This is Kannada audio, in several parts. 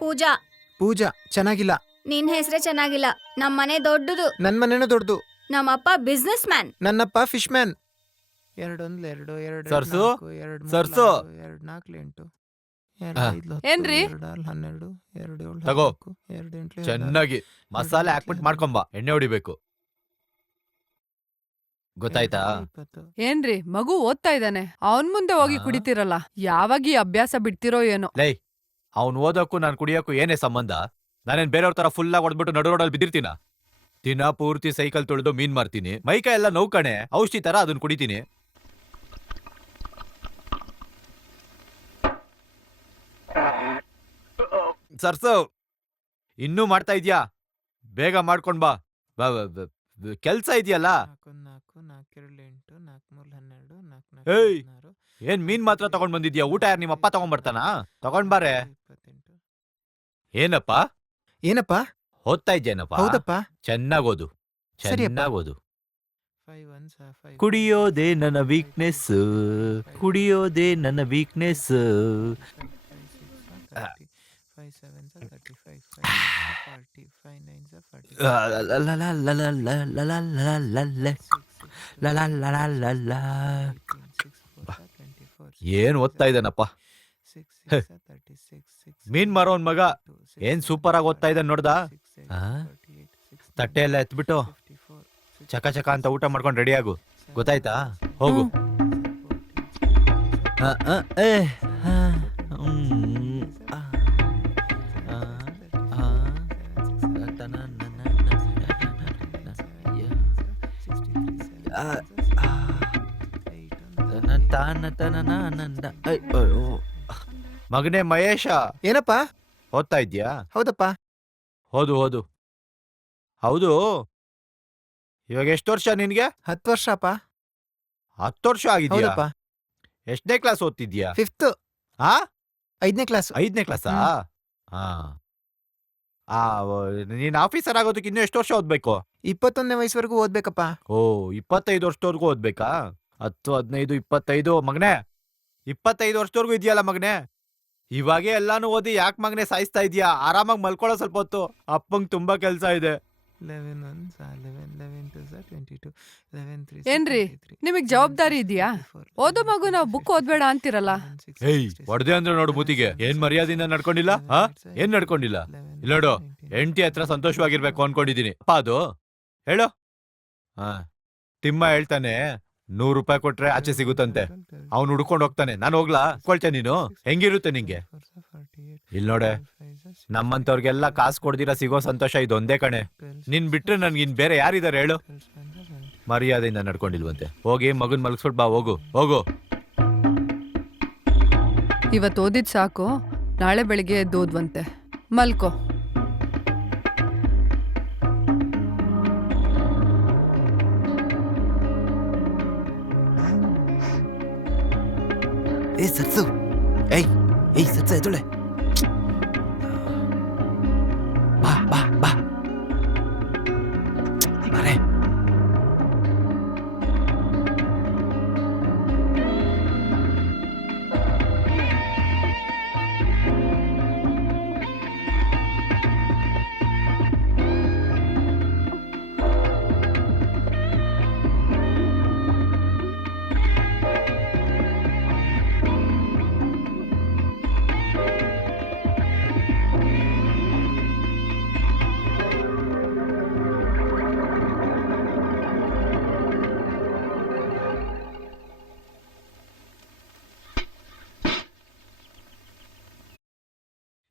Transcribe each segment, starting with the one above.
ಪೂಜಾ. ಪೂಜಾ ಚೆನ್ನಾಗಿಲ್ಲ. ನಿನ್ ಹೆಸರೇ ಚೆನ್ನಾಗಿಲ್ಲ. ನಮ್ಮನೆ ದೊಡ್ಡದು. ನನ್ ಮನೇನೂ ದೊಡ್ಡದು. ನಮ್ಮಪ್ಪ ಬಿಸ್ನೆಸ್ ಮ್ಯಾನ್. ನನ್ನಪ್ಪ ಫಿಶ್ ಮ್ಯಾನ್. 2 1 2 2 ಸರ್ಸು 4 2 ಸರ್ಸು 2 4 8 ಏನ್ರಿ? 2 12 2 ತಗೋ. 2 8 ಚೆನ್ನಾಗಿ ಮಸಾಲೆ ಹಾಕ್ಬಿಟ್ಟು ಮಾಡ್ಕೊಂಬ, ಎಣ್ಣೆ ಹೊಡಿಬೇಕು. ಗೊತ್ತಾಯ್ತಾ? ಏನ್ರಿ ಮಗು ಓದ್ತಾ ಇದ್ದಾನೆ, ಅವನ್ ಮುಂದೆ ಹೋಗಿ ಕುಡಿತಿರಲ್ಲ, ಯಾವಾಗ ಈ ಅಭ್ಯಾಸ ಬಿಡ್ತಿರೋ ಏನೋ. ಲೈ, ಅವ್ನು ಓದೋಕ್ಕೂ ನಾನು ಕುಡಿಯೋಕ್ಕೂ ಏನೇ ಸಂಬಂಧ? ನಾನೇನ್ ಬೇರೆಯವ್ರ ತರ ಫುಲ್ ಆಗಿ ಹೊಡ್ಬಿಟ್ಟು ನಡು ರೋಡಲ್ಲಿ ಬಿದ್ದಿರ್ತೀನ? ದಿನ ಪೂರ್ತಿ ಸೈಕಲ್ ತೊಳೆದು ಮೀನ್ ಮಾರ್ತೀನಿ, ಮೈಕೈ ಎಲ್ಲ ನೋವು ಕಣೆ, ಔಷಧಿ ತರ ಅದನ್ನ ಕುಡಿತೀನಿ. ಸರ್ಸು, ಇನ್ನೂ ಮಾಡ್ತಾ ಇದ್ಯಾ? ಬೇಗ ಮಾಡ್ಕೊಂಡ್ ಬಾ. ಕೆಲ್ಸ ಇದೆಯಲ್ಲ. ಏಯ್, ಏನ್ ಮೀನ್ ಮಾತ್ರ ತಗೊಂಡ್ ಬಂದಿದ್ಯಾ? ಊಟ ಯಾರು ನಿಮ್ಮಪ್ಪ ತಗೊಂಡ್ ಬರ್ತಾನ? ತಗೊಂಡ್ ಬಾರೆ. ಏನಪ್ಪ ಏನಪ್ಪ ಓದ್ತಾ ಇದ್ದೇನಪ್ಪ? ಹೌದಪ್ಪ. ಚೆನ್ನಾಗ್ ಓದು, ಸರಿಯಪ್ಪ. ಚೆನ್ನಾಗ್ ಓದು. ಕುಡಿಯೋದೇ ನನ್ನ ವೀಕ್ನೆಸ್, ಕುಡಿಯೋದೇ ನನ್ನ ವೀಕ್ನೆಸ್. ಏನ್ ಓದ್ತಾ ಇದ್ದಾನಪ್ಪ? ಮೀನ್ ಮಾರೋನ್ ಮಗ ಏನ್ ಸೂಪರ್ ಆಗಿ ಓದ್ತಾ ಇದ್ದಾನೆ ನೋಡ್ದ? ತಟ್ಟೆ ಎಲ್ಲ ಎತ್ಬಿಟ್ಟು ಚಕ ಚಕ ಅಂತ ಊಟ ಮಾಡ್ಕೊಂಡು ರೆಡಿ ಆಗು, ಗೊತ್ತಾಯ್ತಾ? ಹೋಗು. ಮಗನೇ ಮಹೇಶ, ಏನಪ್ಪ? ಓದ್ತಾ ಇದ್ಯಾ? ಹೌದಪ್ಪ. ಹೌದು ಹೌದು ಹೌದು. ಇವಾಗ ಎಷ್ಟು ವರ್ಷ ನಿನ್ಗೆ? 10 ವರ್ಷ ಅಪ್ಪ. 10 ವರ್ಷ ಆಗಿದ್ಯಾ? ಹೌದಪ್ಪ. ಎಷ್ಟನೇ ಕ್ಲಾಸ್ ಓದ್ತಿದ್ಯಾ? 5th. ಆ 5ನೇ ಕ್ಲಾಸ್. 5ನೇ ಕ್ಲಾಸಾ? ನೀನ್ ಆಫೀಸರ್ ಆಗೋದಕ್ಕೆ ಇನ್ನೂ ಎಷ್ಟು ವರ್ಷ ಓದ್ಬೇಕು? 21ನೇ ವಯಸ್ಸುವರೆಗೂ ಓದ್ಬೇಕಪ್ಪ. ಓ, 25 ವರ್ಷದವರೆಗೂ ಓದ್ಬೇಕಾ? 10 15 25 ಮಗನೇ, 25 ವರ್ಷದವರೆಗೂ ಇದೆಯಲ್ಲ ಮಗನೇ. ಇವಾಗೇ ಎಲ್ಲಾನು ಓದಿ ಯಾಕೆ ಮಗನೇ ಸಾಯಿಸ್ತಾ ಇದೀಯಾ? ಆರಾಮಾಗಿ ಮಲ್ಕೊಳ್ಳೋ ಸ್ವಲ್ಪ ಹೊತ್ತು, ಅಪ್ಪಂಗ್ ತುಂಬಾ ಕೆಲ್ಸ ಇದೆ. ಏನ್ರಿ, ನಿಮಗ್ ಜವಾಬ್ದಾರಿ ಇದೆಯಾ? ಓದೋ ಮಗು ನಾವು ಬುಕ್ ಓದ್ಬೇಡ ಅಂತಿರಲ್ಲ. ಏಯ್, ಹೊಡೆದೆ ಅಂದ್ರೆ ನೋಡು ಮೂತಿಗೆ. ಏನ್ ಮರ್ಯಾದೆಯಿಂದ ನಡ್ಕೊಂಡಿಲ್ಲ? ಏನ್ ನಡ್ಕೊಂಡಿಲ್ಲ? ಇಲ್ಲೋಡು, ಹೆಂಡತಿ ಹತ್ರ ಸಂತೋಷವಾಗಿರ್ಬೇಕು ಅನ್ಕೊಂಡಿದೀನಿ. ಅಪ್ಪ ಅದು ಹೇಳು. ತಿಮ್ಮ ಹೇಳ್ತಾನೆ, 100 ರೂಪಾಯಿ ಕೊಟ್ರೆ ಆಚೆ ಸಿಗುತ್ತಂತೆ. ಅವ್ನು ಹುಡ್ಕೊಂಡು ಹೋಗ್ತಾನೆ, ನಾನು ಹೋಗ್ಲಾ? ಕೊಳ್ತೆ ನೀನು? ಹೆಂಗಿರುತ್ತೆ ನಿಂಗೆ? ಇಲ್ ನೋಡೆ, ನಮ್ಮಂತವ್ರಿಗೆಲ್ಲ ಕಾಸು ಕೊಡ್ದಿರ ಸಿಗೋ ಸಂತೋಷ ಇದೊಂದೇ ಕಣೆ. ನಿನ್ ಬಿಟ್ರೆ ನನ್ಗಿನ್ ಬೇರೆ ಯಾರಿದಾರೆ ಹೇಳು? ಮರ್ಯಾದೆಯಿಂದ ನಡ್ಕೊಂಡಿಲ್ವಂತೆ. ಹೋಗಿ ಮಗನ್ ಮಲಗಿಸ್ಬಿಟ್ ಬಾ, ಹೋಗು ಹೋಗು. ಇವತ್ತು ಓದಿದ್ ಸಾಕು, ನಾಳೆ ಬೆಳಿಗ್ಗೆ ಎದ್ದು ಓದ್ವಂತೆ. ಮಲ್ಕೋ. ಏ ಸತ್ಸು, ಏಯ್ ಏಯ್ ಸತ್ಸ ಎದುಳೆ, ಬಾ ಬಾ ಬಾ ಬಾರೆ.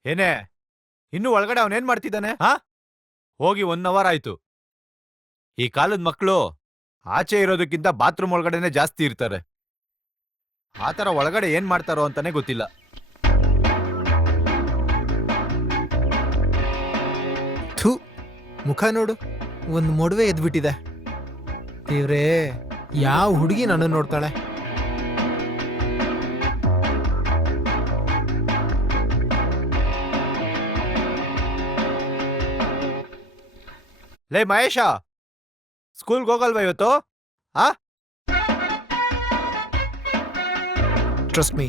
ಏನೇ, ಇನ್ನು ಒಳಗಡೆ ಅವನೇನ್ ಮಾಡ್ತಿದ್ದಾನೆ? ಹೋಗಿ 1 ಅವರ್ ಆಯ್ತು. ಈ ಕಾಲದ ಮಕ್ಕಳು ಆಚೆ ಇರೋದಕ್ಕಿಂತ ಬಾತ್ರೂಮ್ ಒಳಗಡೆನೆ ಜಾಸ್ತಿ ಇರ್ತಾರೆ. ಆ ಥರ ಒಳಗಡೆ ಏನ್ ಮಾಡ್ತಾರೋ ಅಂತಾನೆ ಗೊತ್ತಿಲ್ಲ. ಥೂ, ಮುಖ ನೋಡು, ಒಂದು ಮೊಡವೆ ಎದ್ಬಿಟ್ಟಿದೆ. ದೇವ್ರೇ, ಯಾವ ಹುಡುಗಿ ನನ್ನ ನೋಡ್ತಾಳೆ? ಲೇ ಮಹೇಶ, ಸ್ಕೂಲ್ಗೆ ಹೋಗಲ್ವಾ ಇವತ್ತು? Trust me.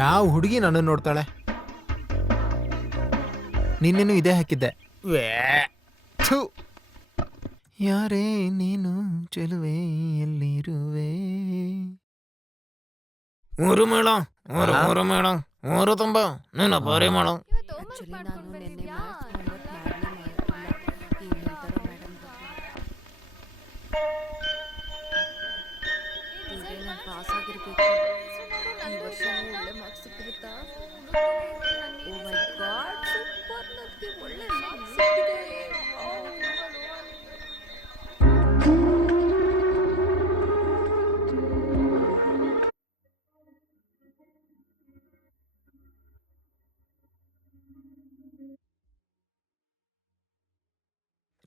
ಯಾವ ಹುಡುಗಿ ನಾನು ನೋಡ್ತಾಳೆ? ನಿನ್ನೇನು ಇದೇ ಹಾಕಿದ್ದೆ. ಥು. ಯಾರೇ ನೀನು ಚೆಲುವೆ ಎಲ್ಲಿರುವೆ? ಊರು ಮೇಳ ಊರು ಮೇಳ ಊರು ತುಂಬ ನೀನು ಬಾರಿ ಮಾಡ.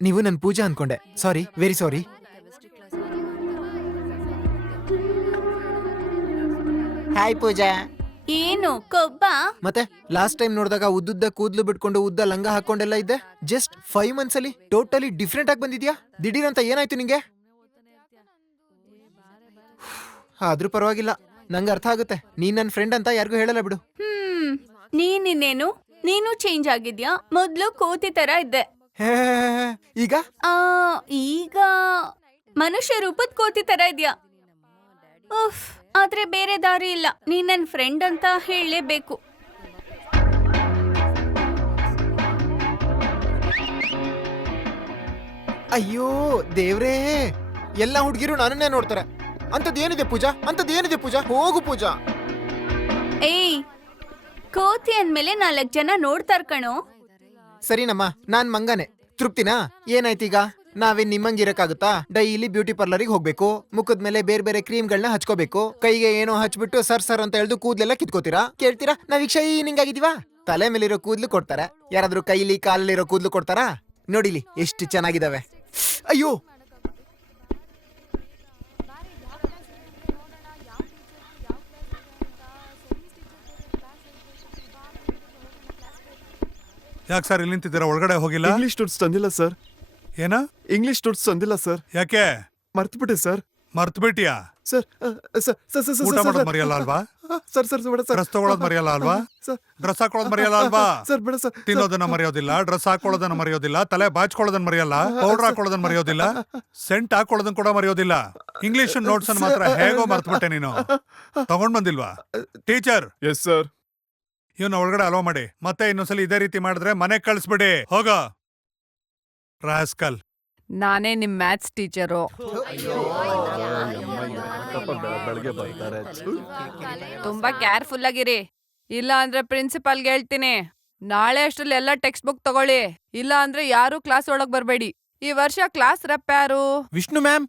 ನೀವು ನನ್ನ ಪೂಜಾ ಅನ್ಕೊಂಡೆ. ಸಾರಿ, ವೆರಿ ಸಾರಿ. ಹಾಯ್ ಪೂಜಾ. ಏನು ಕೊಬ್ಬ? ಮತ್ತೆ ಲಾಸ್ಟ್ ಟೈಮ್ ನೋಡಿದಾಗ ಉದ್ದುದ್ದ ಕೂದ್ಲು ಬಿಟ್ಕೊಂಡು ಉದ್ದ ಲಂಗ ಹಾಕೊಂಡೆಲ್ಲ ಇದ್ದೆ. ಜಸ್ಟ್ 5 months ಅಲ್ಲಿ ಟೋಟಲಿ ಡಿಫ್ರೆಂಟ್ ಆಗಿ ಬಂದಿದ್ಯಾ. ದಿಢೀರಂತ ಏನಾಯ್ತು ನಿಂಗೆ? ಆದ್ರೂ ಪರವಾಗಿಲ್ಲ, ನಂಗೆ ಅರ್ಥ ಆಗುತ್ತೆ. ನೀನ್ ನನ್ನ ಫ್ರೆಂಡ್ ಅಂತ ಯಾರಿಗೂ ಹೇಳಲ್ಲ ಬಿಡು. ನೀನಿನ್ನೇನು, ನೀನು ಚೇಂಜ್ ಆಗಿದ್ಯಾ. ಮೊದ್ಲು ಕೋತಿ ತರ ಇದ್ದೆ, ಹೇ, ಈಗ ಈಗ ಮನುಷ್ಯ ರೂಪದ ಕೋತಿ ತರ ಇದ್ಯಾ. ಉಫ್, ಆದ್ರೆ ಬೇರೆ ದಾರಿ ಇಲ್ಲ. ನೀನ್ ನನ್ ಫ್ರೆಂಡ್ ಅಂತ ಹೇಳಲೇಬೇಕು. ಅಯ್ಯೋ ದೇವ್ರೇ, ಎಲ್ಲ ಹುಡುಗಿರು ನನ್ನನ್ನೇ ನೋಡ್ತಾರೆ. ಅಂತದ್ದೇನಿದೆ ಪೂಜಾ, ಅಂತದ್ದೇನಿದೆ ಪೂಜಾ? ಹೋಗು ಪೂಜಾ. ಏಯ್, ಕೋತಿ ಅಂದ್ಮೇಲೆ 4 ಜನ ನೋಡ್ತಾರ್ ಕಣೋ. ಸರಿನಮ್ಮ, ನಾನ್ ಮಂಗನೆ. ತೃಪ್ತಿನಾ? ಏನಾಯ್ತೀಗ? ನಾವೇನ್ ನಿಮ್ಮಂಗಿರಕ್ಕಾಗುತ್ತಾ? ಡೈಲಿ ಬ್ಯೂಟಿ ಪಾರ್ಲರಿಗೆ ಹೋಗ್ಬೇಕು, ಮುಖದ ಮೇಲೆ ಬೇರೆ ಬೇರೆ ಕ್ರೀಮ್ಗಳನ್ನ ಹಚ್ಕೋಬೇಕು, ಕೈಗೆ ಏನೋ ಹಚ್ಬಿಟ್ಟು ಸರ್ ಅಂತ ಹೇಳ್ದು ಕೂದಲೆಲ್ಲ ಕಿತ್ಕೋತೀರಾ. ಕೇಳ್ತೀರಾ ನಾವೀಗ ಶೈನಿಂಗ್ ಆಗಿದೀವಾ? ತಲೆ ಮೇಲಿರೋ ಕೂದ್ಲು ಕೊಡ್ತಾರೆ, ಯಾರಾದ್ರೂ ಕೈಲಿ ಕಾಲಲ್ಲಿರೋ ಕೂದ್ಲು ಕೊಡ್ತಾರಾ? ನೋಡಿಲಿ ಎಷ್ಟು ಚೆನ್ನಾಗಿದಾವೆ. ಅಯ್ಯೋ, ಯಾಕೆ ಸರ್ ಇಲ್ಲಿ ನಿಂತಿದ್ದೀರಾ? ಒಳಗಡೆ ಹೋಗಿಲ್ಲ? ಇಂಗ್ಲಿಷ್ ನೋಟ್ಸ್ ತಂದಿಲ್ಲ ಸರ್. ಏನ? ಇಂಗ್ಲಿಷ್ ನೋಟ್ಸ್ ತಂದಿಲ್ಲ ಸರ್. ಯಾಕೆ ಮರ್ತ್ಬಿಟ್ಟೆ ಸರ್. ಮರ್ತ್ಬಿಟ್ಟಿಯಾ? ಸರ್ ಊಟ ಮಾಡೋದ್ ಮರೆಯಲ್ಲ ಅಲ್ವಾ? ಸರ್ ಬೇಡ ಸರ್. ಡ್ರೆಸ್ ತಗೊಳೋದ್ ಮರೆಯಲ್ಲ ಅಲ್ವಾ? ಡ್ರೆಸ್ ಹಾಕೊಳ್ಳೋದ್ ಮರೆಯಲ್ಲ ಅಲ್ವಾ? ಸರ್ ಬೇಡ ಸರ್. ತಿನ್ನೋದನ್ನ ಮರೆಯೋದಿಲ್ಲ, ಡ್ರೆಸ್ ಹಾಕೊಳ್ಳೋದನ್ನ ಮರೆಯೋದಿಲ್ಲ, ತಲೆ ಬಾಚ್ಕೊಳ್ಳೋದನ್ನ ಮರೆಯಲ್ಲ, ಪೌಡರ್ ಹಾಕೊಳ್ಳೋದನ್ನ ಮರೆಯೋದಿಲ್ಲ, ಸೆಂಟ್ ಹಾಕೊಳ್ಳೋದನ್ನ ಕೂಡ ಮರೆಯೋದಿಲ್ಲ. ಇಂಗ್ಲಿಷ್ ನೋಟ್ಸ್ ಅನ್ನ ಮಾತ್ರ ಹೇಗೋ ಮರ್ತ್ಬಿಟ್ಟೆ ನೀನು. ತಗೊಂಡ್ ಬಂದಿಲ್ವಾ? Teacher, yes sir. ಇವನ್ನ ಒಳಗಡೆ ಅಲೋ ಮಾಡಿ. ಮತ್ತೆ ಇನ್ನೊಂದ್ಸಲ ಇದೇ ರೀತಿ ಮಾಡಿದ್ರೆ ಮನೆಗ್ ಕಳಿಸ್ಬಿಡಿ. ಹೋಗ ರಾಸ್ಕಲ್. ನಾನೇ ನಿಮ್ ಮ್ಯಾಥ್ಸ್ ಟೀಚರು. ಬೆಳಗ್ಗೆ ಬರ್ತಾರೆ. ತುಂಬಾ ಕೇರ್ಫುಲ್ ಆಗಿರಿ, ಇಲ್ಲ ಅಂದ್ರೆ ಪ್ರಿನ್ಸಿಪಾಲ್ಗೆ ಹೇಳ್ತೀನಿ. ನಾಳೆ ಅಷ್ಟ್ರಲ್ಲಿ ಎಲ್ಲ ಟೆಕ್ಸ್ಟ್ ಬುಕ್ ತಗೊಳ್ಳಿ, ಇಲ್ಲ ಅಂದ್ರೆ ಯಾರು ಕ್ಲಾಸ್ ಒಳಗ್ ಬರ್ಬೇಡಿ. ಈ ವರ್ಷ ಕ್ಲಾಸ್ ರೆಪ್ ಯಾರು? ವಿಷ್ಣು ಮ್ಯಾಮ್.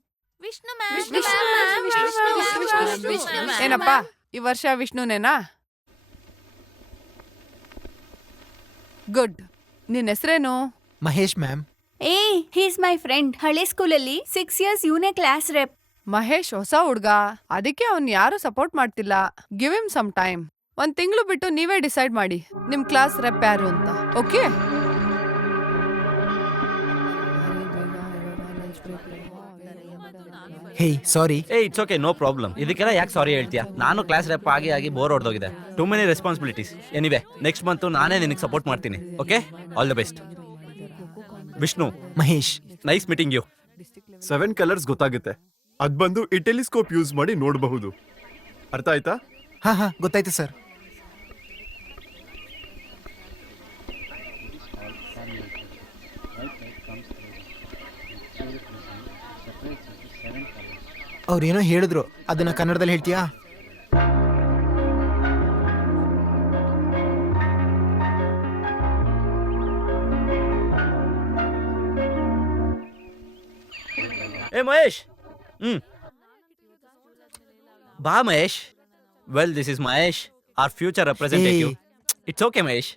ಏನಪ್ಪ ಈ ವರ್ಷ ವಿಷ್ಣುನೇನಾ? ಗುಡ್. ನಿನ್ ಹೆಸರೇನು? ಮಹೇಶ್ ಮ್ಯಾಮ್. ಏಯ್, ಹೀಸ್ ಮೈ ಫ್ರೆಂಡ್. ಹಳೆ ಸ್ಕೂಲಲ್ಲಿ 6 years ಇವನೇ ಕ್ಲಾಸ್ ರೆಪ್. ಮಹೇಶ್ ಹೊಸ ಹುಡ್ಗ, ಅದಕ್ಕೆ ಅವ್ನ್ ಯಾರು ಸಪೋರ್ಟ್ ಮಾಡ್ತಿಲ್ಲ. Give him some time. 1 ತಿಂಗಳು ಬಿಟ್ಟು ನೀವೇ ಡಿಸೈಡ್ ಮಾಡಿ ನಿಮ್ ಕ್ಲಾಸ್ ರೆಪ್ ಯಾರು ಅಂತ. Okay? Hey sorry. It's okay, no problem. ಇದಕ್ಕೆಲ್ಲ ಯಾಕೆ ಸಾರಿ ಹೇಳ್ತೀಯಾ? ನಾನು ಕ್ಲಾಸ್ ರೆಪ್ ಆಗಿ ಬೋರ್ ಹೊಡೆದೋಗಿದೆ. Too many responsibilities. Anyway, next month ನಾನೇ ನಿನಗೆ ಸಪೋರ್ಟ್ ಮಾಡ್ತೀನಿ. Okay, all the best. Vishnu. Mahesh. Nice meeting you. 7 colours ಗೊತ್ತಾಗುತ್ತೆ. ಅದ್ ಬಂದು ಈ ಟೆಲಿಸ್ಕೋಪ್ ಯೂಸ್ ಮಾಡಿ ನೋಡಬಹುದು. ಅರ್ಥ ಆಯ್ತಾ? ಹಾ ಗೊತ್ತಾಯ್ತು ಸರ್. ಅವ್ರೇನೋ ಹೇಳಿದ್ರು, ಅದನ್ನ ಕನ್ನಡದಲ್ಲಿ ಹೇಳ್ತೀಯಾ? Hey Mahesh. Ba Mahesh. Well, this is Mahesh, our future representative. Hey. It's okay Mahesh.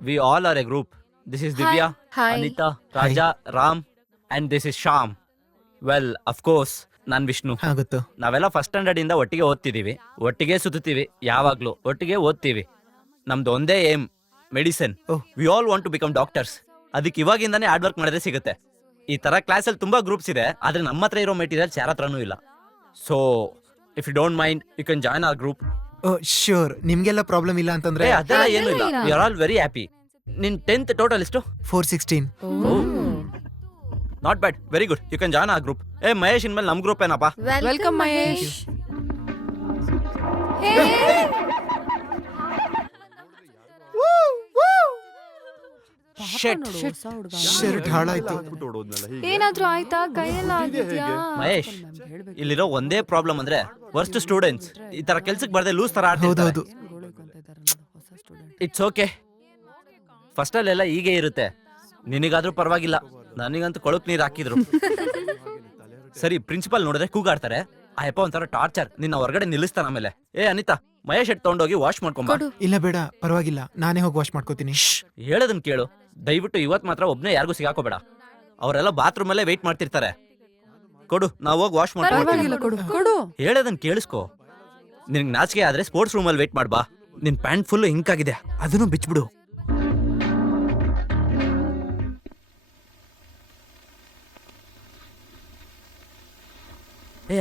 We all are a group. This is Divya, Hi. Anita, Raja, Ram, and this is Sham. Well, of course, ನಾನು ವಿಷ್ಣು. ಹಾ ಗೊತ್ತು. ನಾವೆಲ್ಲ ಫಸ್ಟ್ ಸ್ಟ್ಯಾಂಡರ್ಡ್ ಇಂದ ಒಟ್ಟಿಗೆ ಓದ್ತಿದೀವಿ, ಒಟ್ಟಿಗೆ ಸುತ್ತೀವಿ, ಯಾವಾಗ್ಲೂ ಒಟ್ಟಿಗೆ ಓದ್ತೀವಿ. ನಮ್ದು ಒಂದೇ aim, medicine. We all want to become doctors. ಅದಕ್ಕೆ ಇವಾಗಿಂದಾನೇ ಹಾರ್ಡ್ ವರ್ಕ್ ಮಾಡಿದ್ರೆ ಸಿಗುತ್ತೆ. ಈ ತರ ಕ್ಲಾಸಲ್ಲಿ ತುಂಬಾ ಗ್ರೂಪ್ಸ್ ಇದೆ, ಆದ್ರೆ ನಮ್ಮ ಹತ್ರ ಇರೋ ಮೆಟೀರಿಯಲ್ಸ್ ಯಾರ ಹತ್ರನೂ ಇಲ್ಲ. So if you don't mind, you can join our group. Sure ನಿಮ್ಗೆಲ್ಲ ಪ್ರಾಬ್ಲಮ್ ಇಲ್ಲ ಅಂತಂದ್ರೆ ಅದೆಲ್ಲ ಏನು ಇಲ್ಲ, ಅದೆಲ್ಲ we are all very happy. ನಿನ್ 10th ಟೋಟಲ್ ಎಷ್ಟು? 416. Not bad, very good. You can join ಆ ಗ್ರೂಪ್. ಮಹೇಶ್ ಇನ್ಮೇಲೆ ನಮ್ ಗ್ರೂಪ್ ಏನಪ್ಪ? ವೆಲ್ಕಮ್ ಮಹೇಶ್. ಶರ್ಟ್ ಹಾಳಾಯ್ತು. ಏನಾದ್ರೂ ಆಯ್ತಾ? ಕೈಯೆಲ್ಲ ಆಗಿದ್ಯಾ? ಮಹೇಶ್, ಇಲ್ಲಿರೋ ಒಂದೇ ಪ್ರಾಬ್ಲಮ್ ಅಂದ್ರೆ ವರ್ಸ್ಟ್ ಸ್ಟೂಡೆಂಟ್ಸ್ ಈ ತರ ಕೆಲ್ಸಕ್ಕೆ ಬರ್ದೆ ಲೂಸ್ ತರ ಆಡ್ತಿರ್ತಾರೆ. ಹೌದೌದು. ಇಟ್ಸ್ ಓಕೆ, ಫಸ್ಟ್ ಅಲ್ಲೆಲ್ಲ ಹೀಗೆ ಇರುತ್ತೆ. ನಿನಗಾದ್ರೂ ಪರವಾಗಿಲ್ಲ, ನನಗಂತೂ ಕೊಳಕ್ ನೀರ್ ಹಾಕಿದ್ರು. ಸರಿ, ಪ್ರಿನ್ಸಿಪಲ್ ನೋಡಿದ್ರೆ ಕೂಗಾಡ್ತಾರೆ. ಆ ಯಪ್ಪ ಒಂಥರ ಟಾರ್ಚರ್, ನಿನ್ನ ಹೊರಗಡೆ ನಿಲ್ಲಿಸ್ತಾನ. ಆಮೇಲೆ ಅನಿತಾ, ಮಹೇಶ್ ಎಟ್ ತಗೊಂಡೋಗಿ ವಾಶ್ ಮಾಡ್ಕೊಂಬ. ಇಲ್ಲ ಬೇಡ, ಪರವಾಗಿಲ್ಲ, ನಾನೇ ಹೋಗಿ ವಾಶ್ ಮಾಡ್ಕೋತೀನಿ. ಹೇಳೋದನ್ ಕೇಳು, ದಯವಿಟ್ಟು ಇವತ್ ಮಾತ್ರ ಒಬ್ನೇ ಯಾರಿಗೂ ಸಿಗಾಕೋಬೇಡ. ಅವರೆಲ್ಲ ಬಾತ್ರೂಮ್ ಅಲ್ಲೇ ವೆಯ್ಟ್ ಮಾಡ್ತಿರ್ತಾರೆ. ಕೊಡು, ನಾವ್ ಹೋಗಿ ವಾಶ್ ಮಾಡ್ಕೊಂಡ್ಬಿಡ್ತೀವಿ. ಪರವಾಗಿಲ್ಲ, ಕೊಡು ಕೊಡು. ಹೇಳೋದನ್ ಕೇಳಿಸ್ಕೋ. ನಿನ್ಗೆ ನಾಚಿಕೆ ಆದ್ರೆ ಸ್ಪೋರ್ಟ್ಸ್ ರೂಮ್ ಅಲ್ಲಿ ವೇಟ್ ಮಾಡ್ಬಾ. ನಿನ್ ಪ್ಯಾಂಟ್ ಫುಲ್ ಇಂಕ್ ಆಗಿದೆ, ಅದನ್ನು ಬಿಚ್ಬಿಡು.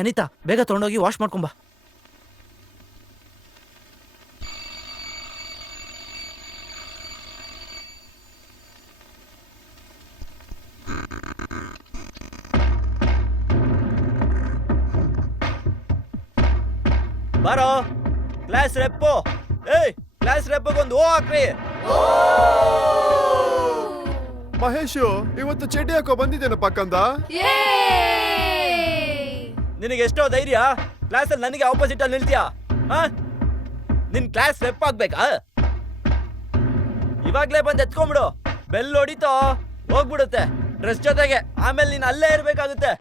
ಅನಿತಾ, ಬೇಗ ತಗೊಂಡೋಗಿ ವಾಶ್ ಮಾಡ್ಕೊಂಬಾ. ಬಾರೋ ಕ್ಲಾಸ್ ರೆಪ್ಪು. ಕ್ಲಾಸ್ ರೆಪ್ಪಗೊಂದು ಓ ಹಾಕ್ರಿ. ಮಹೇಶ್ ಇವತ್ತು ಚಡ್ಡಿ ಹಾಕೋ ಬಂದಿದ್ದೇನಪ್ಪ ಕಂದ. ನಿನಗೆ ಎಷ್ಟೋ ಧೈರ್ಯ ಕ್ಲಾಸಲ್ಲಿ ನನಗೆ ಆಪೋಸಿಟ್ ಅಲ್ಲಿ ನಿಲ್ತೀಯಾ? ನಿನ್ ಕ್ಲಾಸ್ ರೆಪ್ ಆಗ್ಬೇಕಾ? ಇವಾಗ್ಲೇ ಬಂದು ಎತ್ಕೊಂಡ್ಬಿಡು. ಬೆಲ್ ಹೊಡಿತೋ ಹೋಗ್ಬಿಡುತ್ತೆ ಡ್ರೆಸ್ ಜೊತೆಗೆ. ಆಮೇಲೆ ನೀನ್ ಅಲ್ಲೇ ಇರ್ಬೇಕಾಗುತ್ತೆ.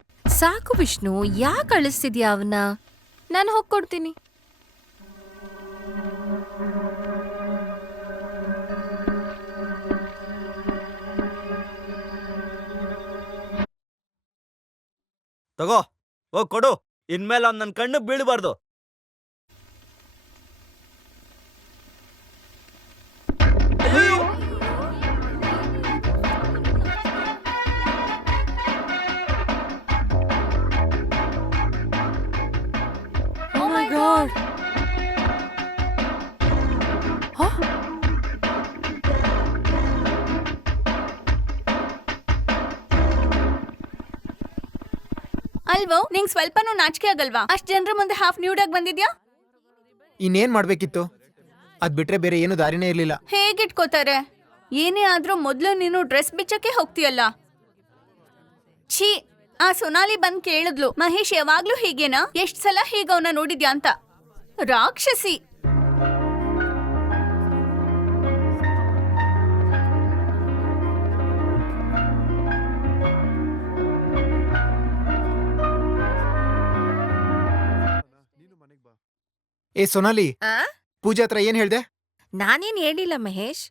ಸಾಕು ವಿಷ್ಣು, ಯಾಕೆ ಅಳಿಸ್ತಿದ್ಯಾ ಅವನ್ನ? ನಾನು ಹೋಗ್ಕೊಡ್ತೀನಿ. ತಗೋ, ಹೋಗ್ ಕೊಡು. ಇನ್ಮೇಲೆ ಅವ್ನ್ ನನ್ ಕಣ್ಣು ಬೀಳ್ಬಾರ್ದು. Oh my God. ಅಲ್ವೋ, ನಿಂಗ್ ಸ್ವಲ್ಪನೂ ನಾಚಿಕೆ ಆಗಲ್ವಾ? ಅಷ್ಟ್ ಜನರ ಮುಂದೆ ಹಾಫ್ ನ್ಯೂಡ್ ಆಗಿ ಬಂದಿದ್ಯಾ? ಇನ್ನೇನ್ ಮಾಡ್ಬೇಕಿತ್ತು? ಅದ್ ಬಿಟ್ರೆ ಬೇರೆ ಏನು ದಾರಿನೇ ಇರ್ಲಿಲ್ಲ. ಹೇಗಿಟ್ಕೋತಾರೆ? ಏನೇ ಆದ್ರೂ ಮೊದ್ಲು ನೀನು ಡ್ರೆಸ್ ಬಿಚ್ಚಕ್ಕೆ ಹೋಗ್ತೀಯಲ್ಲ. ಛೀ, ಆ ಸೊನಾಲಿ ಬಂದ್ ಕೇಳಿದ್ಲು, ಮಹೇಶ್ ಯಾವಾಗ್ಲೂ ಹೀಗೇನಾ? ಎಷ್ಟ್ ಸಲ ಹೀಗವನ್ನ ನೋಡಿದ್ಯಾ ಅಂತ. ರಾಕ್ಷಸಿ. ಸೊನಾಲಿ, ಆ? ಪೂಜಾ ಹತ್ರ ಏನ್ ಹೇಳ್ದೆ? ನಾನೇನ್ ಹೇಳಿಲ್ಲ ಮಹೇಶ್.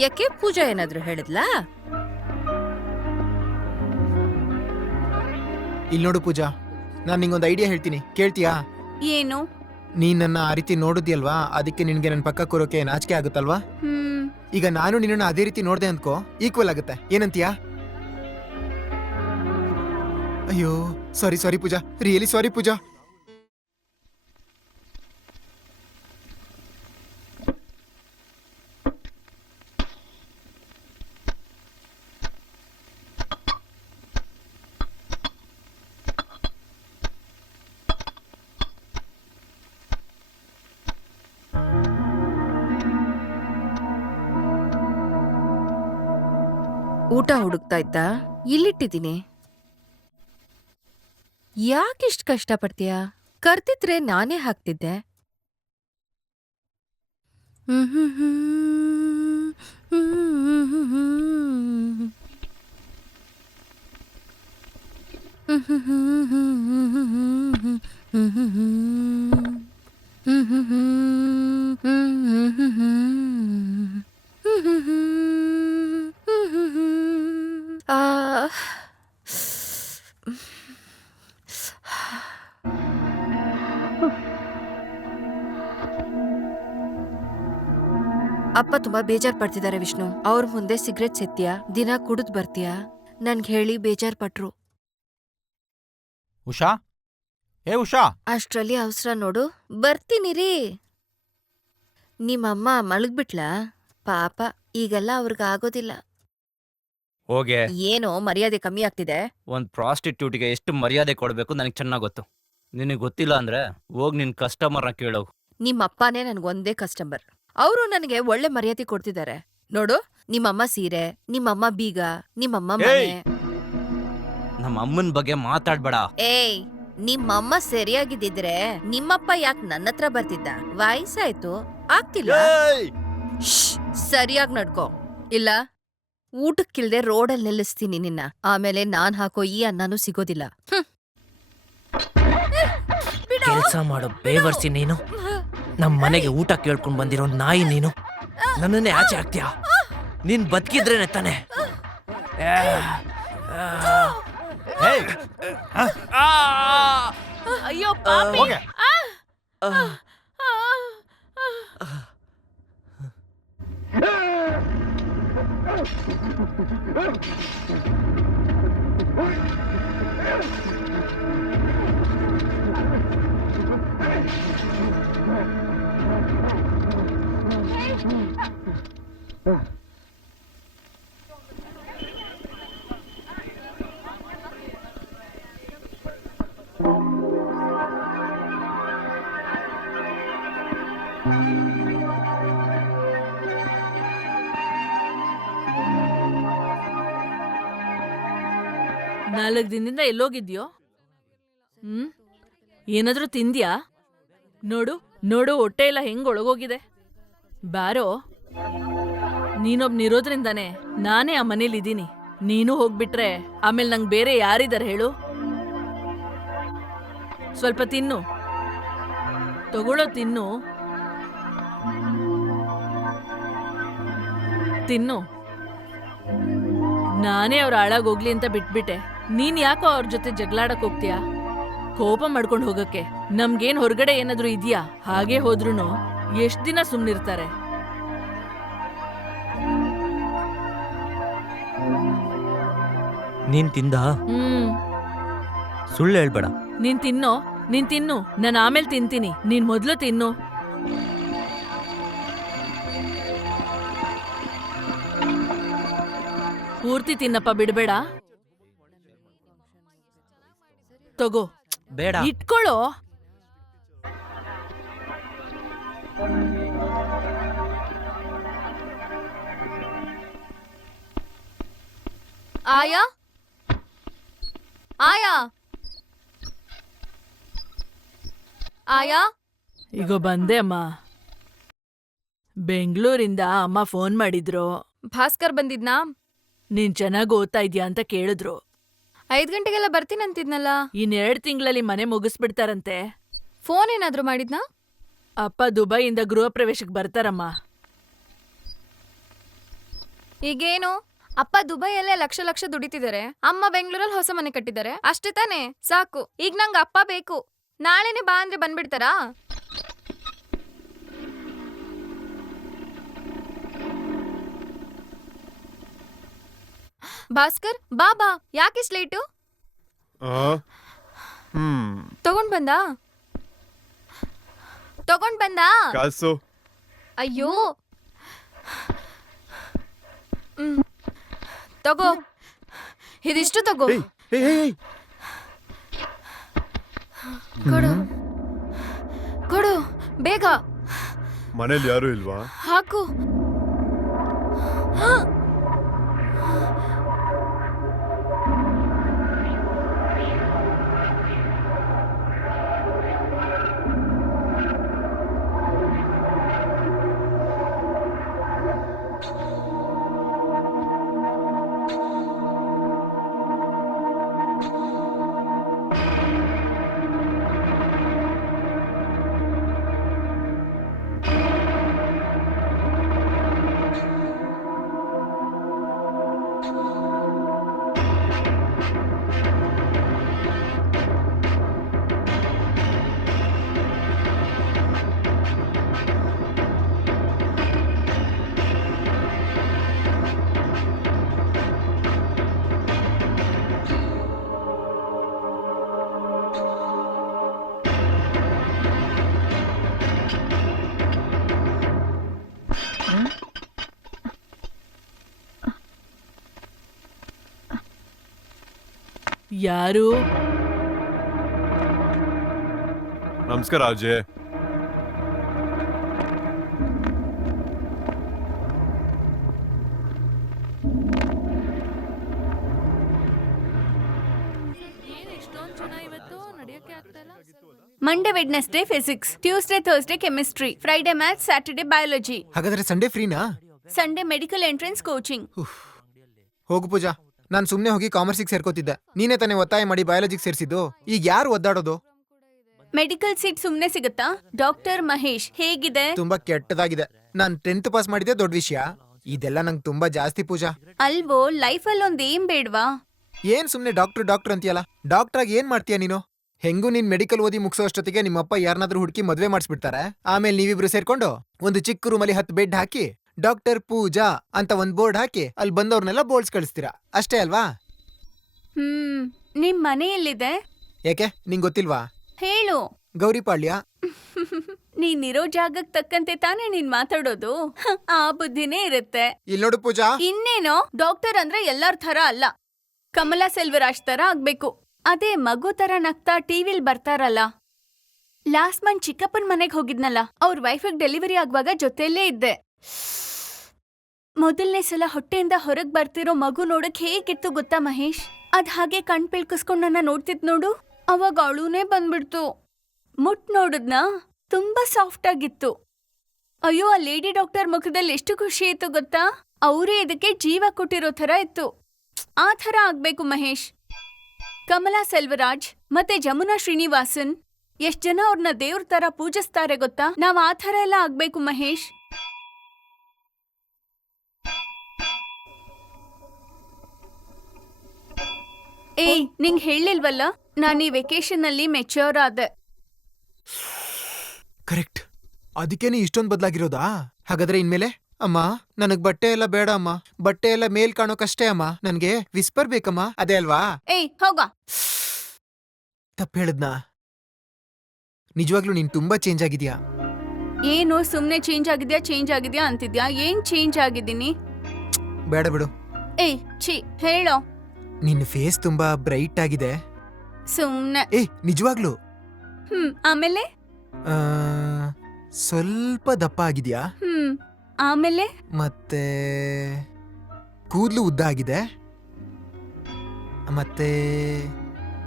ಯಾಕೆ, ಪೂಜಾ ಏನಾದ್ರೂ ಹೇಳಿದ್ಲಾ? ಇಲ್ಲಿ ನೋಡು ಪೂಜಾ, ನಾನ್ ನಿಂಗೊಂದು ಐಡಿಯಾ ಹೇಳ್ತೀನಿ, ಕೇಳ್ತೀಯಾ? ಏನು? ನೀನ್ ನನ್ನ ಆ ರೀತಿ ನೋಡಿದ್ಯಲ್ವಾ, ಅದಕ್ಕೆ ನಿನ್ಗೆ ನನ್ ಪಕ್ಕ ಕೂರೋಕೆ ನಾಚಿಕೆ ಆಗುತ್ತಲ್ವಾ? ಈಗ ನಾನು ನಿನ್ನ ಅದೇ ರೀತಿ ನೋಡ್ದೆ ಅಂದ್ಕೋ, ಈಕ್ವಲ್ ಆಗುತ್ತೆ. ಏನಂತೀಯಾ? ಅಯ್ಯೋ ಸಾರಿ ಪೂಜಾ, ರಿಯಲಿ ಸಾರಿ ಪೂಜಾ. ಊಟ ಹುಡುಕ್ತಾ ಇತ್ತಾ? ಇಲ್ಲಿಟ್ಟಿದ್ದೀನಿ. ಯಾಕಿಷ್ಟು ಕಷ್ಟಪಡ್ತೀಯ? ಕರ್ತಿದ್ರೆ ನಾನೇ ಹಾಕ್ತಿದ್ದೆ. ಅಪ್ಪ ತುಂಬಾ ಬೇಜಾರ್ ಪಡ್ತಿದ್ದಾರೆ ವಿಷ್ಣು. ಅವ್ರ ಮುಂದೆ ಸಿಗರೆಟ್ ಸೇತ್ತೀಯಾ? ದಿನ ಕುಡಿದ್ ಬರ್ತೀಯಾ? ನನ್ಗೆ ಹೇಳಿ ಬೇಜಾರ್ ಪಟ್ರು. ಉಷಾ, ಉಷಾ, ಅಷ್ಟ್ರಲ್ಲಿ ಅವಸರ ನೋಡು. ಬರ್ತೀನಿ ರೀ. ನಿಮ್ಮಮ್ಮ ಮಲಗ್ಬಿಟ್ಲಾ? ಪಾಪ ಈಗೆಲ್ಲ ಅವ್ರಿಗೆ ಆಗೋದಿಲ್ಲ. ಹೋಗೆ ಏನೋ ಮರ್ಯಾದೆ ಕಮ್ಮಿ ಆಗ್ತಿದೆ. ಒಂದ್ ಪ್ರಾಸ್ಟಿಟ್ಯೂಟ್ಗೆ ಎಷ್ಟು ಮರ್ಯಾದೆ ಕೊಡ್ಬೇಕು ನನಗೆ ಚೆನ್ನಾಗ್ ಗೊತ್ತು. ನಿನಗೆ ಗೊತ್ತಿಲ್ಲ ಅಂದ್ರೆ ಹೋಗ್ ನಿನ್ ಕಸ್ಟಮರ್ನ ಕೇಳೋಗು. ನಿಮ್ಮಪ್ಪನೇ ನನ್ಗೊಂದೇ ಕಸ್ಟಮರ್. ಅವರು ನನಗೆ ಒಳ್ಳೆ ಮರ್ಯಾದೆ ಕೊಡ್ತಿದ್ದಾರೆ. ನೋಡು, ನಿಮ್ಮಮ್ಮ ಸೀರೆ, ನಿಮ್ಮಮ್ಮ ಬೀಗ, ನಿಮ್ಮಮ್ಮ ಮನೆ. ಏಯ್! ನಮ್ಮ ಅಮ್ಮನ್ ಬಗ್ಗೆ ಮಾತಾಡ್ಬೇಡ. ಏಯ್, ನಿಮ್ಮಮ್ಮ ಸರಿಯಾಗಿದ್ದಿದ್ರೆ ನಿಮ್ಮಪ್ಪ ಯಾಕೆ ನನ್ನ ಹತ್ರ ಬರ್ತಿದ್ದ? ವಯಸ್ಸಾಯ್ತು, ಆಗ್ತಿಲ್ಲ. ಶ್ಶ್, ಸರಿಯಾಗಿ ನಡ್ಕೋ, ಇಲ್ಲ ಊಟಕ್ಕಿಲ್ದೆ ರೋಡಲ್ಲಿ ನಿಲ್ಲಿಸ್ತೀನಿ ನಿನ್ನ. ಆಮೇಲೆ ನಾನ್ ಹಾಕೋ ಈ ಅನ್ನನೂ ಸಿಗೋದಿಲ್ಲ. ಕೆಲಸ ಮಾಡೋ ಬೇವರ್ಸಿ ನೀನು. ನಮ್ ಮನೆಗೆ ಊಟ ಕೇಳ್ಕೊಂಡ್ ಬಂದಿರೋ ನಾಯಿ ನೀನು. ನನ್ನನ್ನೇ ಆಚೆ ಹಾಕ್ತೀಯಾ? ನೀನ್ ಬದುಕಿದ್ರೇನೆ ತಾನೆ. ಅಯ್ಯೋ ಪಾಪಿ. ಹೋಗೆ. ನಾಲ್ಕು ದಿನದಿಂದ ಎಲ್ಲೋಗಿದ್ಯೋ? ಏನಾದ್ರೂ ತಿಂದ್ಯಾ? ನೋಡು ನೋಡು, ಹೊಟ್ಟೆ ಎಲ್ಲ ಹೆಂಗ್ ಒಳಗೋಗಿದೆ. ಬಾರೋ, ನೀನೊಬ್ನಿರೋದ್ರಿಂದಾನೆ ನಾನೇ ಆ ಮನೇಲಿದ್ದೀನಿ. ನೀನು ಹೋಗ್ಬಿಟ್ರೆ ಆಮೇಲೆ ನಂಗೆ ಬೇರೆ ಯಾರಿದಾರೆ ಹೇಳು? ಸ್ವಲ್ಪ ತಿನ್ನು, ತಗೊಳ್ಳೋ, ತಿನ್ನು ತಿನ್ನು. ನಾನೇ ಅವ್ರ ಹಾಳಾಗೋಗ್ಲಿ ಅಂತ ಬಿಟ್ಬಿಟ್ಟೆ. ನೀನ್ ಯಾಕೋ ಅವ್ರ ಜೊತೆ ಜಗಳಾಡಕ್ ಹೋಗ್ತೀಯಾ? ಕೋಪ ಮಾಡ್ಕೊಂಡು ಹೋಗಕ್ಕೆ. ನಮ್ಗೇನ್ ಹೊರಗಡೆ ಏನಾದ್ರೂ ಇದ್ಯಾ? ಹಾಗೆ ಹೋದ್ರುನು ಎಷ್ಟ್ ದಿನ ಸುಮ್ನಿರ್ತಾರೆ? ನೀನ್ ತಿಂದ? ಸುಳ್ಳು ಹೇಳ್ಬೇಡ. ನೀನ್ ತಿನ್ನು, ನಾನು ಆಮೇಲೆ ತಿಂತೀನಿ. ನೀನ್ ಮೊದ್ಲು ತಿನ್ನು. ಪೂರ್ತಿ ತಿನ್ನಪ್ಪ, ಬಿಡ್ಬೇಡ. ತಗೋ, ಬೇಡ. ಇಟ್ಕೊಳ್ಳೋ. ಆಯಾ, ಆಯಾ, ಆಯಾ. ಈಗ ಬಂದೆ ಅಮ್ಮ. ಬೆಂಗಳೂರಿಂದ ಅಮ್ಮ ಫೋನ್ ಮಾಡಿದ್ರು. ಭಾಸ್ಕರ್ ಬಂದಿದ್ನಾ? ನೀನ್ ಚೆನ್ನಾಗ್ ಓದ್ತಾ ಇದ್ಯಾ ಅಂತ ಕೇಳಿದ್ರು. 5 ಗಂಟೆಗೆಲ್ಲ ಬರ್ತೀನಂತಿದ್ನಲ್ಲ. ಇನ್2 ತಿಂಗಳಲ್ಲಿ ಮನೆ ಮುಗಿಸ್ಬಿಡ್ತಾರಂತೆ. ಫೋನ್ ಏನಾದ್ರೂ ಮಾಡಿದ್ನಾ? ಅಪ್ಪ ದುಬೈಯಿಂದ ಗೃಹ ಪ್ರವೇಶಕ್ಕೆ ಬರ್ತಾರಮ್ಮ. ಈಗೇನು? ಅಪ್ಪ ದುಬೈಯಲ್ಲೇ ಲಕ್ಷ ಲಕ್ಷ ದುಡಿತಿದ್ದಾರೆ, ಅಮ್ಮ ಬೆಂಗಳೂರಲ್ಲಿ ಹೊಸ ಮನೆ ಕಟ್ಟಿದ್ದಾರೆ. ಅಷ್ಟೇ ತಾನೇ? ಸಾಕು. ಈಗ ನಂಗೆ ಅಪ್ಪ ಬೇಕು. ನಾಳೆನೆ ಬಾ ಅಂದ್ರೆ ಬಂದ್ಬಿಡ್ತಾರಾ? ಭಾಸ್ಕರ್, ಬಾ ಬಾ. ಯಾಕಿಸ್ ಲೇಟು? ತಗೊಂಡ್ ಬಂದ ಕಾಸು. ಅಯ್ಯೋ, ತಗೋ, ಇದಿಷ್ಟು ತಗೋ. ಕೊಡು ಕೊಡು ಬೇಗ. ಮನೇಲಿ ಯಾರು ಇಲ್ವಾ? ಹಾಕು. ಯಾರು? ನಮಸ್ಕಾರ Ajay. Monday Wednesday physics, Tuesday Thursday chemistry, Friday maths, Saturday biology, ಹಾಗಾದ್ರೆ ಸಂಡೇ ಫ್ರೀನಾ? Sunday medical entrance coaching. ಹೋಗು ಪೂಜಾ, ನಾನ್ ಸುಮ್ನೆ ಹೋಗಿ ಕಾಮರ್ಸಿಗೆ ಸೇರ್ಕೋತಿದ್ದೆ. ನೀನೇ ತಾನೇ ಒತ್ತಾಯ ಮಾಡಿ ಬಯಾಲಜಿಗೆ ಸೇರ್ಸಿದ್ದು. ಈಗ ಯಾರು ಒದ್ದಾಡೋದು? ಮೆಡಿಕಲ್ ಸೀಟ್ ಸುಮ್ನೆ ಸಿಗುತ್ತಾ? ಡಾಕ್ಟರ್ ಮಹೇಶ್ ಹೇಗಿದೆ? ತುಂಬಾ ಕೆಟ್ಟದಾಗಿದೆ. ನಾನ್ 10th ಪಾಸ್ ಮಾಡಿದ್ದೆ ದೊಡ್ಡ ವಿಷಯ. ಇದೆಲ್ಲ ನಂಗೆ ತುಂಬಾ ಜಾಸ್ತಿ ಪೂಜಾ. ಅಲ್ವೋ, ಲೈಫಲ್ಲಿ ಒಂದ್ ಏನ್ ಬೇಡ್ವಾ? ಏನ್ ಸುಮ್ನೆ ಡಾಕ್ಟರ್ ಅಂತೀಯಲ್ಲ? ಡಾಕ್ಟರ್ ಆಗಿ ಏನ್ ಮಾಡ್ತೀಯ ನೀನು? ಹೆಂಗೂ ನೀನ್ ಮೆಡಿಕಲ್ ಓದಿ ಮುಗಿಸೋ ಅಷ್ಟೊತ್ತಿಗೆ ನಿಮ್ಮಪ್ಪ ಯಾರನ್ನಾದ್ರೂ ಹುಡುಕಿ ಮದ್ವೆ ಮಾಡಿಸ್ಬಿಡ್ತಾರೆ. ಆಮೇಲೆ ನೀವಿಬ್ರು ಸೇರ್ಕೊಂಡು ಒಂದು ಚಿಕ್ಕ ರೂಮಲ್ಲಿ 10 ಬೆಡ್ ಹಾಕಿ ಡಾಕ್ಟರ್ ಪೂಜಾ ಅಂತ ಒಂದ್ ಬೋರ್ಡ್ ಹಾಕಿ ಅಲ್ಲಿ ಬಂದವ್ರನ್ನೆಲ್ಲ ಬೋಲ್ಸ್ ಕಳಿಸ್ತೀರಾ, ಅಷ್ಟೇ ಅಲ್ವಾ? ನಿಮ್ ಮನೆ ಎಲ್ಲಿದೆ? ಯಾಕೆ ನಿಂಗ್ ಗೊತ್ತಿಲ್ವಾ? ಹೇಳು. ಗೌರಿಪಾಳ್ಯ. ನೀನಿರೋ ಜಾಗಕ್ ತಕ್ಕಂತೆ ತಾನೇ ನೀನ್ ಮಾತಾಡೋದು. ಆ ಬುದ್ಧಿನೇ ಇರುತ್ತೆ. ಇಲ್ಲಿ ನೋಡು ಪೂಜಾ. ಇನ್ನೇನೋ, ಡಾಕ್ಟರ್ ಅಂದ್ರೆ ಎಲ್ಲಾರ್ ಥರ ಅಲ್ಲ. ಕಮಲಾ ಸೆಲ್ವರಾಜ್ ತರ ಆಗ್ಬೇಕು. ಅದೇ ಮಗು ತರ ನಗ್ತಾ ಟಿವಿಲ್ ಬರ್ತಾರಲ್ಲ. ಲಾಸ್ಟ್ ಮಂತ್ ಚಿಕ್ಕಪ್ಪನ್ ಮನೆಗ್ ಹೋಗಿದ್ನಲ್ಲ, ಅವ್ರ ವೈಫಿಗ್ ಡೆಲಿವರಿ ಆಗುವಾಗ ಜೊತೆಯಲ್ಲೇ ಇದ್ದೆ. ಮೊದಲನೇ ಸಲ ಹೊಟ್ಟೆಯಿಂದ ಹೊರಗ್ ಬರ್ತಿರೋ ಮಗು ನೋಡಕ್ ಹೇಗಿತ್ತು ಗೊತ್ತಾ ಮಹೇಶ್? ಅದ್ ಹಾಗೆ ಕಣ್ ಪಿಳ್ಕಿಸ್ಕೊಂಡ್ ನನ್ನ ನೋಡ್ತಿದ್ ನೋಡು, ಅವಾಗ ಅಳುನೇ ಬಂದ್ಬಿಡ್ತು. ಮುಟ್ ನೋಡಿದ್ನಾ, ತುಂಬಾ ಸಾಫ್ಟ್ ಆಗಿತ್ತು. ಅಯ್ಯೋ, ಆ ಲೇಡಿ ಡಾಕ್ಟರ್ ಮುಖದಲ್ಲಿ ಎಷ್ಟು ಖುಷಿ ಇತ್ತು ಗೊತ್ತಾ? ಅವರೇ ಇದಕ್ಕೆ ಜೀವ ಕೊಟ್ಟಿರೋ ಥರ ಇತ್ತು. ಆ ಥರ ಆಗ್ಬೇಕು ಮಹೇಶ್. ಕಮಲಾ ಸೆಲ್ವರಾಜ್ ಮತ್ತೆ ಜಮುನಾ ಶ್ರೀನಿವಾಸನ್ ಎಷ್ಟ್ ಜನ ಅವ್ರನ್ನ ದೇವ್ರ ತರ ಪೂಜಿಸ್ತಾರೆ ಗೊತ್ತಾ? ನಾವ್ ಆ ಥರ ಎಲ್ಲ ಆಗ್ಬೇಕು ಮಹೇಶ್. ಏಯ್, ನಿಂಗ್ ಹೇಳಿಲ್ವಲ್ಲ, ನಾನ್ ಈ ವೆಕೇಶನ್ ಅಲ್ಲಿ ಮೆಚ್ಯೂರ್ ಆದೆ. ಕರೆಕ್ಟ್. ಅದಕ್ಕೇನೆ ಇಷ್ಟೊಂದ್ ಬದ್ಲಾಗಿರೋದಾ? ಹಾಗಾದ್ರೆ ಇನ್ಮೇಲೆ ಅಮ್ಮ ನನಗ್ ಬಟ್ಟೆ ಎಲ್ಲ ಬೇಡ ಅಮ್ಮ, ಬಟ್ಟೆ ಎಲ್ಲ ಮೇಲ್ ಕಾಣೋಕಷ್ಟೇ ಅಮ್ಮ, ನನ್ಗೆ ವಿಸ್ಪರ್ ಬೇಕಮ್ಮ, ಅದೇ ಅಲ್ವಾ? ಏಯ್ ಹೋಗ. ತಪ್ಪು ಹೇಳದ್ನಾ? ನಿಜವಾಗ್ಲೂ ನೀನ್ ತುಂಬಾ ಚೇಂಜ್ ಆಗಿದ್ಯಾ. ಏನು ಸುಮ್ನೆ ಚೇಂಜ್ ಆಗಿದ್ಯಾ ಅಂತಿದ್ಯಾ? ಏನ್ ಚೇಂಜ್ ಆಗಿದ್ದೀನಿ? ಬೇಡ ಬಿಡು. ಏಯ್ ಛೀ, ಹೇಳೋ. ನಿನ್ನ ಫೇಸ್ ತುಂಬಾ ಬ್ರೈಟ್ ಆಗಿದೆ. ಸುಮ್ನೆ. ನಿಜವಾಗ್ಲೂ. ಆಮೇಲೆ ಆ, ಸ್ವಲ್ಪ ದಪ್ಪ ಆಗಿದ್ಯಾ. ಆಮೇಲೆ ಮತ್ತೆ ಕೂದ್ಲು ಉದ್ದ ಆಗಿದೆ. ಮತ್ತೆ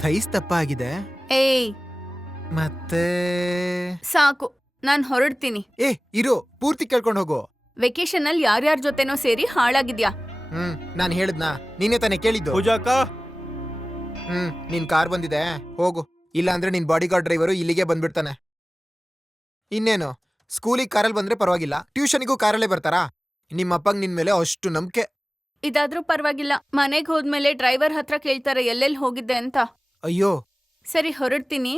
ಥೈಸ್ ದಪ್ಪ ಆಗಿದೆ. ಏಯ್ ಮತ್ತೆ ಸಾಕು, ನಾನ್ ಹೊರಡ್ತೀನಿ. ಇರೋ, ಪೂರ್ತಿ ಕೇಳ್ಕೊಂಡು ಹೋಗು. ವೆಕೇಶನ್ ಅಲ್ಲಿ ಯಾರ್ಯಾರ ಜೊತೆನೋ ಸೇರಿ ಹಾಳಾಗಿದ್ಯಾ. ನಾನ್ ಹೇಳಿದ್ನಾ? ನೀನೇ ತಾನೇ ಕೇಳಿದ್ದು. ಪೂಜಾಕ, ನಿನ್ ಕಾರ್ ಬಂದಿದೆ, ಹೋಗು. ಇಲ್ಲ ಅಂದ್ರೆ ನಿನ್ ಬಾಡಿ ಗಾರ್ಡ್ ಡ್ರೈವರು ಇಲ್ಲಿಗೆ ಬಂದ್ಬಿಡ್ತಾನೆ. ಇನ್ನೇನು, ಸ್ಕೂಲಿಗೆ ಕಾರಲ್ಲಿ ಬಂದ್ರೆ ಪರವಾಗಿಲ್ಲ, ಟ್ಯೂಷನ್ಗೂ ಕಾರಲ್ಲೇ ಬರ್ತಾರಾ? ನಿಮ್ಮಪ್ಪಂಗ್ ನಿನ್ ಮೇಲೆ ಅಷ್ಟು ನಂಬಿಕೆ. ಇದಾದ್ರೂ ಪರವಾಗಿಲ್ಲ, ಮನೆಗ್ ಹೋದ್ಮೇಲೆ ಡ್ರೈವರ್ ಹತ್ರ ಕೇಳ್ತಾರೆ ಎಲ್ಲೆಲ್ಲಿ ಹೋಗಿದ್ದೆ ಅಂತ. ಅಯ್ಯೋ. ಸರಿ, ಹೊರಡ್ತೀನಿ.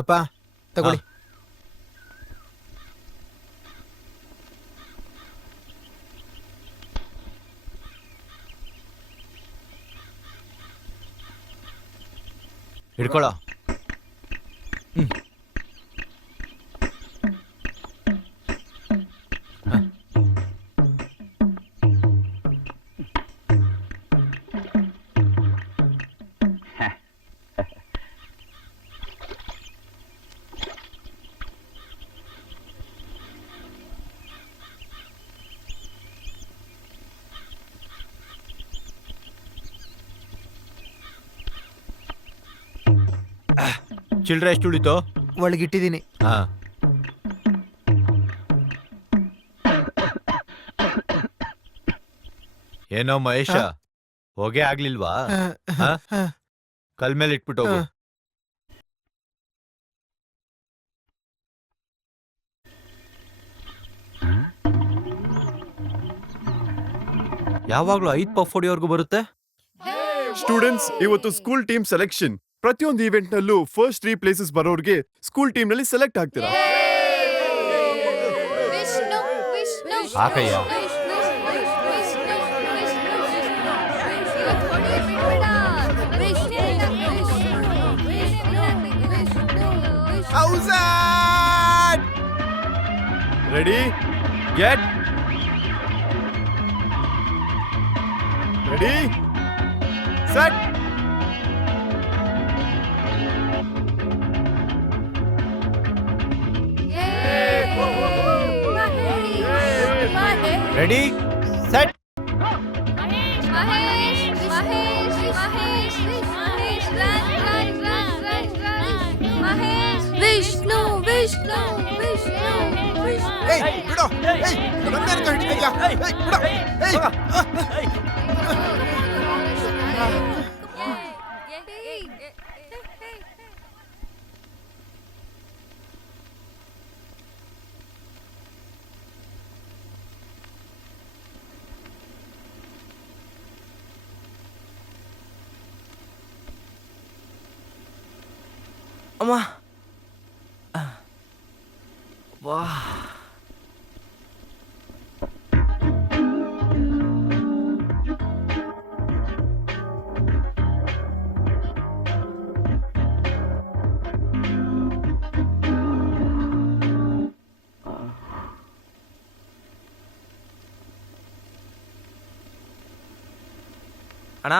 ಅಪ್ಪ ತಗೊಳ್ಳಿ. ಹಿಡ್ಕೊಳ. ಚಿಲ್ಡ್ರೆ ಎಷ್ಟು ಉಳಿತು? ಒಳಗಿಟ್ಟಿದ್ದೀನಿ. ಹಾ, ಏನೋ ಮಹೇಶ, ಹೋಗೇ ಆಗ್ಲಿಲ್ವಾ? ಕಲ್ ಮೇಲೆ ಇಟ್ಬಿಟ್ಟು ಹೋಗು. ಯಾವಾಗ್ಲೂ 5 ಪಫ್ ಹೊಡಿಯೋರ್ಗು ಬರುತ್ತೆ. ಸ್ಟೂಡೆಂಟ್ಸ್, ಇವತ್ತು ಸ್ಕೂಲ್ ಟೀಮ್ ಸೆಲೆಕ್ಷನ್. ಪ್ರತಿಯೊಂದು ಇವೆಂಟ್ ನಲ್ಲೂ ಫಸ್ಟ್ 3 ಪ್ಲೇಸಸ್ ಬರೋರ್ಗೆ ಸ್ಕೂಲ್ ಟೀಮ್ ನಲ್ಲಿ ಸೆಲೆಕ್ಟ್ ಆಗ್ತೀರಾ. ಹಾಕಯ್ಯ. ಔಸಟ್! Ready get ready set ready set Vishnu Vishnu Vishnu ಏಯ್ ಬಿಡು ಏಯ್ ನನ್ನೇ ಅನ್ಕೊ ಹಿಡಿತಿದ್ಯಾ ಏಯ್ ಬಿಡು ಏಯ್ ಅಮ್ಮ ವಾ ಅಣ್ಣ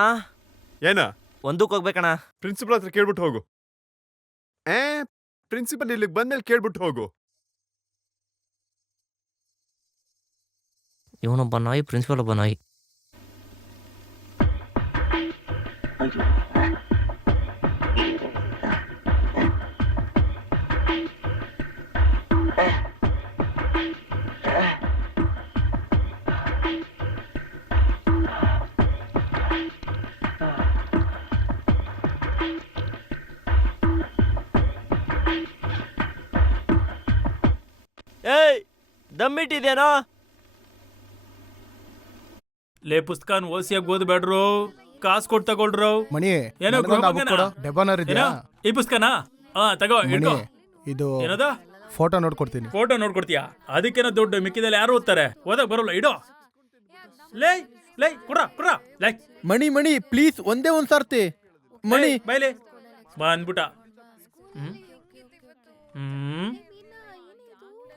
ಏನ ಒಂದಕ್ಕೆ ಹೋಗ್ಬೇಕಣ್ಣ. ಪ್ರಿನ್ಸಿಪಲ್ ಹತ್ರ ಕೇಳ್ಬಿಟ್ಟು ಹೋಗು. ಪ್ರಿನ್ಸಿಪಲ್ ಇಲ್ಲಿಗೆ ಬಂದ್ಮೇಲೆ ಕೇಳ್ಬಿಟ್ಟು ಹೋಗು. ಇವನೊಬ್ಬ ನಾಯಿ, ಪ್ರಿನ್ಸಿಪಲ್ ಒಬ್ಬ ನಾಯಿ. ಏಯ್ ದಮ್ಮಿಟ್ಟಿದೇನೋ? ಲೇ ಪುಸ್ತಕನ್ ಓಸಿಯಾಗಿ ಓದ್ಬೇಡ್ರು, ಕಾಸು ಕೊಟ್ಟು ತಗೊಳ್ರು. ಮಣಿ ಏನೋ ಡೆಬಾನರ್ ಇದೆಯಾ? ಈ ಪುಸ್ತಕನಾ? ತಗೋ ಇಟ್ಕೋ. ಇದು ಏನದ? ಫೋಟೋ ನೋಡ್ಕೊಡ್ತೀನಿ. ಫೋಟೋ ನೋಡ್ಕೊಡ್ತೀಯಾ? ಅದಕ್ಕೇನೋ ದುಡ್ಡು ಮಿಕ್ಕಿದಲ್ಲಿ ಯಾರು ಓದ್ತಾರೆ? ಓದಕ್ ಬರೋಲ್ಲ, ಇಡೋ. ಲೇ ಲೇ ಕುಡ್ರ ಕುಡ್ರ ಲೈ ಮಣಿ ಮಣಿ ಪ್ಲೀಸ್ ಒಂದೇ ಒಂದ್ ಸರ್ತಿ ಮಣಿ ಬೈಲೆ ಬಂದ್ಬಿಟ್ಟ. ಹ್ಮ್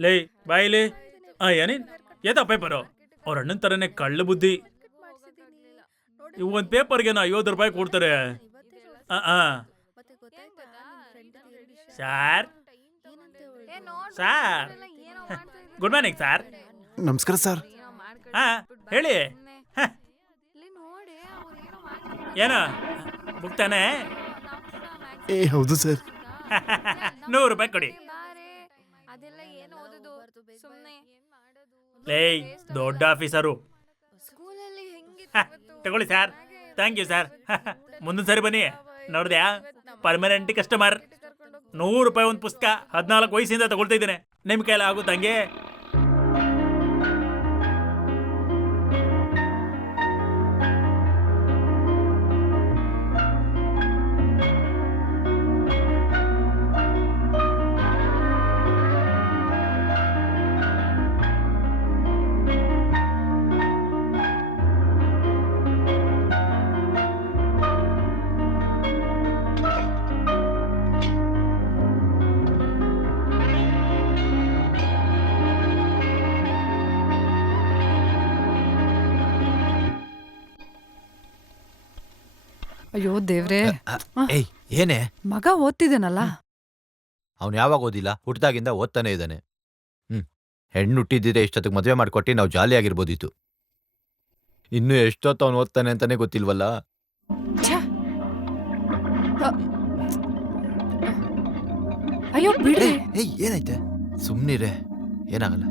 ಲೇ ಬಾಯಿಲೆ ಏನೇನ್ ಏತ ಪೇಪರು? ಅವ್ರ ಅಣ್ಣನ ತರನೇ ಕಳ್ಳ ಬುದ್ಧಿ. ಇವ್ ಒಂದ್ ಪೇಪರ್ಗೆ 50 ರೂಪಾಯಿ ಕೊಡ್ತಾರೆ. Sir sir good morning sir. ನಮಸ್ಕಾರ ಸರ್. ಹೇಳಿ. ಏನ ಬುಕ್ ತಾನೆ? ಹೌದು ಸರ್. 100 ರೂಪಾಯಿ ಕೊಡಿ. ಲೇ ದೊಡ್ಡ ಆಫೀಸರು. ತಗೊಳ್ಳಿ ಸರ್. Thank you sir. ಮುಂದಿನ ಸರಿ ಬನ್ನಿ. ನೋಡ್ದ್ಯಾ, ಪರ್ಮನೆಂಟ್ ಕಸ್ಟಮರ್. 100 ರೂಪಾಯಿ ಒಂದು ಪುಸ್ತಕ. 14 ವಯಸ್ಸಿಂದ ತಗೊಳ್ತಾ ಇದ್ದೇನೆ. ನಿಮ್ ಕೈಲ ಆಗುತ್ತೆ ಹಂಗೆ? ಅಯ್ಯೋ ದೇವ್ರೆ, ಏಯ್ ಏನೇ? ಮಗ ಓದ್ತಿದ್ದಾನಲ್ಲ. ಅವ್ನು ಯಾವಾಗ ಓದಿಲ್ಲ? ಹುಟ್ಟಿದಾಗಿಂದ ಓದ್ತಾನೆ ಇದ್ದಾನೆ. ಹೆಣ್ಣು ಹುಟ್ಟಿದ್ದಿದ್ರೆ ಇಷ್ಟೊತ್ತಿಗೆ ಮದುವೆ ಮಾಡ್ಕೊಟ್ಟು ನಾವು ಜಾಲಿ ಆಗಿರ್ಬೋದಿತ್ತು. ಇನ್ನು ಎಷ್ಟೊತ್ತು ಅವ್ನು ಓದ್ತಾನೆ ಅಂತಾನೆ ಗೊತ್ತಿಲ್ವಲ್ಲ. ಅಯ್ಯೋ ಬಿಡ್ರಿ. ಏಯ್ ಏನಾಯ್ತೆ? ಸುಮ್ನಿರೆ, ಏನಾಗಲ್ಲ.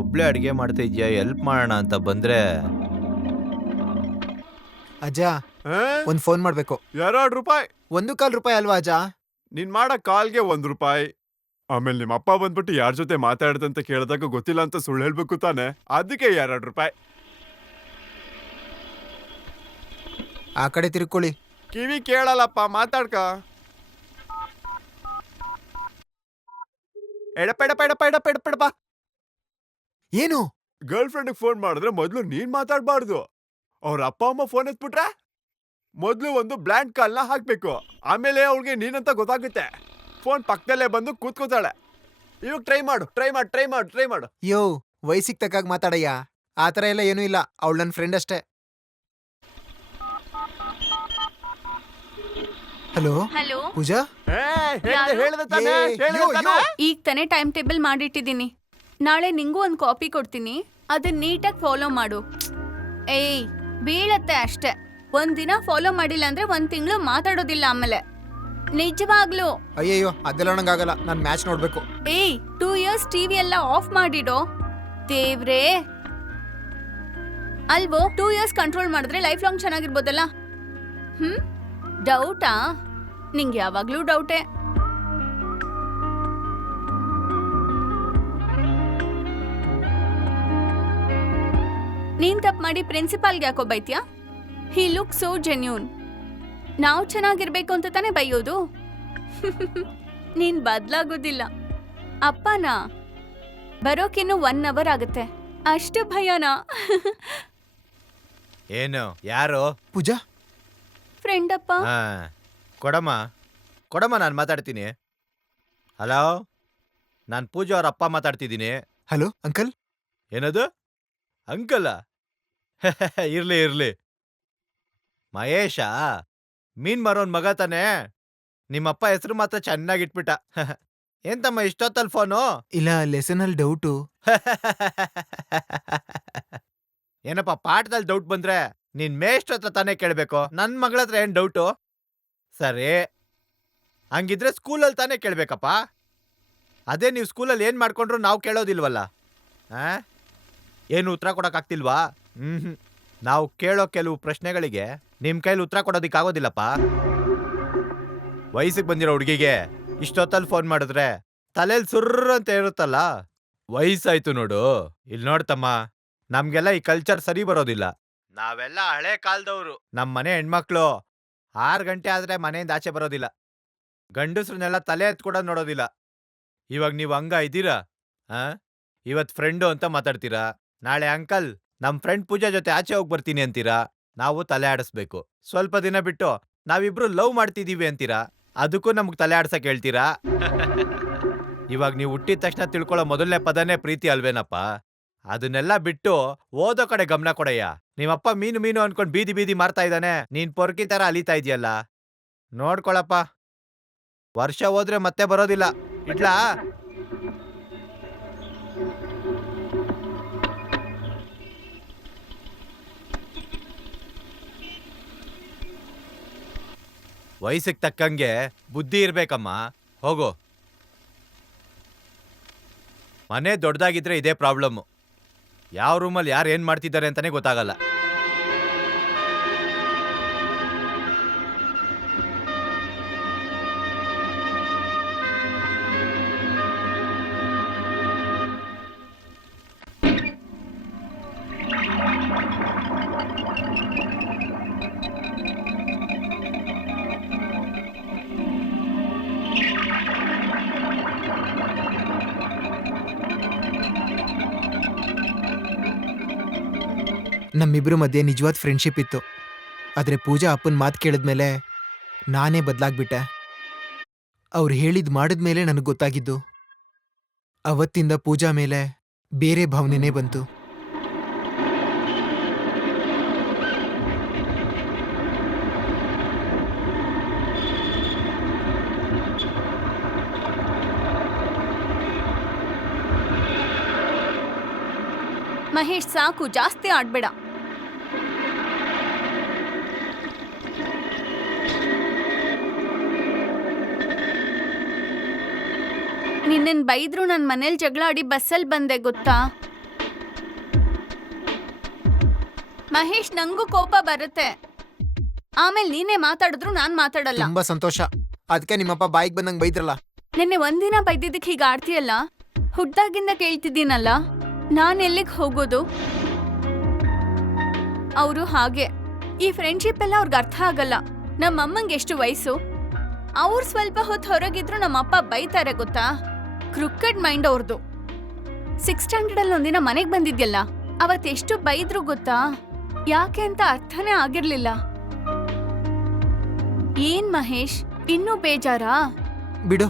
ಒಬ್ಳೆ ಅಡ್ಗೆ ಮಾಡ್ತಾ ಇದ್ಯಾ, ಹೆಲ್ಪ್ ಮಾಡೋಣ ಅಂತ ಬಂದ್ರೆ ಅಜ್ಜ ಒಂದ್ ಫೋನ್ ಮಾಡ್ಬೇಕು. 2 ರೂಪಾಯಿ. 1 ರೂಪಾಯಿ ಅಲ್ವಾ ಅಜ್ಜ? ನೀನ್ ಮಾಡೋ ಕಾಲ್ಗೆ 1 ರೂಪಾಯಿ. ಆಮೇಲೆ ನಿಮ್ಮ ಅಪ್ಪ ಬಂದ್ಬಿಟ್ಟು ಯಾರ ಜೊತೆ ಮಾತಾಡ್ದಂತ ಕೇಳಿದಾಗ ಗೊತ್ತಿಲ್ಲ ಅಂತ ಸುಳ್ಳು ಹೇಳ್ಬೇಕು ತಾನೆ, ಅದಕ್ಕೆ 2 ರೂಪಾಯಿ. ಆ ಕಡೆ ತಿರ್ಕೊಳ್ಳಿ. ಕಿವಿ ಕೇಳಲ್ಲಪ್ಪ, ಮಾತಾಡ್ಕ. ಎಡಪೆಡಪ. ಏನು? ಗರ್ಲ್ ಫ್ರೆಂಡ್ ಫೋನ್ ಮಾಡಿದ್ರೆ ಮೊದ್ಲು ನೀನ್ ಮಾತಾಡ್ಬಾರ್ದು. ಅವ್ರ ಅಪ್ಪ ಅಮ್ಮ ಫೋನ್ ಎತ್ಬಿಟ್ರೆ ಮೊದ್ಲು ಒಂದು ಬ್ಲ್ಯಾಂಕ್ ಕಾಲ್ನ ಹಾಕ್ಬೇಕು. ಆಮೇಲೆ ಅವ್ಳಿಗೆ ನೀನಂತ ಗೊತ್ತಾಗುತ್ತೆ. ಫೋನ್ ಪಕ್ಕದಲ್ಲೇ ಬಂದು ಕೂತ್ಕೋತಾಳೆ. ಇವಾಗ ಟ್ರೈ ಮಾಡು. ಯೋ ವಯಸ್ಸಿಗೆ ತಕ್ಕಾಗ ಮಾತಾಡಯ್ಯ. ಆ ಥರ ಎಲ್ಲ ಏನೂ ಇಲ್ಲ, ಅವಳು ನನ್ನ ಫ್ರೆಂಡ್ ಅಷ್ಟೇ. ಹಲೋ ಹಲೋ, ಪೂಜಾ. ಹೇಳ್ದೆ ತಾನೇ, ಏ, ಹೇಳ್ದೆ ಯೋ, ತಾನೇ? ಯೋ. ಈಗ ತಾನೇ ಟೈಮ್ ಟೇಬಲ್ ಮಾಡಿಟ್ಟಿದ್ದೀನಿ. ನಾಳೆ ನಿಂಗೂ ಒಂದು ಕಾಪಿ ಕೊಡ್ತೀನಿ, ಅದನ್ನ ನೀಟಾಗಿ ಫಾಲೋ ಮಾಡು. ಏಯ್ ಬೀಳತ್ತೆ ಅಷ್ಟೇ. ಒಂದಿನ ಫಾಲೋ ಮಾಡಿಲ್ಲ ಅಂದ್ರೆ 1 ತಿಂಗಳು ಮಾತಾಡೋದಿಲ್ಲ ಆಮೇಲೆ. ನಿಜವಾಗ್ಲು. ಅಯ್ಯಯ್ಯೋ ಅದೆಲ್ಲ ನಂಗಾಗಲ್ಲ, ನಾನು ಮ್ಯಾಚ್ ನೋಡ್ಬೇಕು. ಏಯ್ 2 ಇಯರ್ಸ್ ಟಿವಿ ಎಲ್ಲ ಆಫ್ ಮಾಡಿಡೋ. ದೇವ್ರೇ ಅಲ್ವೋ, 2 ಇಯರ್ಸ್ ಕಂಟ್ರೋಲ್ ಮಾಡಿದ್ರೆ ಲೈಫ್ ಲಾಂಗ್ ಚೆನ್ನಾಗಿರ್ಬೋದಲ್ಲ. ಡೌಟಾ? ನಿಂಗೆ ಯಾವಾಗ್ಲೂ ಡೌಟೇ. ನೀನ್ ತಪ್ಪು ಮಾಡಿ ಪ್ರಿನ್ಸಿಪಾಲ್ಗೆ ಯಾಕೋ ಬೈತ್ಯಾ? He look so genuine. ನಾವು ಚೆನ್ನಾಗಿರ್ಬೇಕು ಅಂತ ತಾನೇ ಬೈಯೋದು. ನೀನ್ ಬದ್ಲಾಗೋದಿಲ್ಲ. ಅಪ್ಪನಾ ಬರೋಕಿನ್ನು 1 ಅವರ್ ಆಗುತ್ತೆ. ಅಷ್ಟು ಭಯನಾ? ಏನು ಯಾರು? ಪೂಜಾ. ಫ್ರೆಂಡ್ ಅಪ್ಪ. ಹಾ ಕೊಡಮ್ಮ ನಾನು ಮಾತಾಡ್ತೀನಿ. ಹಲೋ, ನಾನು ಪೂಜಾ ಅವ್ರ ಅಪ್ಪ ಮಾತಾಡ್ತಿದ್ದೀನಿ. Hello uncle. ಏನದು ಅಂಕಲ? ಇರ್ಲಿ. ಮಹೇಶ ಮೀನ್ ಮಾರೋನ್ ಮಗ ತಾನೆ? ನಿಮ್ಮಪ್ಪ ಹೆಸರು ಮಾತ್ರ ಚೆನ್ನಾಗಿಟ್ಬಿಟ್ಟ. ಎಂತಮ್ಮ ಇಷ್ಟೊತ್ತಲ್ಲಿ ಫೋನು? ಇಲ್ಲ, ಲೆಸನ್ ಅಲ್ಲಿ ಡೌಟು. ಏನಪ್ಪ ಪಾಠದಲ್ಲಿ ಡೌಟ್ ಬಂದ್ರೆ ನೀನ್ ಮೇಷ್ಟ್ರ ಹತ್ರ ತಾನೇ ಕೇಳ್ಬೇಕು, ನನ್ ಮಗಳ ಹತ್ರ ಏನ್ ಡೌಟು? ಸರಿ, ಹಂಗಿದ್ರೆ ಸ್ಕೂಲಲ್ಲಿ ತಾನೇ ಕೇಳ್ಬೇಕಪ್ಪ. ಅದೇ ನೀವು ಸ್ಕೂಲಲ್ಲಿ ಏನ್ ಮಾಡ್ಕೊಂಡ್ರು ನಾವು ಕೇಳೋದಿಲ್ವಲ್ಲ. ಏನು ಉತ್ತರ ಕೊಡಕ್ಕಾಗ್ತಿಲ್ವಾ? ನಾವು ಕೇಳೋ ಕೆಲವು ಪ್ರಶ್ನೆಗಳಿಗೆ ನಿಮ್ ಕೈಲಿ ಉತ್ತರ ಕೊಡೋದಿಕ್ಕಾಗೋದಿಲ್ಲಪ್ಪ. ವಯಸ್ಸಿಗೆ ಬಂದಿರೋ ಹುಡುಗಿಗೆ ಇಷ್ಟೊತ್ತಲ್ಲಿ ಫೋನ್ ಮಾಡಿದ್ರೆ ತಲೆಯಲ್ಲಿ ಸುರ್ರ ಅಂತ ಇರುತ್ತಲ್ಲ. ವಯಸ್ಸಾಯ್ತು ನೋಡು. ಇಲ್ಲಿ ನೋಡ್ತಮ್ಮ, ನಮ್ಗೆಲ್ಲ ಈ ಕಲ್ಚರ್ ಸರಿ ಬರೋದಿಲ್ಲ. ನಾವೆಲ್ಲ ಹಳೆ ಕಾಲದವ್ರು. ನಮ್ಮನೆ ಹೆಣ್ಮಕ್ಳು 6 ಗಂಟೆ ಆದ್ರೆ ಮನೆಯಿಂದ ಆಚೆ ಬರೋದಿಲ್ಲ. ಗಂಡಸ್ರನ್ನೆಲ್ಲ ತಲೆ ಎತ್ಕೊಡೋದ್ ನೋಡೋದಿಲ್ಲ. ಇವಾಗ ನೀವು ಹಂಗ ಇದ್ದೀರಾ? ಇವತ್ ಫ್ರೆಂಡು ಅಂತ ಮಾತಾಡ್ತೀರಾ, ನಾಳೆ ಅಂಕಲ್ ನಮ್ ಫ್ರೆಂಡ್ ಪೂಜಾ ಜೊತೆ ಆಚೆ ಹೋಗಿ ಬರ್ತೀನಿ ಅಂತೀರಾ. ನಾವು ತಲೆ ಆಡಿಸ್ಬೇಕು. ಸ್ವಲ್ಪ ದಿನ ಬಿಟ್ಟು ನಾವಿಬ್ರು ಲವ್ ಮಾಡ್ತಿದೀವಿ ಅಂತೀರಾ, ಅದಕ್ಕೂ ನಮ್ಗ್ ತಲೆ ಆಡ್ಸಕ್ ಹೇಳ್ತೀರಾ? ಇವಾಗ ನೀವು ಹುಟ್ಟಿದ ತಕ್ಷಣ ತಿಳ್ಕೊಳ್ಳೋ ಮೊದಲನೇ ಪದನೇ ಪ್ರೀತಿ ಅಲ್ವೇನಪ್ಪ? ಅದನ್ನೆಲ್ಲ ಬಿಟ್ಟು ಓದೋ ಕಡೆ ಗಮನ ಕೊಡಯ್ಯ. ನಿಮ್ಮಪ್ಪ ಮೀನು ಅನ್ಕೊಂಡ್ ಬೀದಿ ಮಾರ್ತಾ ಇದ್ದಾನೆ, ನೀನ್ ಪೊರ್ಕಿ ತರ ಅಲಿತಾ ಇದೆಯಲ್ಲ. ನೋಡ್ಕೊಳಪ್ಪ, ವರ್ಷ ಹೋದ್ರೆ ಮತ್ತೆ ಬರೋದಿಲ್ಲ. ಇಡ್ಲಾ? ವಯಸ್ಸಿಗೆ ತಕ್ಕಂಗೆ ಬುದ್ಧಿ ಇರ್ಬೇಕಮ್ಮ. ಹೋಗು. ಮನೆ ದೊಡ್ಡದಾಗಿದ್ರೆ ಇದೇ ಪ್ರಾಬ್ಲಮ್ಮು. ಯಾವ ರೂಮಲ್ಲಿ ಯಾರು ಏನ್ ಮಾಡ್ತಿದ್ದಾರೆ ಅಂತಾನೆ ಗೊತ್ತಾಗಲ್ಲ. ನಮ್ಮಿಬ್ರು ಮಧ್ಯೆ ನಿಜವಾದ ಫ್ರೆಂಡ್ಶಿಪ್ ಇತ್ತು. ಆದರೆ ಪೂಜಾ ಅಪ್ಪನ ಮಾತು ಕೇಳಿದ್ಮೇಲೆ ನಾನೇ ಬದಲಾಗ್ಬಿಟ್ಟೆ. ಅವ್ರು ಹೇಳಿದ್ ಮಾಡಿದ್ಮೇಲೆ ನನಗೆ ಗೊತ್ತಾಗಿದ್ದು. ಅವತ್ತಿಂದ ಪೂಜಾ ಮೇಲೆ ಬೇರೆ ಭಾವನೆನೇ ಬಂತು. ಮಹೇಶ್ ಸಾಕು, ಜಾಸ್ತಿ ಆಡ್ಬೇಡ. ನಿನ್ನೇನ್ ಬೈದ್ರು ನನ್ ಮನೇಲಿ ಜಗಳ ಆಡಿ ಬಸ್ಸಲ್ಲಿ ಬಂದೆ ಗೊತ್ತಾ? ಮಹೇಶ್, ನಂಗೂ ಕೋಪ ಬರುತ್ತೆ. ಆಮೇಲೆ ನೀನೇ ಮಾತಾಡಿದ್ರು ನಾನ್ ಮಾತಾಡಲ್ಲ. ತುಂಬಾ ಸಂತೋಷ. ಅದಕ್ಕೆ ನಿಮ್ಮಪ್ಪ ಬಾಯಿಗೆ ಬಂದಂಗೆ ಬೈದ್ರಲ್ಲ. ನಿನ್ನೆ ಒಂದಿನ ಬೈದಿದ್ದಕ್ಕೆ ಹೀಗೆ ಆಡ್ತೀಯಲ್ಲ? ಹುಟ್ಟಾಗಿಂದ ಕೇಳ್ತಿದ್ದೀನಲ್ಲ, ನಾನ್ ಎಲ್ಲಿಗೆ ಹೋಗೋದು? ಅವರು ಹಾಗೆ. ಈ ಫ್ರೆಂಡ್ಶಿಪ್ ಎಲ್ಲ ಅವ್ರಿಗೆ ಅರ್ಥ ಆಗಲ್ಲ. ನಮ್ಮಮ್ಮಂಗೆ ಎಷ್ಟು ವಯಸ್ಸು? ಅವ್ರು ಸ್ವಲ್ಪ ಹೊತ್ತು ಹೊರಗಿದ್ರು ನಮ್ಮಪ್ಪ ಬೈತಾರೆ ಗೊತ್ತಾ? ಕ್ರಿಕೆಟ್ ಮೈಂಡ್ ಅವ್ರದ್ದು. 6th ಸ್ಟ್ಯಾಂಡರ್ಡಲ್ಲಿ ಒಂದಿನ ಮನೆಗೆ ಬಂದಿದ್ಯಲ್ಲ, ಅವತ್ತೆಷ್ಟು ಬೈದ್ರು ಗೊತ್ತಾ? ಯಾಕೆ ಅಂತ ಅರ್ಥನೇ ಆಗಿರ್ಲಿಲ್ಲ. ಏನ್ ಮಹೇಶ್, ಇನ್ನೂ ಬೇಜಾರಾ? ಬಿಡು,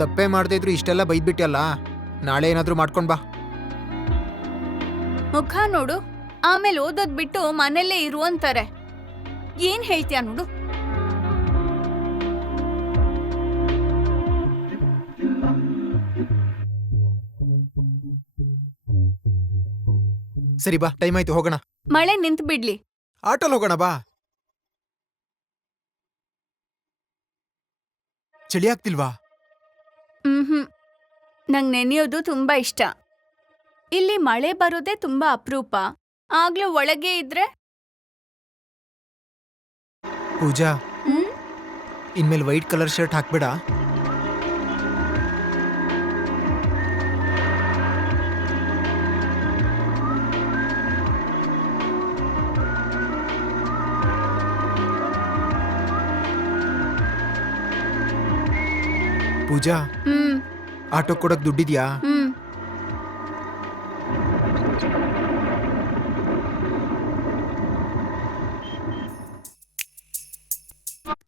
ತಪ್ಪೇ ಮಾಡದೇ ಇದ್ರು ಇಷ್ಟೆಲ್ಲ ಬೈದ್ಬಿಟ್ಟಲ್ಲ, ನಾಳೆ ಏನಾದ್ರೂ ಮಾಡ್ಕೊಂಡ್ ಬಾ. ಮುಖ ನೋಡು, ಆಮೇಲೆ ಓದೋದ್ ಬಿಟ್ಟು ಮನೇಲೇ ಇರು ಅಂತಾರೆ. ಏನ್ ಹೇಳ್ತೀಯ ನೋಡು. ಸರಿ ಬಾ, ಟೈಮ್ ಆಯ್ತು, ಹೋಗೋಣ. ಮಳೆ ನಿಂತು ಬಿಡ್ಲಿ. ಆಟೋಲ್ ಹೋಗೋಣ ಬಾ. ಚಳಿ ಆಗ್ತಿಲ್ವಾ? ನಂಗ್ ನೆನೆಯೋದು ತುಂಬಾ ಇಷ್ಟ. ಇಲ್ಲಿ ಮಳೆ ಬರೋದೇ ತುಂಬಾ ಅಪರೂಪ. ಆಗ್ಲೂ ಒಳಗೆ ಇದ್ರೆ ಪೂಜಾ, ಇನ್ಮೇಲೆ ವೈಟ್ ಕಲರ್ ಶರ್ಟ್ ಹಾಕ್ಬೇಡ. ಪೂಜಾ, ಆಟೋ ಕೊಡಕ್ ದುಡ್ಡಿದ್ಯಾ?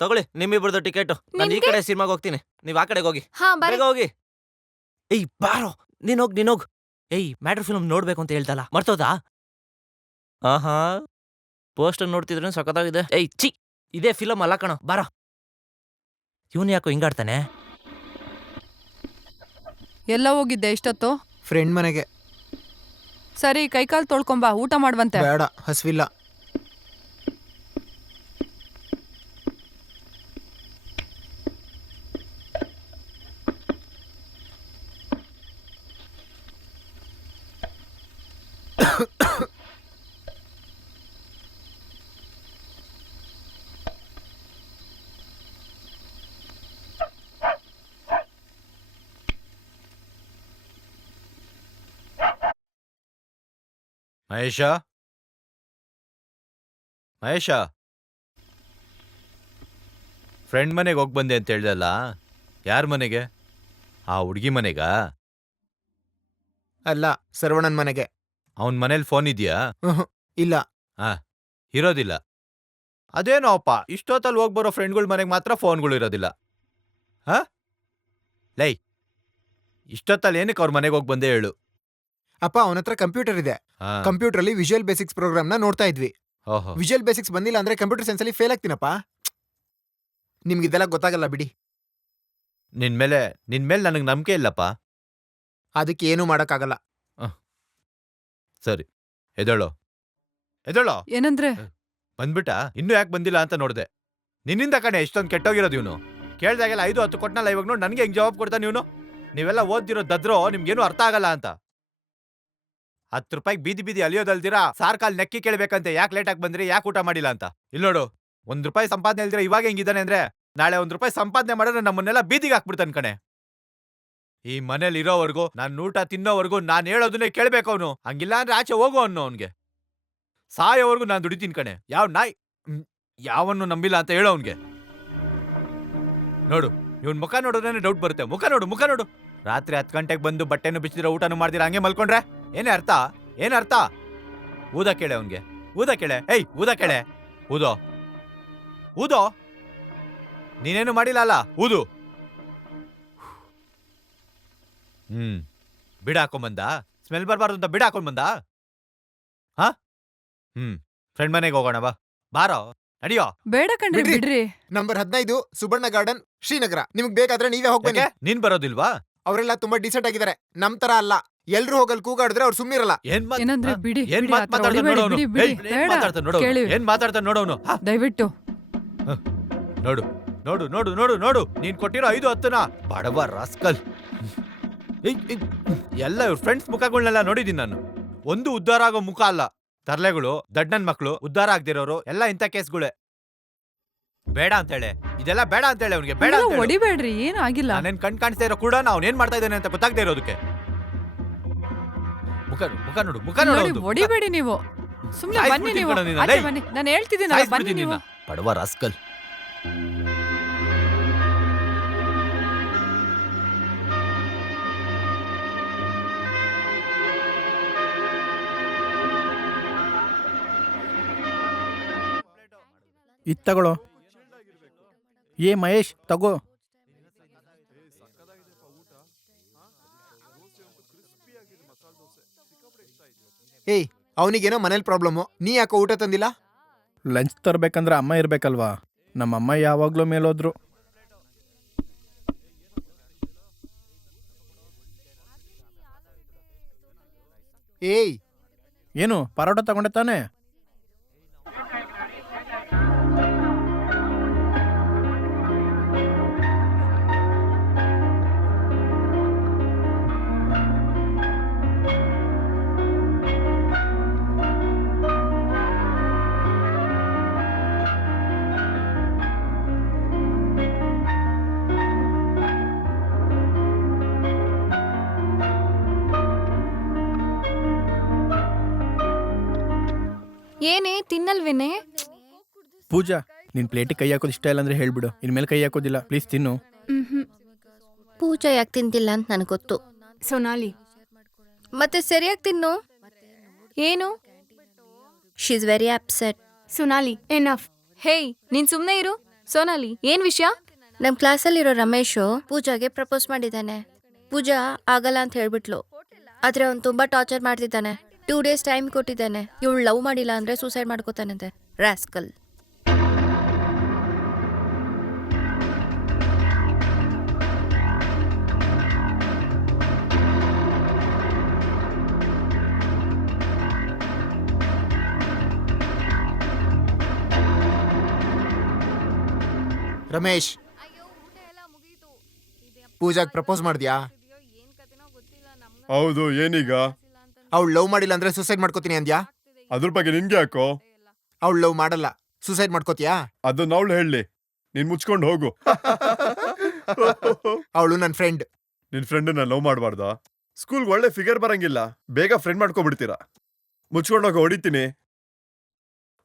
ತಗೊಳ್ಳಿ ನಿಮ್ಮಿಬ್ರದ್ದು ಟಿಕೆಟ್. ನಾನು ಈ ಕಡೆ ಸಿನಿಮಾಗೆ ಹೋಗ್ತೀನಿ, ನೀವ್ ಆ ಕಡೆಗೆ ಹೋಗಿ. ಬೇಗ ಹೋಗಿ. ಏಯ್ ಬಾರೋ, ನೀನೋಗ್. ಏಯ್ ಮ್ಯಾಟ್ರ್ ಫಿಲ್ಮ್ ನೋಡ್ಬೇಕು ಅಂತ ಹೇಳ್ತಲ್ಲ, ಮರ್ತೋದಾ? ಆಹಾ, ಪೋಸ್ಟರ್ ನೋಡ್ತಿದ್ರೆ ಸಖತ್ತಾಗಿದೆ. ಏಯ್ ಛೀ, ಇದೇ ಫಿಲಮ್ ಅಲ್ಲ ಕಣೋ, ಬಾರೋ. ಇವನು ಯಾಕೋ ಹಿಂಗಾಡ್ತಾನೆ? ಎಲ್ಲ ಹೋಗಿದ್ದೆ ಇಷ್ಟೊತ್ತು? ಫ್ರೆಂಡ್ ಮನೆಗೆ. ಸರಿ, ಕೈಕಾಲು ತೊಳ್ಕೊಂಬಾ, ಊಟ ಮಾಡುವಂತೆ. ಬೇಡ, ಹಸ್ವಿಲ್ಲ. ಮಹೇಶ, ಫ್ರೆಂಡ್ ಮನೆಗೆ ಹೋಗಿ ಬಂದೆ ಅಂತ ಹೇಳ್ದಲ್ಲ, ಯಾರ ಮನೆಗೆ? ಆ ಹುಡುಗಿ ಮನೆಗಾ? ಅಲ್ಲ, ಸರ್ವಣನ್ ಮನೆಗೆ. ಅವನ್ ಮನೇಲಿ ಫೋನ್ ಇದೆಯಾ? ಇಲ್ಲ. ಇರೋದಿಲ್ಲ. ಅದೇನೋ ಅಪ್ಪ, ಇಷ್ಟೊತ್ತಲ್ಲಿ ಹೋಗಿ ಬರೋ ಫ್ರೆಂಡ್ಗಳ ಮನೆಗೆ ಮಾತ್ರ ಫೋನ್ಗಳು ಇರೋದಿಲ್ಲ. ಲೈ, ಇಷ್ಟೊತ್ತಲ್ಲಿ ಏನಕ್ಕೆ ಅವ್ರ ಮನೆಗೆ ಹೋಗಿ ಬಂದೆ ಹೇಳು. ಅಪ್ಪ, ಅವನ ಹತ್ರ ಕಂಪ್ಯೂಟರ್ ಇದೆ. ಕಂಪ್ಯೂಟರ್ ಅಲ್ಲಿ ವಿಜುವಲ್ ಬೇಸಿಕ್ಸ್ ಪ್ರೋಗ್ರಾಮ್ ನ ನೋಡ್ತಾ ಇದ್ವಿ. ವಿಜುವಲ್ ಬೇಸಿಕ್ಸ್ ಬಂದಿಲ್ಲ ಅಂದ್ರೆ ಕಂಪ್ಯೂಟರ್ ಸೈನ್ಸ್ ಅಲ್ಲಿ ಫೇಲ್ ಆಗ್ತೀನಪ್ಪ. ನಿಮ್ಗೆ ಇದೆಲ್ಲ ಗೊತ್ತಾಗಲ್ಲ ಬಿಡಿ. ನಿನ್ ಮೇಲೆ ನನಗೆ ನಂಬಿಕೆ ಇಲ್ಲಪ್ಪ. ಅದಕ್ಕೆ ಏನೂ ಮಾಡಕ್ಕಾಗಲ್ಲ. ಸರಿ, ಎದಳೋ. ಏನಂದ್ರೆ? ಬಂದ್ಬಿಟ್ಟ? ಇನ್ನೂ ಯಾಕೆ ಬಂದಿಲ್ಲ ಅಂತ ನೋಡ್ದೆ. ನಿನ್ನಿಂದ ಕಣೆ ಇಷ್ಟೊಂದು ಕೆಟ್ಟೋಗಿರೋದು ಇವನು. ಕೇಳ್ದಾಗೆಲ್ಲ 5-10 ಕೊಟ್ನಲ್ಲ, ಇವಾಗ ನೋಡಿ ನನಗೆ ಹೆಂಗ್ ಜವಾಬ್ ಕೊಡ್ತಾನೆ ಇವನು. ನೀವೆಲ್ಲ ಓದ್ದಿರೋ ದದ್ರೋ, ನಿಮ್ಗೇನು ಅರ್ಥ ಆಗಲ್ಲ ಅಂತ. 10 ರೂಪಾಯಿಗೆ ಬೀದಿ ಅಲಿಯೋದಲ್ದಿರಾ ಸಾರ್ಕಾಲ್ ನೆಕ್ಕಿ ಕೇಳ್ಬೇಕಂತೆ, ಯಾಕೆ ಲೇಟಾಗಿ ಬಂದ್ರಿ, ಯಾಕೆ ಊಟ ಮಾಡಿಲ್ಲ ಅಂತ. ಇಲ್ಲಿ ನೋಡು, 1 ರೂಪಾಯಿ ಸಂಪಾದನೆ ಇಲ್ದಿರ ಇವಾಗ ಹೆಂಗಿದ್ದಾನೆ ಅಂದ್ರೆ, ನಾಳೆ 1 ರೂಪಾಯಿ ಸಂಪಾದನೆ ಮಾಡಿದ್ರೆ ನಮ್ಮನ್ನೆಲ್ಲ ಬೀದಿಗೆ ಹಾಕ್ಬಿಡ್ತಾನೆ ಕಣೆ. ಈ ಮನೇಲಿ ಇರೋವರೆಗೂ, ನಾನು ಊಟ ತಿನ್ನೋವರೆಗೂ ನಾನು ಹೇಳೋದನ್ನೇ ಕೇಳ್ಬೇಕು ಅವನು. ಹಂಗಿಲ್ಲ ಅಂದ್ರೆ ಆಚೆ ಹೋಗೋ ಅನ್ನೋ ಅವನ್ಗೆ. ಸಾಯೋವರೆಗೂ ನಾನು ದುಡಿತೀನಿ ಕಣೆ. ಯಾವ ನಾಯಿ ಯಾವನ್ನು ನಂಬಿಲ್ಲ ಅಂತ ಹೇಳೋ ಅವನ್ಗೆ. ನೋಡು, ಇವನ್ ಮುಖ ನೋಡಿದ್ರೆ ಡೌಟ್ ಬರುತ್ತೆ. ಮುಖ ನೋಡು. ರಾತ್ರಿ 10 ಗಂಟೆಗೆ ಬಂದು ಬಟ್ಟೆನು ಬಿಚ್ಚಿದಿರ, ಊಟನು ಮಾಡ್ದಿರ, ಹಂಗೆ ಮಲ್ಕೊಂಡ್ರೆ ಏನೇ ಅರ್ಥ? ಊದ ಕೇಳೆ ಅವನ್ಗೆ, ಊದ ಕೇಳೆ. ಏಯ್ ಊದ ಕೇಳೆ, ಊದೋ. ನೀನೇನು ಮಾಡಿಲ್ಲ ಅಲ್ಲ, ಊದು. ಬಿಡ ಹಾಕೊಂಬಂದ, ಸ್ಮೆಲ್ ಬರ್ಬಾರ್ದು ಅಂತ ಬಿಡ ಹಾಕೊಂಡ್ ಬಂದ. ಫ್ರೆಂಡ್ ಮನೆಗೆ ಹೋಗೋಣ ಬಾ. ಬಾರೋ, ನಡಿಯೋ. ಬೇಡ ಕಣ್ರಿ, ಬಿಡ್ರಿ. Number 15 Subarna garden, Srinagara. ನಿಮ್ಗೆ ಬೇಕಾದ್ರೆ ನೀವೇ ಹೋಗ್ಬನ್ನಿ. ನೀನ್ ಬರೋದಿಲ್ವಾ? ಅವರೆಲ್ಲ ತುಂಬಾ ಡಿಸೆಂಟ್ ಆಗಿದ್ದಾರೆ, ನಮ್ ತರ ಅಲ್ಲ. ಎಲ್ರು ಹೋಗಲ್ ಕೂಗಾಡಿದ್ರೆ ಅವ್ರು ಸುಮ್ನಿರಲ್ಲ. ಏನಂದ್ರೆ ಬಿಡಿ, ಏನ್ ಬಿಡಿ, ಆ ಥರ ಮಾತಾಡ್ತಾನೆ ಹೊಡಿಬೇಡಿ, ನೋಡು ಬಿಡಿ, ಅವ್ನು. ಬಿಡಿ. ಏನ್ ಬೇಡ, ಮಾತಾಡ್ತಾನೆ ನೋಡು ಅವ್ನು. ಕೇಳಿ. ಏನ್ ಮಾತಾಡ್ತಾನೆ ನೋಡು ಅವ್ನು. ದಯವಿಟ್ಟು ನೋಡು. ನೀನ್ ಕೊಟ್ಟಿರೋ 5-10ನ ಬಡವ ರಾಸ್ಕಲ್. ಎಲ್ಲ ಇವ್ರ ಫ್ರೆಂಡ್ಸ್ ಮುಖಗಳನ್ನೆಲ್ಲ ನೋಡಿದೀನಿ ನಾನು. ಒಂದು ಉದ್ಧಾರ ಆಗೋ ಮುಖ ಅಲ್ಲ. ತರ್ಲೆಗಳು, ದಡ್ಡನ್ ಮಕ್ಳು, ಉದ್ಧಾರ ಆಗ್ದಿರೋರು ಎಲ್ಲ ಇಂಥ ಕೇಸ್ಗಳೇ. ಬೇಡ ಅಂತೇಳೆ, ಇದೆಲ್ಲ ಬೇಡ ಅಂತೇಳೆ ಅವ್ನಿಗೆ. ಬೇಡ ಅಂತ ಹೊಡಿಬೇಡ್ರಿ, ಏನು ಆಗಿಲ್ಲ. ನಾನೇನ್ ಕಾಣಿಸ್ತಾ ಇರೋ ಕೂಡ ಅವ್ನು ಏನ್ ಮಾಡ್ತಾ ಇದ್ದಾನೆ ಅಂತ ಗೊತ್ತಾಗದೇ ಇರೋದಕ್ಕೆ. ಮುಖ ನೋಡು ನೋಡಿ, ಹೊಡಿಬೇಡಿ ನೀವು. ಸುಮ್ನೆ ಬನ್ನಿ ನೀವು, ಆಚೆ ಬನ್ನಿ. ನಾನು ಹೇಳ್ತಿದ್ದೀನಲ್ಲ, ಬನ್ನಿ ನೀವು. ಬಡವ ರಾಸ್ಕಲ್. ಇದು ತಗೊಳ್ಳೋ. ಮಹೇಶ್ ತಗೋ. ಏಯ್ ಅವನಿಗೇನೋ ಮನೇಲಿ ಪ್ರಾಬ್ಲಮ್ಮು, ನೀ ಯಾಕೋ ಊಟ ತಂದಿಲ್ಲ? ಲಂಚ್ ತರ್ಬೇಕಂದ್ರೆ ಅಮ್ಮ ಇರ್ಬೇಕಲ್ವಾ? ನಮ್ಮಮ್ಮ ಯಾವಾಗ್ಲೂ ಮೇಲೋದ್ರು. ಏಯ್ ಏನು ಪರೋಟ ತಗೊಂಡೆ ತಾನೆ? ಏನೇ ತಿನ್ನಲ್ವೇನೆ? ಪೂಜಾ, ನಿನ್ ಪ್ಲೇಟಿಗೆ ಕೈ ಹಾಕೋದು ಇಷ್ಟ ಇಲ್ಲ ಅಂದ್ರೆ ಹೇಳ್ಬಿಡು, ಇನ್ಮೇಲೆ ಕೈ ಹಾಕೋದಿಲ್ಲ. ಪ್ಲೀಸ್ ತಿನ್ನು. ಪೂಜಾ ಯಾಕೆ ತಿಂತಿಲ್ಲ ಅಂತ ನನಗೆ ಗೊತ್ತು. ಸೊನಾಲಿ, ಮತ್ತೆ ಸರಿಯಾಗಿ ತಿನ್ನು. ಏನು? She is very upset. Sonali, enough. Hey, ನೀನ್ ಸುಮ್ನೆ ಇರು. ಸೋನಾಲಿ, ಏನ್ ವಿಷಯ? ನಮ್ಮ ಕ್ಲಾಸಲ್ಲಿರೋ ರಮೇಶು ಪೂಜಾಗೆ ಪ್ರಪೋಸ್ ಮಾಡಿದ್ದಾನೆ. ಪೂಜಾ ಆಗಲ್ಲ ಅಂತ ಹೇಳ್ಬಿಟ್ಲು. ಆದ್ರೆ ಅವ್ನು ತುಂಬಾ ಟಾರ್ಚರ್ ಮಾಡ್ತಿದ್ದಾನೆ. 2 days ಟೈಮ್ ಕೊಟ್ಟಿದ್ದಾನೆ. ಇವಳು ಲವ್ ಮಾಡಿಲ್ಲ ಅಂದ್ರೆ ಸೂಸೈಡ್ ಮಾಡ್ಕೋತಾನಂತೆ. ರಾಸ್ಕಲ್. ರಮೇಶ್, ಪೂಜಾಗ್ ಪ್ರಪೋಸ್ ಮಾಡ್ದ್ಯಾ? ಹೌದು, ಏನೀಗ? ಅವಳು ಲವ್ ಮಾಡಿಲ್ಲ ಅಂದ್ರೆ ಸೂಸೈಡ್ ಮಾಡ್ಕೋತೀನಿ ಅಂದ್ಯಾ? ಅದ್ರ ಬಗ್ಗೆ ನಿನ್ಗೆ ಯಾಕೋ? ಅವಳು ಲವ್ ಮಾಡಲ್ಲ, ಸೂಸೈಡ್ ಮಾಡ್ಕೋತೀಯಾ? ಅದನ್ನ ಅವಳು ಹೇಳಿ, ನೀನ್ ಮುಚ್ಕೊಂಡು ಹೋಗು. ಅವಳು ನನ್ನ ಫ್ರೆಂಡ್. ನಿನ್ ಫ್ರೆಂಡನ್ನ ಲವ್ ಮಾಡಬಾರ್ದಾ? ಸ್ಕೂಲ್ಗೆ ಒಳ್ಳೆ ಫಿಗರ್ ಬರಂಗಿಲ್ಲ, ಬೇಗ ಫ್ರೆಂಡ್ ಮಾಡ್ಕೊಬಿಡ್ತೀರಾ. ಮುಚ್ಕೊಂಡೋಗ ಹೊಡಿತೀನಿ.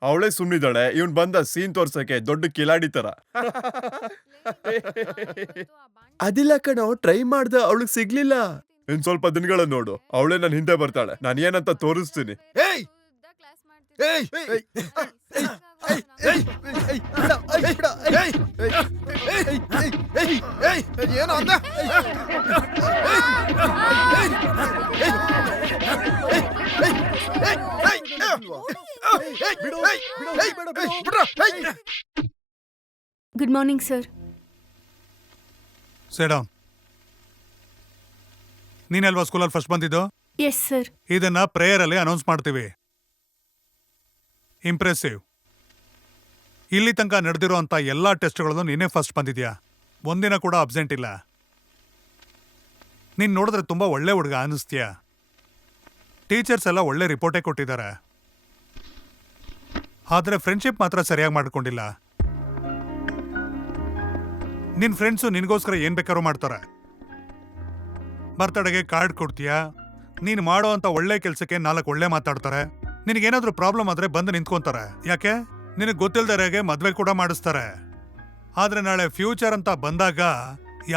ಅವಳೇ ಸುಮ್ನಿದ್ದಾಳೆ, ಇವನ್ ಬಂದ ಸೀನ್ ತೋರ್ಸಕ್ಕೆ ದೊಡ್ಡ ಕಿಲಾಡಿ ತರ. ಅದಿಲ್ಲ ಕಣೋ, ಟ್ರೈ ಮಾಡ್ದ, ಅವಳಿಗೆ ಸಿಗ್ಲಿಲ್ಲ. ಇನ್ ಸ್ವಲ್ಪ ದಿನಗಳ ನೋಡು, ಅವಳೇ ನನ್ ಹಿಂದೆ ಬರ್ತಾಳೆ. ನಾನು ಏನಂತ ತೋರಿಸ್ತೀನಿ. ಏನು ಅಂದ? Good morning sir. Sit down. ನೀನಲ್ವಾ ಸ್ಕೂಲಲ್ಲಿ ಫಸ್ಟ್ ಬಂದಿದ್ದು? Yes sir. ಇದನ್ನ ಪ್ರೇಯರ್ ಅಲ್ಲಿ ಅನೌನ್ಸ್ ಮಾಡ್ತೀವಿ. ಇಂಪ್ರೆಸಿವ್. ಇಲ್ಲಿ ತನಕ ನಡೆದಿರೋ ಅಂತ ಎಲ್ಲಾ ಟೆಸ್ಟ್ಗಳಲ್ಲೂ ನೀನೇ ಫಸ್ಟ್ ಬಂದಿದ್ಯಾ. ಒಂದಿನ ಕೂಡ ಅಬ್ಸೆಂಟ್ ಇಲ್ಲ. ನೀನ್ ನೋಡಿದ್ರೆ ತುಂಬಾ ಒಳ್ಳೆ ಹುಡುಗ ಅನಿಸ್ತೀಯ. ಟೀಚರ್ಸ್ ಎಲ್ಲ ಒಳ್ಳೆ ರಿಪೋರ್ಟೇ ಕೊಟ್ಟಿದ್ದಾರೆ. ಆದ್ರೆ ಫ್ರೆಂಡ್ಶಿಪ್ ಮಾತ್ರ ಸರಿಯಾಗಿ ಮಾಡ್ಕೊಂಡಿಲ್ಲ. ನಿನ್ ಫ್ರೆಂಡ್ಸು ನಿನ್ಗೋಸ್ಕರ ಏನ್ ಬೇಕಾದ್ರೂ ಮಾಡ್ತಾರೆ. ಬರ್ತಡೆಗೆ ಕಾರ್ಡ್ ಕೊಡ್ತೀಯಾ, ನೀನ್ ಮಾಡೋ ಅಂತ ಒಳ್ಳೆ ಕೆಲ್ಸಕ್ಕೆ 4 ಒಳ್ಳೆ ಮಾತಾಡ್ತಾರೆ. ನಿನಗೇನಾದ್ರೂ ಪ್ರಾಬ್ಲಮ್ ಆದ್ರೆ ಬಂದು ನಿಂತ್ಕೊಂತಾರೆ. ಯಾಕೆ? ನಿನಗೆ ಗೊತ್ತಿಲ್ದರೆಗೆ ಮದ್ವೆ ಕೂಡ ಮಾಡಿಸ್ತಾರೆ. ಆದ್ರೆ ನಾಳೆ ಫ್ಯೂಚರ್ ಅಂತ ಬಂದಾಗ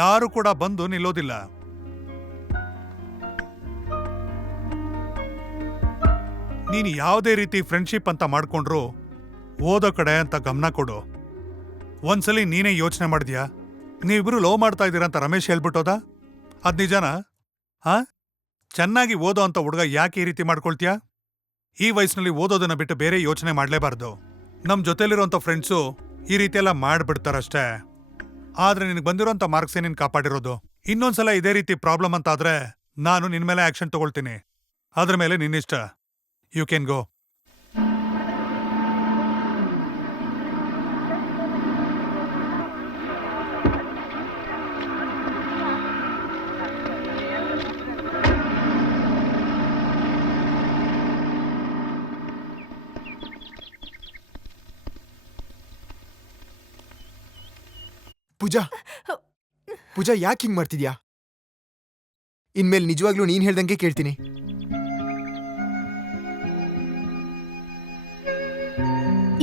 ಯಾರು ಕೂಡ ಬಂದು ನಿಲ್ಲೋದಿಲ್ಲ. ನೀನು ಯಾವುದೇ ರೀತಿ ಫ್ರೆಂಡ್ಶಿಪ್ ಅಂತ ಮಾಡ್ಕೊಂಡ್ರು ಓದೋ ಕಡೆ ಅಂತ ಗಮನ ಕೊಡು. ಒಂದ್ಸಲಿ ನೀನೇ ಯೋಚನೆ ಮಾಡಿದ್ಯಾ, ನೀವಿಬ್ರು ಲವ್ ಮಾಡ್ತಾ ಇದ್ದೀರಾ ಅಂತ ರಮೇಶ್ ಹೇಳ್ಬಿಟ್ಟೋದ? ಅದ್ ನಿಜನಾ? ಹಾ, ಚೆನ್ನಾಗಿ ಓದೋ ಅಂತ ಹುಡುಗ ಯಾಕೆ ಈ ರೀತಿ ಮಾಡ್ಕೊಳ್ತೀಯಾ? ಈ ವಯಸ್ಸಿನಲ್ಲಿ ಓದೋದನ್ನ ಬಿಟ್ಟು ಬೇರೆ ಯೋಚನೆ ಮಾಡಲೇಬಾರ್ದು. ನಮ್ ಜೊತೆಲಿರೋಂಥ ಫ್ರೆಂಡ್ಸು ಈ ರೀತಿ ಎಲ್ಲ ಮಾಡ್ಬಿಡ್ತಾರಷ್ಟೇ. ಆದ್ರೆ ನಿನಗೆ ಬಂದಿರೋಂಥ ಮಾರ್ಕ್ಸೇ ನೀನು ಕಾಪಾಡಿರೋದು. ಇನ್ನೊಂದ್ಸಲ ಇದೇ ರೀತಿ ಪ್ರಾಬ್ಲಮ್ ಅಂತ ಆದ್ರೆ ನಾನು ನಿನ್ ಮೇಲೆ ಆಕ್ಷನ್ ತಗೊಳ್ತೀನಿ. ಅದ್ರ ಮೇಲೆ ನಿನ್ನಿಷ್ಟ. You can go. ಪೂಜಾ, ಪೂಜಾ ಯಾಕೆ ಹಿಂಗ್ ಮಾಡ್ತಿದ್ಯಾ? ಇನ್ಮೇಲೆ ನಿಜವಾಗ್ಲೂ ನೀನ್ ಹೇಳ್ದಂಗೆ ಕೇಳ್ತೀನಿ.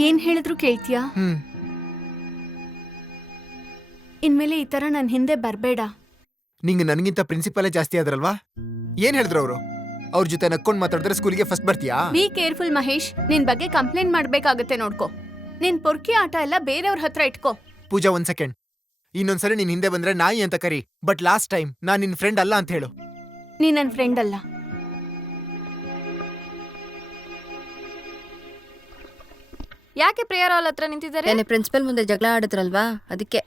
ಏನ್ ಹೇಳಿದ್ರು ಕೇಳ್ತೀಯಾ? ಇನ್ಮೇಲೆ ಈ ತರ ನನ್ ಹಿಂದೆ ಬರ್ಬೇಡ. ನಿಂಗೆ ನನ್ಗಿಂತ ಪ್ರಿನ್ಸಿಪಲೇ ಜಾಸ್ತಿ ಆದ್ರಲ್ವಾ? ಏನ್ ಹೇಳಿದ್ರು ಅವರು? ಅವ್ರ ಜೊತೆ ನಕ್ಕೊಂಡ್ ಮಾತಾಡಿದ್ರೆ ಸ್ಕೂಲಿಗೆ ಫಸ್ಟ್ ಬರ್ತೀಯಾ? Be careful Mahesh. ನಿನ್ ಬಗ್ಗೆ ಕಂಪ್ಲೇಂಟ್ ಮಾಡ್ಬೇಕಾಗತ್ತೆ ನೋಡ್ಕೋ. ನಿನ್ ಪೊರ್ಕಿ ಆಟ ಎಲ್ಲ ಬೇರೆಯವ್ರ ಹತ್ರ ಇಟ್ಕೋ. ಪೂಜಾ, 1 ಸೆಕೆಂಡ್. ಇನ್ನೊಂದ್ಸರಿ ನೀನ್ ಹಿಂದೆ ಬಂದ್ರೆ ನಾಯಿ ಅಂತ ಕರಿ. ಬಟ್ ಲಾಸ್ಟ್ ಟೈಮ್ ನಾನ್ ನಿನ್ ಫ್ರೆಂಡ್ ಅಲ್ಲ ಅಂತ ಹೇಳು. ನೀ ನನ್ ಫ್ರೆಂಡ್ ಅಲ್ಲ. ಯಾಕೆ ಪ್ರೇಯರ್ ಹಾಲ್ ಹತ್ರ ನಿಂತಿದ್ದಾರೆ? ಏನೇ ಪ್ರಿನ್ಸಿಪಲ್ ಮುಂದೆ ಜಗಳ ಆಡಿದ್ರಲ್ವಾ ಅದಕ್ಕೆ.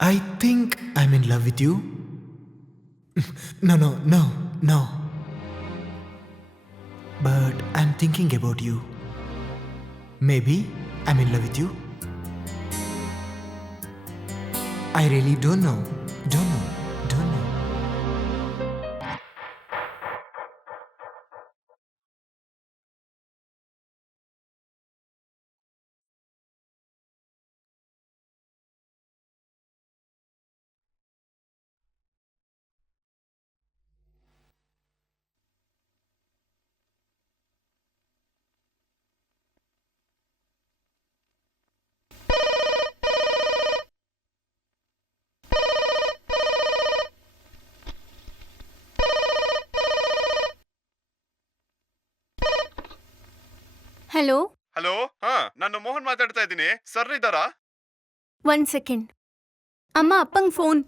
I think I'm in love with you. No. But I'm thinking about you. Maybe I'm in love with you. I really don't know. Hello, hello. ಹಾ, ನಾನು ಮೋಹನ್ ಮಾತಾಡ್ತಾ ಇದ್ದೀನಿ. ಸರ್ ಇದ್ದಾರಾ? 1 ಸೆಕೆಂಡ್. ಅಮ್ಮ, ಅಪ್ಪಂಗ್ ಫೋನ್.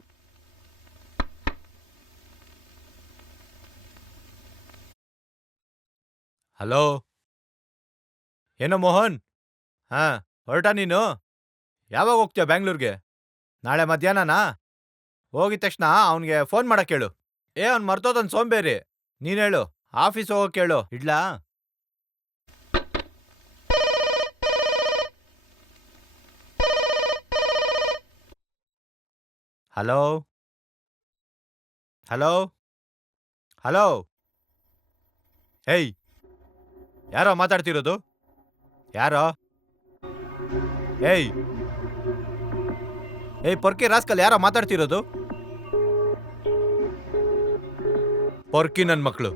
ಹಲೋ, ಏನೋ ಮೋಹನ್? ಹಾ, ಹೊರಟ ನೀನು? ಯಾವಾಗ ಹೋಗ್ತೀಯ ಬ್ಯಾಂಗ್ಳೂರ್ಗೆ? ನಾಳೆ ಮಧ್ಯಾಹ್ನನಾ? ಹೋಗಿದ ತಕ್ಷಣ ಅವನಿಗೆ ಫೋನ್ ಮಾಡಕ್ ಹೇಳು. ಅವ್ನು ಮರ್ತೋದನ್ ಸೋಂಬೇರಿ. ನೀನ್ ಹೇಳು, ಆಫೀಸ್ ಹೋಗಕ್ ಹೇಳು. ಇಡ್ಲಾ? Hello hello hello. ಹೇಯ್, ಯಾರೋ ಮಾತಾಡ್ತಿರೋದು? ಯಾರೋ? ಏಯ್ ಪೊರ್ಕಿ ರಾಸ್ಕಲ್, ಯಾರೋ ಮಾತಾಡ್ತಿರೋದು? ಪೊರ್ಕಿ ನನ್ ಮಕ್ಳು.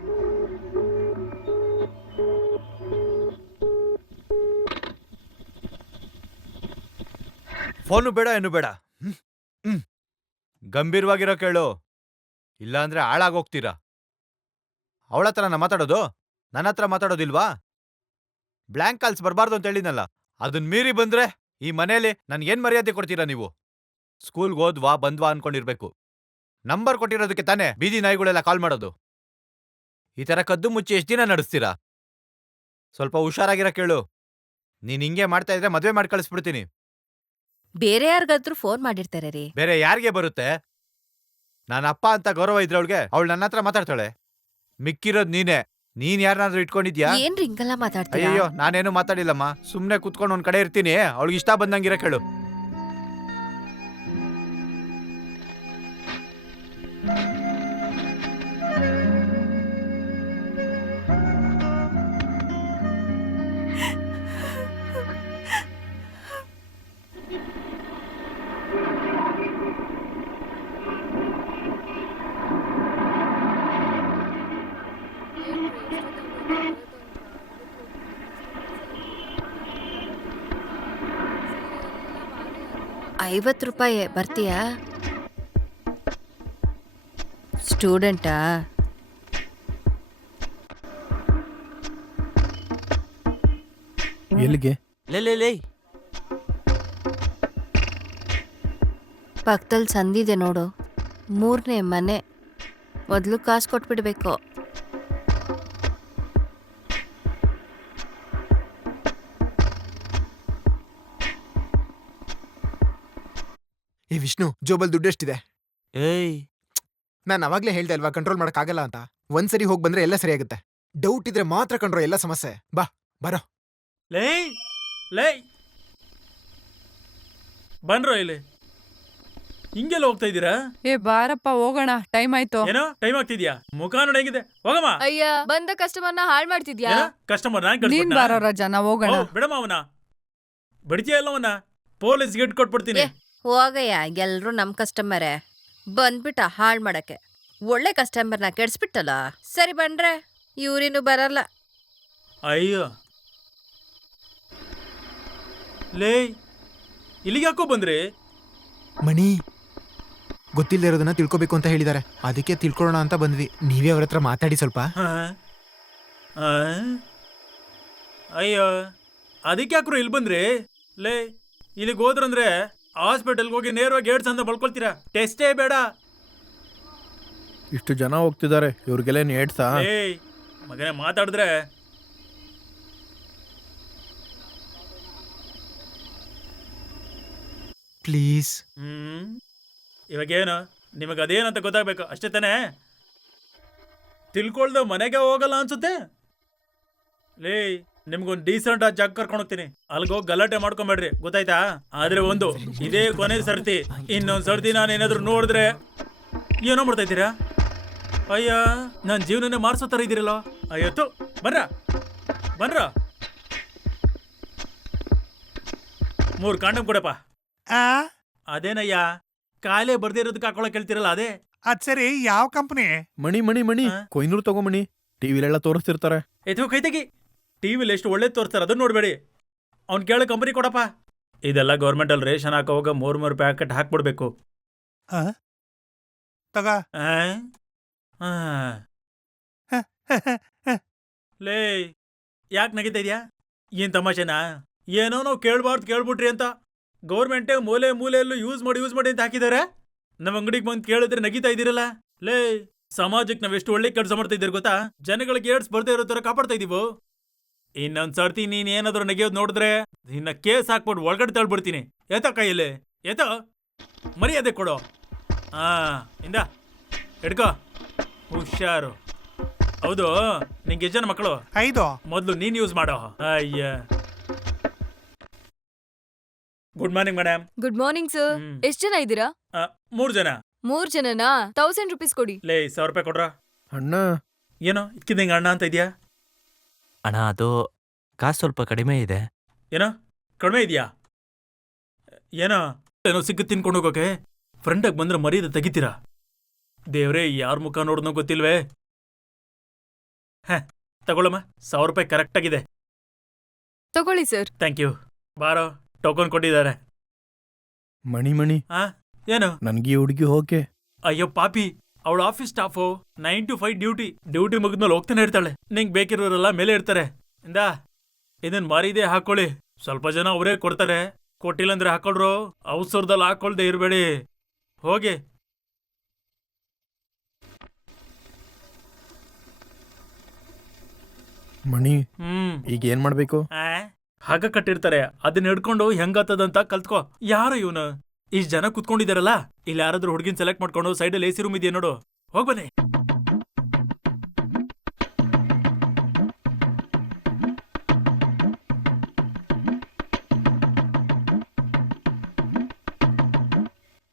ಫೋನು ಬೇಡ, ಏನು ಬೇಡ. ಗಂಭೀರವಾಗಿರೋ ಕೇಳು, ಇಲ್ಲಾಂದ್ರೆ ಹಾಳಾಗೋಗ್ತೀರಾ. ಅವಳ ಹತ್ರನ ಮಾತಾಡೋದು? ನನ್ನ ಹತ್ರ ಮಾತಾಡೋದಿಲ್ವಾ? ಬ್ಲ್ಯಾಂಕ್ ಕಾಲ್ಸ್ ಬರಬಾರ್ದು ಅಂತ ಹೇಳಿದ್ನಲ್ಲ, ಅದನ್ ಮೀರಿ ಬಂದ್ರೆ ಈ ಮನೇಲಿ ನನ್ಗೇನ್ ಮರ್ಯಾದೆ ಕೊಡ್ತೀರಾ ನೀವು? ಸ್ಕೂಲ್ಗೆ ಹೋದ್ವಾ ಬಂದ್ವಾ ಅನ್ಕೊಂಡಿರ್ಬೇಕು. ನಂಬರ್ ಕೊಟ್ಟಿರೋದಕ್ಕೆ ತಾನೇ ಬೀದಿ ನಾಯಿಗಳೆಲ್ಲ ಕಾಲ್ ಮಾಡೋದು. ಈ ತರ ಕದ್ದು ಮುಚ್ಚಿ ಎಷ್ಟ್ ದಿನ ನಡೆಸ್ತೀರಾ? ಸ್ವಲ್ಪ ಹುಷಾರಾಗಿರ ಕೇಳು. ನೀನ್ ಹಿಂಗೆ ಮಾಡ್ತಾ ಇದ್ರೆ ಮದ್ವೆ ಮಾಡಿ ಕಳಿಸ್ಬಿಡ್ತೀನಿ. ಬೇರೆ ಯಾರಿಗಾದ್ರೂ ಫೋನ್ ಮಾಡಿರ್ತಾರೆ ರೀ. ಬೇರೆ ಯಾರಿಗೆ ಬರುತ್ತೆ? ನನ್ನ ಅಪ್ಪ ಅಂತ ಗೌರವ ಇದ್ರವಳಿಗೆ ಅವಳು ನನ್ನ ಹತ್ರ ಮಾತಾಡ್ತಾಳೆ. ಮಿಕ್ಕಿರೋದ್ ನೀನೇ. ನೀನ್ ಯಾರನ್ನಾದ್ರೂ ಇಟ್ಕೊಂಡಿದ್ಯಾ? ಏನ್ರಿ ಹಿಂಗೆಲ್ಲ ಮಾತಾಡ್ತೀರಾ? ಅಯ್ಯೋ, ನಾನೇನು ಮಾತಾಡಿಲ್ಲಮ್ಮ. ಸುಮ್ನೆ ಕುತ್ಕೊಂಡು ಒಂದ್ ಕಡೆ ಇರ್ತೀನಿ. ಅವಳಿಗೆ ಇಷ್ಟ ಬಂದಂಗಿರ ಕೇಳು. ₹50 ಬರ್ತೀಯಾ? ಸ್ಟೂಡೆಂಟಾ? ಎಲ್ಲಿಗೆ? ಲೇ ಪಕ್ಕದಲ್ಲಿ ಸಂದಿದೆ ನೋಡು, 3ನೇ ಮನೆ. ಮೊದಲು ಕಾಸು ಕೊಟ್ಬಿಡ್ಬೇಕು. ಈ ವಿಷ್ಣು, ಜೋಬಲ್ ದುಡ್ಡು ಎಷ್ಟಿದೆ? ಏಯ್, ನಾನು ಅವಾಗ್ಲೇ ಹೇಳ್ದೆ ಅಲ್ವಾ ಕಂಟ್ರೋಲ್ ಮಾಡಕ್ಕಾಗಲ್ಲ ಅಂತ. ಒಂದ್ಸರಿ ಹೋಗಿ ಬಂದ್ರೆ ಎಲ್ಲ ಸರಿಯಾಗುತ್ತೆ. ಡೌಟ್ ಇದ್ರೆ ಮಾತ್ರ ಕಂಡ್ರೋ ಎಲ್ಲ ಸಮಸ್ಯೆ. ಬರೋ. ಲೇ ಬನ್ರೋ ಇಲ್ಲಿ. ಹಿಂಗೆಲ್ಲ ಹೋಗ್ತಾ ಇದ್ದೀರಾ? ಏ ಬಾರಪ್ಪ ಹೋಗೋಣ, ಟೈಮ್ ಆಯ್ತು. ಏನೋ ಟೈಮ್ ಆಗ್ತಿದ್ಯಾ? ಮುಖ ನೋಡಿ ಹೆಂಗಿದೆ, ಹೋಗಮ್ಮ. ಅಯ್ಯ, ಬಂದ ಕಸ್ಟಮರ್ನ ಹಾಳ್ ಮಾಡ್ತಿದ್ಯಾ? ಕಸ್ಟಮರ್ ನಾನ್ ನೀನ್ ಕಳ್ಸ್ಬಿಟ್ನಾ? ಬಾರೋ ರಜಾ, ನಾವ್ ಹೋಗೋಣ. ಬಿಡಮ್ಮ ಅವನ, ಬಡಿತೀಯ ಇಲ್ಲ ಅವನ, ಪೊಲೀಸ್ ಗಿಟ್ ಕೊಟ್ಬಿಡ್ತೀನಿ. ಹೋಗಯ್ಯ, ಎಲ್ರು ನಮ್ ಕಸ್ಟಮರೇ. ಬಂದ್ಬಿಟ್ಟ ಹಾಳ್ ಮಾಡಕ್ಕೆ. ಒಳ್ಳೆ ಕಸ್ಟಮರ್ನ ಕೆಡ್ಸ್ಬಿಟ್ಟಲ್ಲ. ಸರಿ ಬನ್ರೆ, ಇವ್ರಿನ್ನು ಬರಲ್ಲ. ಅಯ್ಯೋ ಲೇ, ಇಲ್ಲಿಗೆ ಯಾಕೋ ಬಂದ್ರಿ? ಮಣಿ ಗೊತ್ತಿಲ್ಲದೆ ಇರೋದನ್ನ ತಿಳ್ಕೊಬೇಕು ಅಂತ ಹೇಳಿದ್ದಾರೆ, ಅದಕ್ಕೆ ತಿಳ್ಕೊಳ್ಳೋಣ ಅಂತ ಬಂದ್ವಿ. ನೀವೇ ಅವ್ರ ಹತ್ರ ಮಾತಾಡಿ ಸ್ವಲ್ಪ. ಅಯ್ಯೋ, ಅದಕ್ಕೆ ಯಾಕ್ರು ಇಲ್ಲಿ ಬಂದ್ರಿ? ಲೇ, ಇಲ್ಲಿಗೆ ಹೋದ್ರಂದ್ರೆ ಹಾಸ್ಪಿಟಲ್ಗೆ ಹೋಗಿ ನೇರವಾಗಿ ಏಡ್ಸ್ ಅಂತ ಬಳ್ಕೊಳ್ತೀರಾ. ಟೆಸ್ಟೇ ಬೇಡ. ಇಷ್ಟು ಜನ ಹೋಗ್ತಿದ್ದಾರೆ, ಇವ್ರಿಗೆಲ್ಲ ಏಡ್ಸಾ? ಏಯ್ ಮಗನೇ, ಮಾತಾಡಿದ್ರೆ ಪ್ಲೀಸ್. ಇವಾಗೇನು ನಿಮಗೆ ಅದೇನಂತ ಗೊತ್ತಾಗ್ಬೇಕು ಅಷ್ಟೇ ತಾನೇ? ತಿಳ್ಕೊಳ್ದ ಮನೆಗೆ ಹೋಗಲ್ಲ ಅನ್ಸುತ್ತೆ. ಲೇ, ನಿಮ್ಗೊಂದು ಡೀಸೆಂಟ್ ಆಗಿ ಜಾಗ ಕರ್ಕೊಂಡು ಹೋಗ್ತೀನಿ, ಅಲ್ಗೋಗಿ ಗಲಾಟೆ ಮಾಡ್ಕೊಂಬೇಡ್ರಿ, ಗೊತ್ತಾಯ್ತಾ? ಆದ್ರೆ ಒಂದು, ಇದೇ ಕೊನೆ ಸರ್ತಿ. ಇನ್ನೊಂದ್ ಸರ್ತಿ ನಾನು ಏನಾದ್ರು ನೋಡಿದ್ರೆ ಏನೋ ಮಾಡ್ತಾ ಇದ್ದೀರಾ? ಅಯ್ಯ, ನನ್ನ ಜೀವನನೇ ಮಾರ್ಸೋ ಥರ ಇದ್ದೀರಲ್ಲ. ಅಯ್ಯತ್ತು, ಬನ್ರ 3 ಕಾಂಡಮ್ ಕೊಡಪ್ಪ. ಅದೇನಯ್ಯ, ಕಾಲೇ ಬರ್ದೇ ಇರೋದಕ್ಕೆ ಹಾಕೊಳಕ್ ಹೇಳ್ತಿರಲ್ಲ, ಅದೇ. ಅದ್ ಸರಿ, ಯಾವ ಕಂಪನಿ? ಮಣಿ ಕೊಯ್ನೂರು ತಗೊಂಬಣಿ, ಟಿವಿಲೆಲ್ಲ ತೋರಿಸ್ತಿರ್ತಾರೆ. ಎತ್ಕೋ ಕೈ ತೆಗಿ. ಟಿವಿಲಿ ಎಷ್ಟು ಒಳ್ಳೇದು ತೋರಿಸ್ತಾರೆ ಅದನ್ನ ನೋಡ್ಬೇಡಿ. ಅವ್ನು ಕೇಳೋ ಕಂಪನಿ ಕೊಡಪ್ಪ. ಇದೆಲ್ಲ ಗೌರ್ಮೆಂಟಲ್ಲಿ ರೇಷನ್ ಹಾಕೋವಾಗ 3 ಪ್ಯಾಕೆಟ್ ಹಾಕ್ಬಿಡ್ಬೇಕು. ತಗ. ಲೇ, ಯಾಕೆ ನಗಿತಾ ಇದೆಯಾ? ಏನ್ ತಮಾಷೆನಾ? ಏನೋ ನಾವು ಕೇಳ್ಬಾರ್ದು ಕೇಳ್ಬಿಟ್ರಿ ಅಂತ ಗೌರ್ಮೆಂಟೇ ಮೂಲೆಯಲ್ಲೂ ಯೂಸ್ ಮಾಡಿ ಅಂತ ಹಾಕಿದ್ದಾರೆ. ನಮ್ಮ ಅಂಗಡಿಗೆ ಬಂದು ಕೇಳಿದ್ರೆ ನಗಿತಾ ಇದ್ದೀರಲ್ಲ. ಲೇ, ಸಮಾಜಕ್ಕೆ ನಾವೆಷ್ಟು ಒಳ್ಳೆ ಕೆಲಸ ಮಾಡ್ತಾ ಇದ್ದೀರಿ ಗೊತ್ತಾ? ಜನಗಳಿಗೆ ಏಡ್ಸ್ ಬರ್ತಾ ಇರೋ ಥರ ಕಾಪಾಡ್ತಾ ಇದೀವೋ. ಇನ್ನೊಂದ್ ಸರ್ತಿ ನೀನ್ ಏನಾದ್ರು ನಗಿಯೋದು ನೋಡಿದ್ರೆ ನಿನ್ನ ಕೇಸ್ ಹಾಕ್ಬಿಟ್ಟು ಒಳಗಡೆ ತಳ್ಬಿಡ್ತೀನಿ. ಏತೋ ಕೈಯಲ್ಲಿ ಏತೋ, ಮರ್ಯಾದೆ ಕೊಡೋ. ಇಂದ ಹಿಡ್ಕೋ, ಹುಷಾರು. ಹೌದು, ನಿಂಗೆ ಎಷ್ಟು ಜನ ಮಕ್ಕಳು? 5. ಮೊದಲು ನೀನ್ ಯೂಸ್ ಮಾಡೋ. ಅಯ್ಯ, good morning madam. Good morning sir. ಎಷ್ಟ್ ಜನ ಇದ್ದೀರಾ? 3 ಜನ. 3 ಜನನಾ? 1000 ರೂಪೀಸ್ ಕೊಡಿ. ಲೇ, 1000 ರೂಪಾಯಿ ಕೊಡ್ರ. ಅಣ್ಣ, ಏನೋ ಇದ್ಕಿದ್ದಂಗೆ ಅಣ್ಣ ಅಂತ ಇದೆಯಾ? ಅಣ್ಣ, ಅದು ಕಾಸು ಸ್ವಲ್ಪ ಕಡಿಮೆ ಇದೆ. ಏನೋ ಕಡಿಮೆ ಇದೆಯಾ? ಏನೋ ಸಿಕ್ಕ ತಿನ್ಕೊಂಡು ಹೋಗೋಕೆ ಫ್ರೆಂಡಾಗಿ ಬಂದ್ರೆ ಮರ್ಯಾದೆ ತೆಗಿತೀರಾ? ದೇವ್ರೇ, ಯಾರ ಮುಖ ನೋಡೋದೋ ಗೊತ್ತಿಲ್ವೇ? ತಗೊಳಮ್ಮ, 1000 ರೂಪಾಯಿ ಕರೆಕ್ಟ್ ಆಗಿದೆ. ತಗೊಳ್ಳಿ ಸರ್. Thank you. ಬಾರೋ, ಟೋಕನ್ ಕೊಟ್ಟಿದ್ದಾರೆ. ಮಣಿ ಏನು? ನನ್ಗೆ ಹುಡುಗಿ ಓಕೆ. ಅಯ್ಯೋ ಪಾಪಿ, ಅವಳ ಆಫೀಸ್ ಸ್ಟಾಫು 9 to 5 ಡ್ಯೂಟಿ ಮುಗಿದ್ಮೇಲೆ ಹೋಗ್ತಾನೆ ಇರ್ತಾಳೆ. ನಿಂಗೆ ಬೇಕಿರೋರೆಲ್ಲ ಮೇಲೆ ಇರ್ತಾರೆ. ಇಂದ ಇದನ್ ಮಾರಿದೆ ಹಾಕೊಳ್ಳಿ. ಸ್ವಲ್ಪ ಜನ ಅವರೇ ಕೊಡ್ತಾರೆ, ಕೊಟ್ಟಿಲ್ಲ ಅಂದ್ರೆ ಹಾಕೊಳ್ರು. ಅವಸರದಲ್ಲಿ ಹಾಕೊಳ್ದೆ ಇರಬೇಡಿ. ಹೋಗಿ. ಮಣಿ, ಈಗ ಏನ್ ಮಾಡ್ಬೇಕು? ಹಗ್ಗ ಕಟ್ಟಿರ್ತಾರೆ, ಅದನ್ನ ಹಿಡ್ಕೊಂಡು ಹೆಂಗತ್ತದಂತ ಕಲ್ತ್ಕೋ. ಯಾರು ಇವನು? ಇಷ್ಟು ಜನ ಕುತ್ಕೊಂಡಿದಾರಲ್ಲ, ಇಲ್ಲಿ ಯಾರಾದ್ರೂ ಹುಡುಗಿನ ಸೆಲೆಕ್ಟ್ ಮಾಡ್ಕೊಂಡು ಸೈಡಲ್ಲಿ AC ರೂಮ್ ಇದೆಯಾ ನೋಡು, ಹೋಗ್ಬನ್ನಿ.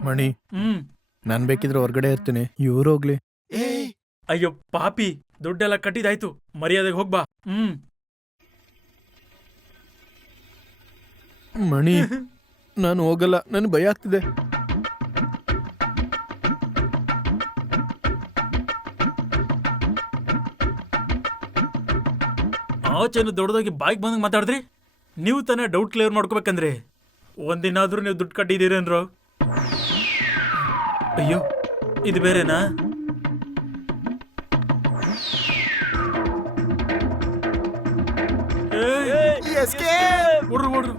ಮಣಿ, ನಾನ್ ಬೇಕಿದ್ರೆ ಹೊರ್ಗಡೆ ಇರ್ತೀನಿ, ಇವ್ರು ಹೋಗ್ಲಿ. ಅಯ್ಯೋ ಪಾಪಿ, ದುಡ್ಡೆಲ್ಲ ಕಟ್ಟಿದಾಯ್ತು, ಮರ್ಯಾದೆಗೆ ಹೋಗ್ಬಾ. ಮಣಿ, ನಾನು ಹೋಗಲ್ಲ, ನನ್ ಭಯ ಆಗ್ತಿದೆ. ಆಚೆನು ದೊಡ್ಡದಾಗಿ ಬಾಯ್ಗೆ ಬಂದಂಗೆ ಮಾತಾಡಿದ್ರಿ. ನೀವು ತಾನೇ ಡೌಟ್ ಕ್ಲಿಯರ್ ಮಾಡ್ಕೋಬೇಕಂದ್ರೆ ಒಂದಿನಾದ್ರೂ ನೀವು ದುಡ್ಡು ಕಟ್ಟಿದ್ದೀರೇನ್ರೋ? ಅಯ್ಯೋ, ಇದು ಬೇರೆನಾ? ಓಡ್ರು.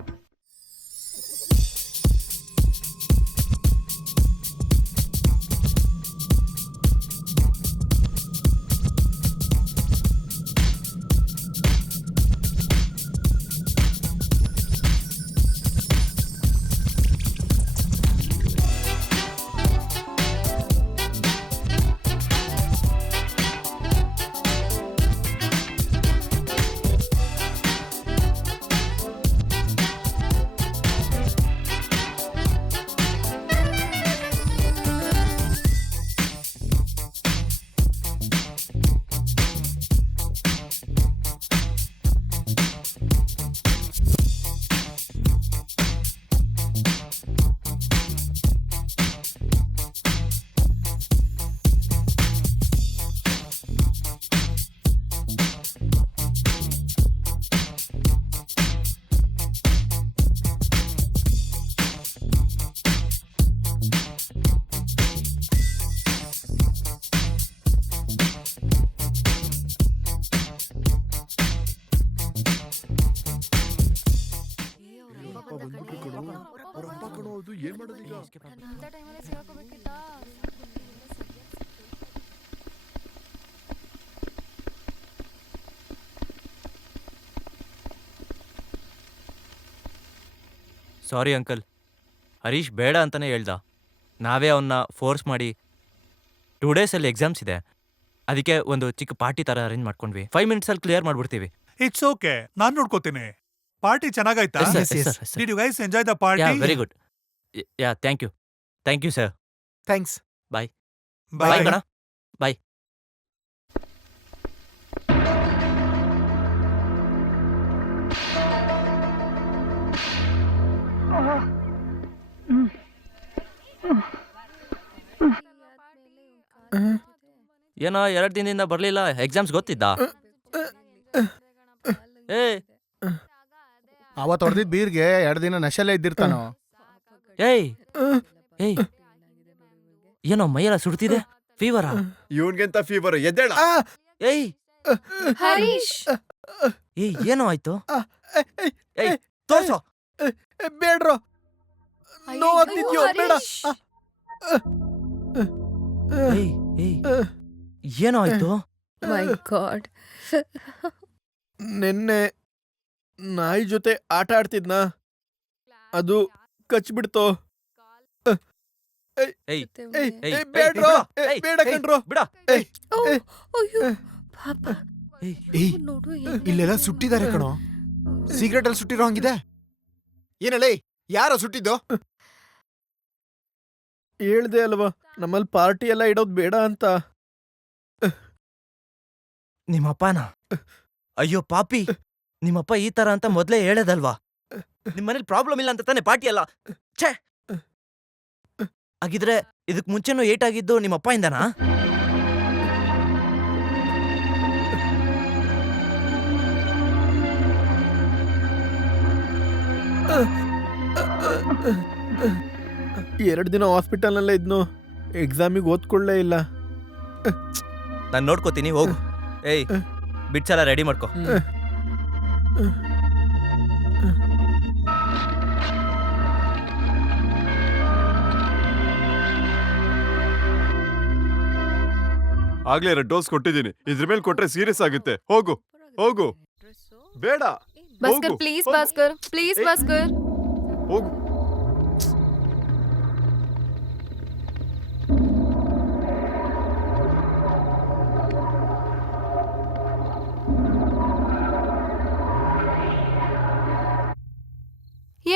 ಸಾರಿ ಅಂಕಲ್, ಹರೀಶ್ ಬೇಡ ಅಂತಾನೆ ಹೇಳ್ದ. ನಾವೇ ಅವನ್ನ ಫೋರ್ಸ್ ಮಾಡಿ 2 ಡೇಸಲ್ಲಿ ಎಕ್ಸಾಮ್ಸ್ ಇದೆ, ಅದಕ್ಕೆ ಒಂದು ಚಿಕ್ಕ ಪಾರ್ಟಿ ಥರ ಅರೇಂಜ್ ಮಾಡ್ಕೊಂಡ್ವಿ. 5 ಮಿನಿಟ್ಸಲ್ಲಿ ಕ್ಲಿಯರ್ ಮಾಡ್ಬಿಡ್ತೀವಿ. ಇಟ್ಸ್ ಓಕೆ, ನಾನ್ ನೋಡ್ಕೋತೀನಿ. ಪಾರ್ಟಿ ಚೆನ್ನಾಗಾಯ್ತಾ? Yes, sir, yes, sir, yes, sir. Did you guys enjoy the party? Yeah very good. Yeah thank you sir. Thanks. Bye bye ಕಣ. ಬಾಯ್. ಏನೋ 2 ದಿನದಿಂದ ಬರ್ಲಿಲ್ಲ, ಎಕ್ಸಾಮ್ಸ್ ಗೊತ್ತಿದ್ದ? ಏ ಅವತ್ತು ಹೊಡೆದಿದ್ ಬೀರ್ಗೆ 2 ದಿನ ನಶೆಲ್ಲೇ ಇದ್ದಿರ್ತಾನೋ. ಏಯ್ ಏಯ್ ಏನೋ ಮೈಯೆಲ್ಲ ಸುಡ್ತಿದೆ, ಫೀವರಾ? ಇವನ್ಗೆಂತ ಫೀವರ್, ಎದ್ದೇಳ. ಏಯ್ ಹರೀಶ್ ಏಯ್ ಏನೋ ಆಯ್ತು? ಏಯ್ ತೋರ್ಸೋ. ಬೇಡ್ರೋ, ನೋವಾಗ್ತಿದ್ಯೋ, ಬೇಡ. ಏಯ್ ಏಯ್ ಏನೋ ಆಯ್ತು? ಮೈ ಗಾಡ್. ನಿನ್ನೆ ನಾಯಿ ಜೊತೆ ಆಟ ಆಡ್ತಿದ್ನ, ಅದು ಕಚ್ಬಿಡ್ತೋ. ಏಯ್ ಏಯ್ ಬೇಡ್ರೋ, ಬೇಡ ಕಣ್ರೋ. ಬಿಡ. ಅಯ್ಯೋ ಪಾಪ. ಏಯ್ ನೋಡು ಇಲ್ಲೆಲ್ಲ ಸುಟ್ಟಿದ್ದಾರೆ ಕಣೋ. ಸಿಗರೆಟ್ ಅಲ್ಲಿ ಸುಟ್ಟಿರೋ ಹಂಗಿದೆ. ಏನಲ್ಲೇ, ಯಾರೋ ಸುಟ್ಟಿದ್ದು? ಹೇಳ್ದೆ ಅಲ್ವಾ ನಮ್ಮಲ್ಲಿ ಪಾರ್ಟಿ ಎಲ್ಲ ಇಡೋದ್ ಬೇಡ ಅಂತ. ನಿಮ್ಮಪ್ಪನ? ಅಯ್ಯೋ ಪಾಪಿ, ನಿಮ್ಮಪ್ಪ ಈ ತರ ಅಂತ ಮೊದ್ಲೇ ಹೇಳದಲ್ವಾ? ನಿಮ್ಮನೇಲಿ ಪ್ರಾಬ್ಲಮ್ ಇಲ್ಲ ಅಂತ ತಾನೇ ಪಾರ್ಟಿ ಅಲ್ಲ? ಛೇ, ಹಾಗಿದ್ರೆ ಇದಕ್ ಮುಂಚೆನೂ ಏಟಾಗಿದ್ದು ನಿಮ್ಮಪ್ಪ ಇಂದನಾ? ಎರಡು ದಿನ ಹಾಸ್ಪಿಟಲ್ನಲ್ಲೇ ಇದ್ನು, ಎಕ್ಸಾಮಿಗೆ ಓದ್ಕೊಳ್ಳೇ ಇಲ್ಲ. ನಾನ್ ನೋಡ್ಕೋತೀನಿ, ಹೋಗು. ಏಯ್ ಬಿಡ್ಸಲ್ಲ, ರೆಡಿ ಮಾಡ್ಕೊ. ಆಗ್ಲೇ 2 ಡೋಸ್ ಕೊಟ್ಟಿದ್ದೀನಿ, ಇದ್ರ ಮೇಲೆ ಕೊಟ್ರೆ ಸೀರಿಯಸ್ ಆಗುತ್ತೆ. ಹೋಗು ಹೋಗು, ಬೇಡ. ಭಾಸ್ಕರ್ ಹೋಗು, ಪ್ಲೀಸ್, ಹೋಗು. ಭಾಸ್ಕರ್ ಪ್ಲೀಸ್, ಏಯ್. ಭಾಸ್ಕರ್. ಹೋಗು.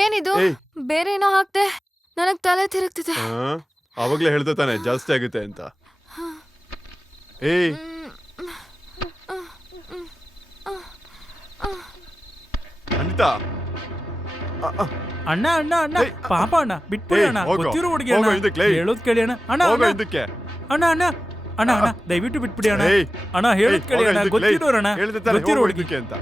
ಏನಿದು? ಏಯ್. ಬೇರೆ ಏನೋ ಹಾಕ್ದೆ, ನನಗ್ ತಲೆ ತಿರುಗ್ತಿದೆ. ಅವಾಗ್ಲೇ ಹೇಳ್ದೆ ತಾನೆ ಜಾಸ್ತಿ ಆಗುತ್ತೆ ಅಂತ. ಏಯ್ ಅನಿತಾ, ಅಣ್ಣ ಅಣ್ಣ ಅಣ್ಣ, ಏಯ್. ಪಾಪ ಅಣ್ಣ, ಬಿಟ್ಬಿಡಿ ಏಯ್, ಅಣ್ಣ. ಹೋಗು. ಗೊತ್ತಿರೋ ಹುಡುಗಿ ಹೋಗು ಅಣ್ಣ, ಇದಕ್ಕೆ, ಲೇ. ಹೇಳೋದ್ ಕೇಳಿ ಅಣ್ಣ. ಅಣ್ಣ ಹೋಗೋ ಅಣ್ಣ ಇದಕ್ಕೆ. ಅಣ್ಣ ಅಣ್ಣ ಅಣ್ಣ ಅಣ್ಣ, ದಯವಿಟ್ಟು ಬಿಟ್ಬಿಡಿ ಅಣ್ಣ. ಏಯ್, ಅಣ್ಣ ಹೇಳೋದ್ ಏಯ್, ಕೇಳಿ ಹೋಗೋ ಅಣ್ಣ, ಇದಕ್ಕೆ, ಲೇ. ಗೊತ್ತಿರೋರು ಅಣ್ಣ, ಹೇಳ್ದೆ ತಾನೆ, ಗೊತ್ತಿರೋ ಹೋಗೋ ಹುಡುಗಿ. ಇದಕ್ಕೆ ಅಂತ.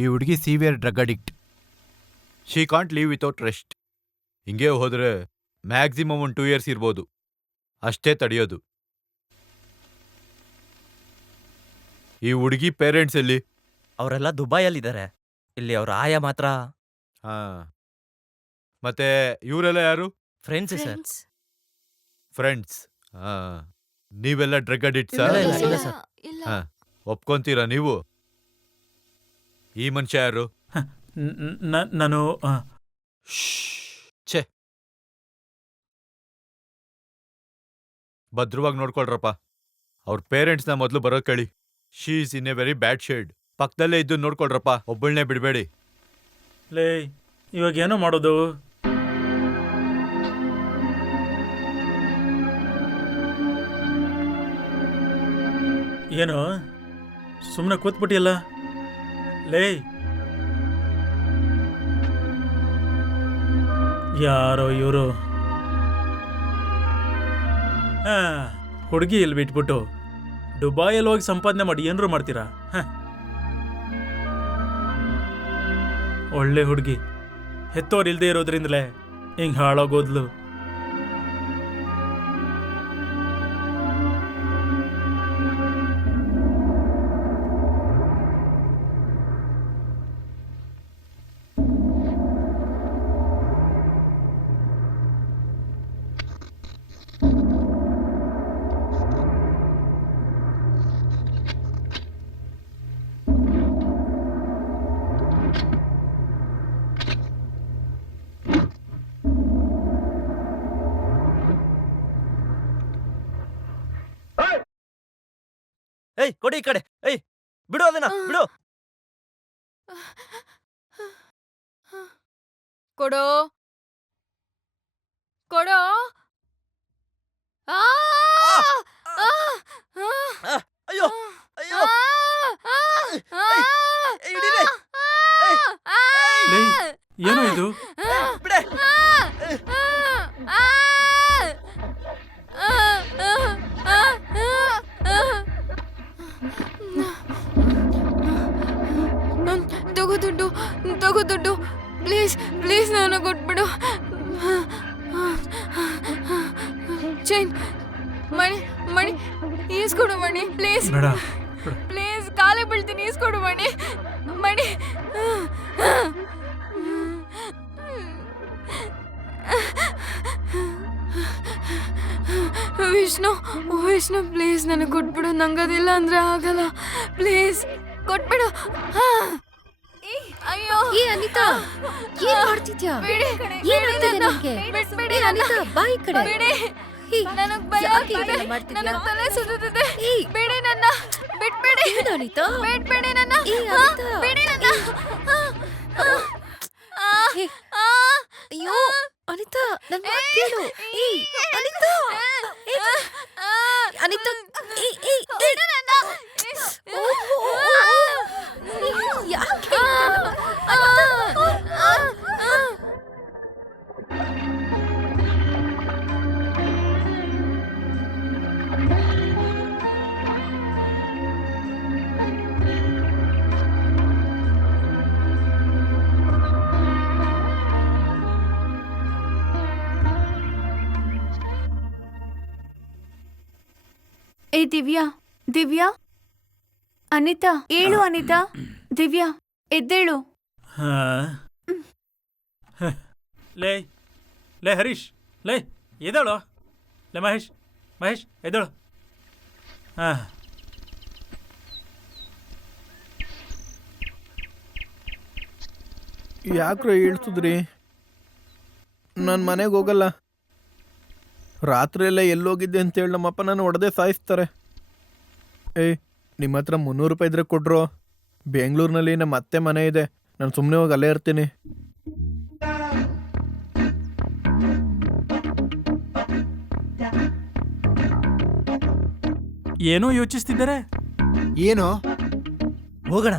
ಈ ಹುಡುಗಿ severe drug addict. She can't leave without rest. ಹಿಂಗೆ ಹೋದ್ರೆ ಮ್ಯಾಕ್ಸಿಮಮ್ 1 2 ಇಯರ್ಸ್ ಇರ್ಬೋದು, ಅಷ್ಟೇ ತಡೆಯೋದು. ಈ ಹುಡುಗಿ ಪೇರೆಂಟ್ಸ್ ಎಲ್ಲಿ? ಅವರೆಲ್ಲ ದುಬೈಯಲ್ಲಿದ್ದಾರೆ, ಇಲ್ಲಿ ಅವ್ರ ಆಯ ಮಾತ್ರ ಹಾ, ಮತ್ತೆ ಇವರೆಲ್ಲ ಯಾರು? Friends sir. Friends. ಫ್ರೆಂಡ್ಸ್. ಹಾ, ನೀವೆಲ್ಲ ಡ್ರಗ್ ಅಡಿಕ್ಟ್ಸಾ? ಇಲ್ಲ, ಇಲ್ಲ, ಇಲ್ಲ, ಸರ್. ಇಲ್ಲ. ಹಾ, ಒಪ್ಕೊಂತೀರಾ ನೀವು? ಈ ಮನುಷ್ಯ ಯಾರು? ನಾನು ಛೇ, ಭದ್ರವಾಗಿ ನೋಡ್ಕೊಳ್ರಪ್ಪ. ಅವ್ರ ಪೇರೆಂಟ್ಸ್ನ ಮೊದಲು ಬರೋ ಕಳಿ. She is in a very bad shade. ಪಕ್ಕದಲ್ಲೇ ಇದ್ದು ನೋಡ್ಕೊಳ್ರಪ್ಪ, ಒಬ್ಬಳನ್ನೇ ಬಿಡಬೇಡಿ. ಲೇ, ಇವಾಗ ಏನೋ ಮಾಡೋದು? ಏನೋ ಸುಮ್ಮನೆ ಕೂತ್ಬಿಟ್ಟಿಯಲ್ಲ ಲೇ. ಯಾರೋ ಇವರು ಹುಡುಗಿ ಇಲ್ಲಿ ಬಿಟ್ಬಿಟ್ಟು ದುಬಾಯಲ್ಲಿ ಹೋಗಿ ಸಂಪಾದನೆ ಮಾಡಿ ಏನ್ರು ಮಾಡ್ತೀರಾ? ಒಳ್ಳೆ ಹುಡುಗಿ, ಹೆತ್ತೋರು ಇಲ್ದೇ ಇರೋದ್ರಿಂದಲೇ ಹಿಂಗೆ ಹಾಳಾಗೋದ್ಲು. ಏಯ್ ಕೊಡಿ ಈ ಕಡೆ. ಏಯ್ ಬಿಡು ಅದನ್ನ ಬಿಡು. ಕೊಡೋ ಕೊಡೋ. ಆ! ಆ! ಆ! ಅಯ್ಯೋ ಅಯ್ಯೋ. ಹಿಡೀರಿ. ಲೇ, ಏನೋ ಇದು? ಬಿಡೆ. ತಗೋ ದುಡ್ಡು ಪ್ಲೀಸ್ ಪ್ಲೀಸ್ ನಾನು ಕೊಟ್ಬಿಡು. ಚೈನ್ ಮಣಿ ಮಣಿ ಈಸ್ಕೊಡು ಮಣಿ ಪ್ಲೀಸ್ ಬೇಡ. ಪ್ಲೀಸ್ ಕಾಲಿಗೆ ಬೀಳ್ತೀನಿ ಈಸ್ಕೊಡು ಮಣಿ ಮಣಿ. ವಿಷ್ಣು ವಿಷ್ಣು ಪ್ಲೀಸ್ ನನಗೆ ಕೊಟ್ಬಿಡು. ನಂಗದಿಲ್ಲ ಅಂದ್ರೆ ಆಗಲ್ಲ. ಪ್ಲೀಸ್ ಕೊಟ್ಬಿಡು. ಅಯ್ಯೋ ಏ ಅನಿತಾ, ಏನ್ ಮಾಡ್ತಿದ್ಯಾ? ಏನಾಗ್ತಿದೆ ನಿನ್ಗೆ? ಏ ಅನಿತಾ, ಬಾ ಈ ಕಡೆ. ಹೇ, ನನಗ್ ಭಯ ಯಾಕೆ ಆಗ್ತಿದೆ. ಹೀಗೆಲ್ಲ ಮಾಡ್ತಿದ್ಯಾ? ನನಗ್ ತಲೆ ಸುತ್ತುತ್ತಿದೆ. ಏಯ್, ಬಿಡಿ ನನ್ನ, ಬಿಟ್ಬಿಡಿ. ಏನ್ ಅನಿತಾ? ಬಿಟ್ಬಿಡಿ ನನ್ನ. ಏ ಅನಿತಾ. ಬಿಡಿ ನನ್ನ. ಹೇ, ಅಯ್ಯೋ ಅನಿತಾ, ನನ್ ಮಾತ್ ಕೇಳು. ಏಯ್ ಅನಿತಾ, ಅನಿತಾ, ಏಯ್ ಏಯ್ ಏಯ್. ಓಹೋ, ಯಾಕೆ ಅನಿತಾ? ಏ ದಿವ್ಯಾ, ದಿವ್ಯಾ, ಅನಿತಾ ಏಳು. ಅನಿತಾ, ದಿವ್ಯಾ ಎದ್ದೇಳು. ಹಾ. ಲೇ ಲೇ ಹರೀಶ್, ಲೇ ಎದ್ದೇಳು. ಲೇ ಮಹೇಶ್, ಮಹೇಶ್ ಎದ್ದೇಳು. ಹಾ. ಯಾಕ್ರೋ ಹೇಳ್ತಿದ್ರಿ? ನಾನು ಮನೆಗೆ ಹೋಗಲ್ಲ. ರಾತ್ರಿ ಎಲ್ಲ ಎಲ್ಲೋಗಿದ್ದೆ ಅಂತೇಳಿ ನಮ್ಮಪ್ಪ ನಾನು ಹೊಡೆದೇ ಸಾಯಿಸ್ತಾರೆ. ಏಯ್, ನಿಮ್ಮ ಹತ್ರ 300 ರೂಪಾಯಿ ಇದ್ರೆ ಕೊಡ್ರೋ. ಬೆಂಗಳೂರಿನಲ್ಲಿ ನಮ್ಮ ಅತ್ತೆ ಮನೆ ಇದೆ, ನಾನು ಸುಮ್ಮನೆ ಹೋಗಿ ಅಲ್ಲೇ ಇರ್ತೀನಿ. ಏನೋ ಯೋಚಿಸ್ತಿದ್ದಾರೆ. ಏನೋ? ಹೋಗೋಣ.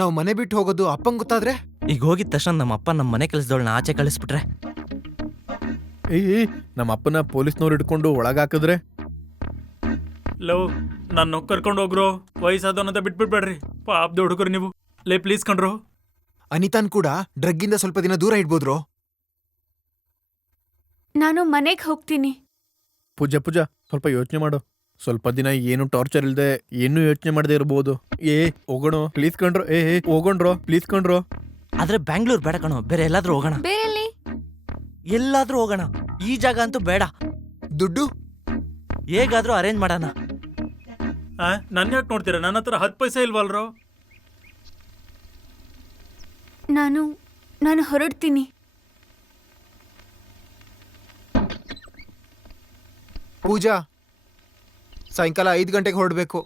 ನಾವು ಮನೆ ಬಿಟ್ಟು ಹೋಗೋದು ಅಪ್ಪಂಗ್ ಗೊತ್ತಾದ್ರೆ? ಈಗ ಹೋಗಿದ ತಕ್ಷಣ ನಮ್ಮ ಅಪ್ಪ ನಮ್ಮ ಮನೆ ಕೆಲಸದವಳನ್ನ ಆಚೆ ಕಳಿಸ್ಬಿಟ್ರೆ? ಏಯ್, ನಮ್ಮ ಅಪ್ಪನ ಪೊಲೀಸ್ನವ್ರು ಹಿಡ್ಕೊಂಡು ಒಳಗಾಕಿದ್ರೆ? ಲವ್, ನನ್ನ ಕರ್ಕೊಂಡು ಹೋಗ್ರು. ವಯಸ್ಸಾದವನಂತ ಬಿಟ್ಬಿಡ್ಬೇಡ್ರಿ. ಪಾಪದ ಹುಡುಗರು ನೀವು. ಲೇ ಪ್ಲೀಸ್ ಕಣ್ರು. ಅನಿತಾನ್ ಕೂಡ ಡ್ರಗ್ಗಿಂದ ಸ್ವಲ್ಪ ದಿನ ದೂರ ಇಡ್ಬೋದ್ರು. ನಾನು ಮನೆಗೆ ಹೋಗ್ತೀನಿ. ಪೂಜಾ ಪೂಜಾ, ಸ್ವಲ್ಪ ಯೋಚನೆ ಮಾಡು. ಸ್ವಲ್ಪ ದಿನ ಏನು ಟಾರ್ಚರ್ ಇಲ್ದೆ ಏನು ಯೋಚನೆ ಮಾಡದೆ ಇರ್ಬೋದು. ಹೋಗೋಣ ಪ್ಲೀಸ್ ಕಣ್ರೋ. ಹೋಗೋಣ್ರೋ ಪ್ಲೀಸ್ ಕಣ್ರೋ. ಆದ್ರೆ ಬ್ಯಾಂಗ್ಳೂರ್ ಬೇಡ ಕಣೋ, ಬೇರೆ ಎಲ್ಲಾದ್ರೂ ಹೋಗೋಣ. ಬೇರೆಲ್ಲಿ? ಎಲ್ಲಾದ್ರೂ ಹೋಗೋಣ, ಈ ಜಾಗ ಅಂತೂ ಬೇಡ. ದುಡ್ಡು ಹೇಗಾದ್ರೂ ಅರೇಂಜ್ ಮಾಡೋಣ. ನನ್ನ ಯಾಕೆ ನೋಡ್ತೀರಾ? ನನ್ನ ಹತ್ರ 10 ಪೈಸೆ ಇಲ್ವಲ್ರೋ? ನಾನು ಹೊರಡ್ತೀನಿ. ಪೂಜಾ, ಸಾಯಂಕಾಲ 5 ಗಂಟೆಗೆ ಹೊರಡ್ಬೇಕು.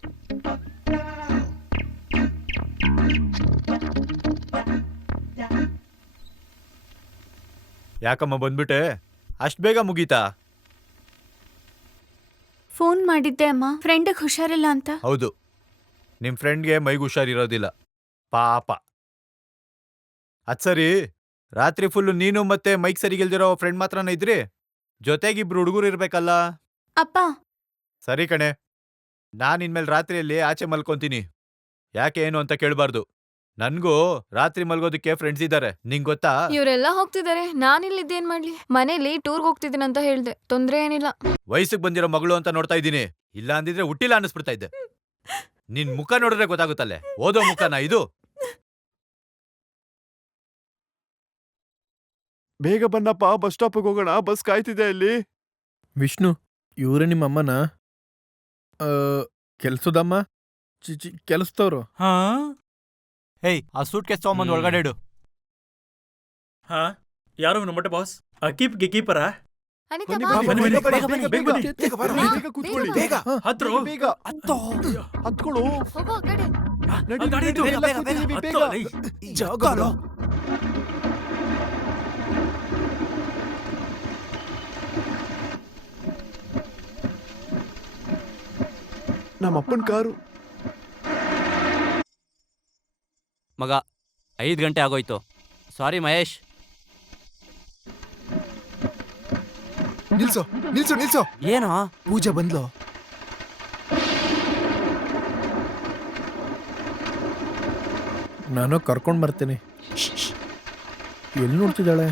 ಯಾಕಮ್ಮ ಬಂದ್ಬಿಟ್ಟೆ? ಅಷ್ಟ್ ಬೇಗ ಮುಗೀತಾ? ಫೋನ್ ಮಾಡಿದ್ದೆ ಅಮ್ಮ, ಫ್ರೆಂಡಿಗೆ ಹುಷಾರಿಲ್ಲ ಅಂತ. ಹೌದು, ನಿಮ್ ಫ್ರೆಂಡ್ಗೆ ಮೈಗೆ ಹುಷಾರಿರೋದಿಲ್ಲ ಪಾಪ. ಅದ್ ಸರಿ, ರಾತ್ರಿ ಫುಲ್ಲು ನೀನು ಮತ್ತೆ ಮೈಕ್ ಸರಿಗಿಲ್ದಿರೋ ಫ್ರೆಂಡ್ ಮಾತ್ರನ ಇದ್ರಿ? ಜೊತೆಗಿಬ್ರು ಹುಡುಗರು ಇರ್ಬೇಕಲ್ಲ? ಅಪ್ಪ, ಸರಿ ಕಣೆ, ನಾನ್ ಇನ್ಮೇಲೆ ರಾತ್ರಿಯಲ್ಲಿ ಆಚೆ ಮಲ್ಕೊಂತೀನಿ. ಯಾಕೆ ಏನು ಅಂತ ಕೇಳಬಾರ್ದು. ನನ್ಗೂ ರಾತ್ರಿ ಮಲ್ಗೋದಕ್ಕೆ ಫ್ರೆಂಡ್ಸ್ ಇದ್ದಾರೆ, ನಿಂಗ್ ಗೊತ್ತಾ? ಇವರೆಲ್ಲ ಹೋಗ್ತಿದ್ದಾರೆ, ನಾನಿಲ್ಲಿದ್ದೇನ್ ಮಾಡ್ಲಿ? ಮನೇಲಿ ಟೂರ್ಗ್ ಹೋಗ್ತಿದ್ದೀನಿ ಅಂತ ಹೇಳ್ದೆ, ತೊಂದ್ರೆ ಏನಿಲ್ಲ. ವಯಸ್ಸಿಗೆ ಬಂದಿರೋ ಮಗಳು ಅಂತ ನೋಡ್ತಾ ಇದ್ದೀನಿ. ಇಲ್ಲ ಅಂದಿದ್ರೆ ಹುಟ್ಟಿಲ್ಲ ಅನ್ನಿಸ್ಬಿಡ್ತಾ ಇದ್ದೆ. ನಿನ್ ಮುಖ ನೋಡಿದ್ರೆ ಗೊತ್ತಾಗುತ್ತಲ್ಲೇ, ಓದೋ ಮುಖನಾ ಇದು? ಬೇಗ ಬನ್ನಪ್ಪ, ಬಸ್ ಸ್ಟಾಪಿಗೆ ಹೋಗೋಣ, ಬಸ್ ಕಾಯ್ತಿದೆ ಅಲ್ಲಿ. ವಿಷ್ಣು, ಇವರೇ ನಿಮ್ಮ ಅಮ್ಮನ? ಕೆಲ್ಸದಮ್ಮ? ಕೆಲಸದವ್ರು? ಏಯ್, ಆ ಸೂಟ್ ಕೇಸ್ ತಗೊಂಬಂದು ಒಳಗಡೆ ಇಡು. ಹಾ, ಯಾರು ನಮ್ಮ ಮೊಟ್ಟೆ ಬಾಸ್ ಕೀಪರಾ ಅನಿತಾ ಬನ್ನಿ, ಬಾ. ಬನ್ನಿ, ಬನ್ನಿ, ಬನ್ನಿ, ಬನ್ನಿ, ಬೇಗ ಬನ್ನಿ, ಬೇಗ ಬರೋ, ಬೇಗ, ಬೇಗ ಕೂತ್ಕೊಳ್ಳಿ, ಬೇಗ. ಬೇಗ ಹತ್ರು ಬೇಗ ಹತ್ಕೊಳ್ಳು ಹೋಗೋ ಆ ಕಡೆ. ನಡಿ, ಗಾಡಿ ನಡಿ, ಎಲ್ಲ ಕೂತಿದೀವಿ, ಬೇಗ. ಜಾಗ ಬಿಡು. ನಮ್ಮಪ್ಪನ ಕಾರು. ಮಗ 5 ಗಂಟೆ ಆಗೋಯ್ತು. ಸಾರಿ ಮಹೇಶ್. ನಿಲ್ಸು ನಿಲ್ಸು ನಿಲ್ಸು. ಏನೋ ಪೂಜಾ ಬಂದ್ಲು. ನಾನು ಕರ್ಕೊಂಡು ಬರ್ತೀನಿ. ಎಲ್ಲಿ ನೋಡ್ತಿದ್ದಾಳೆ?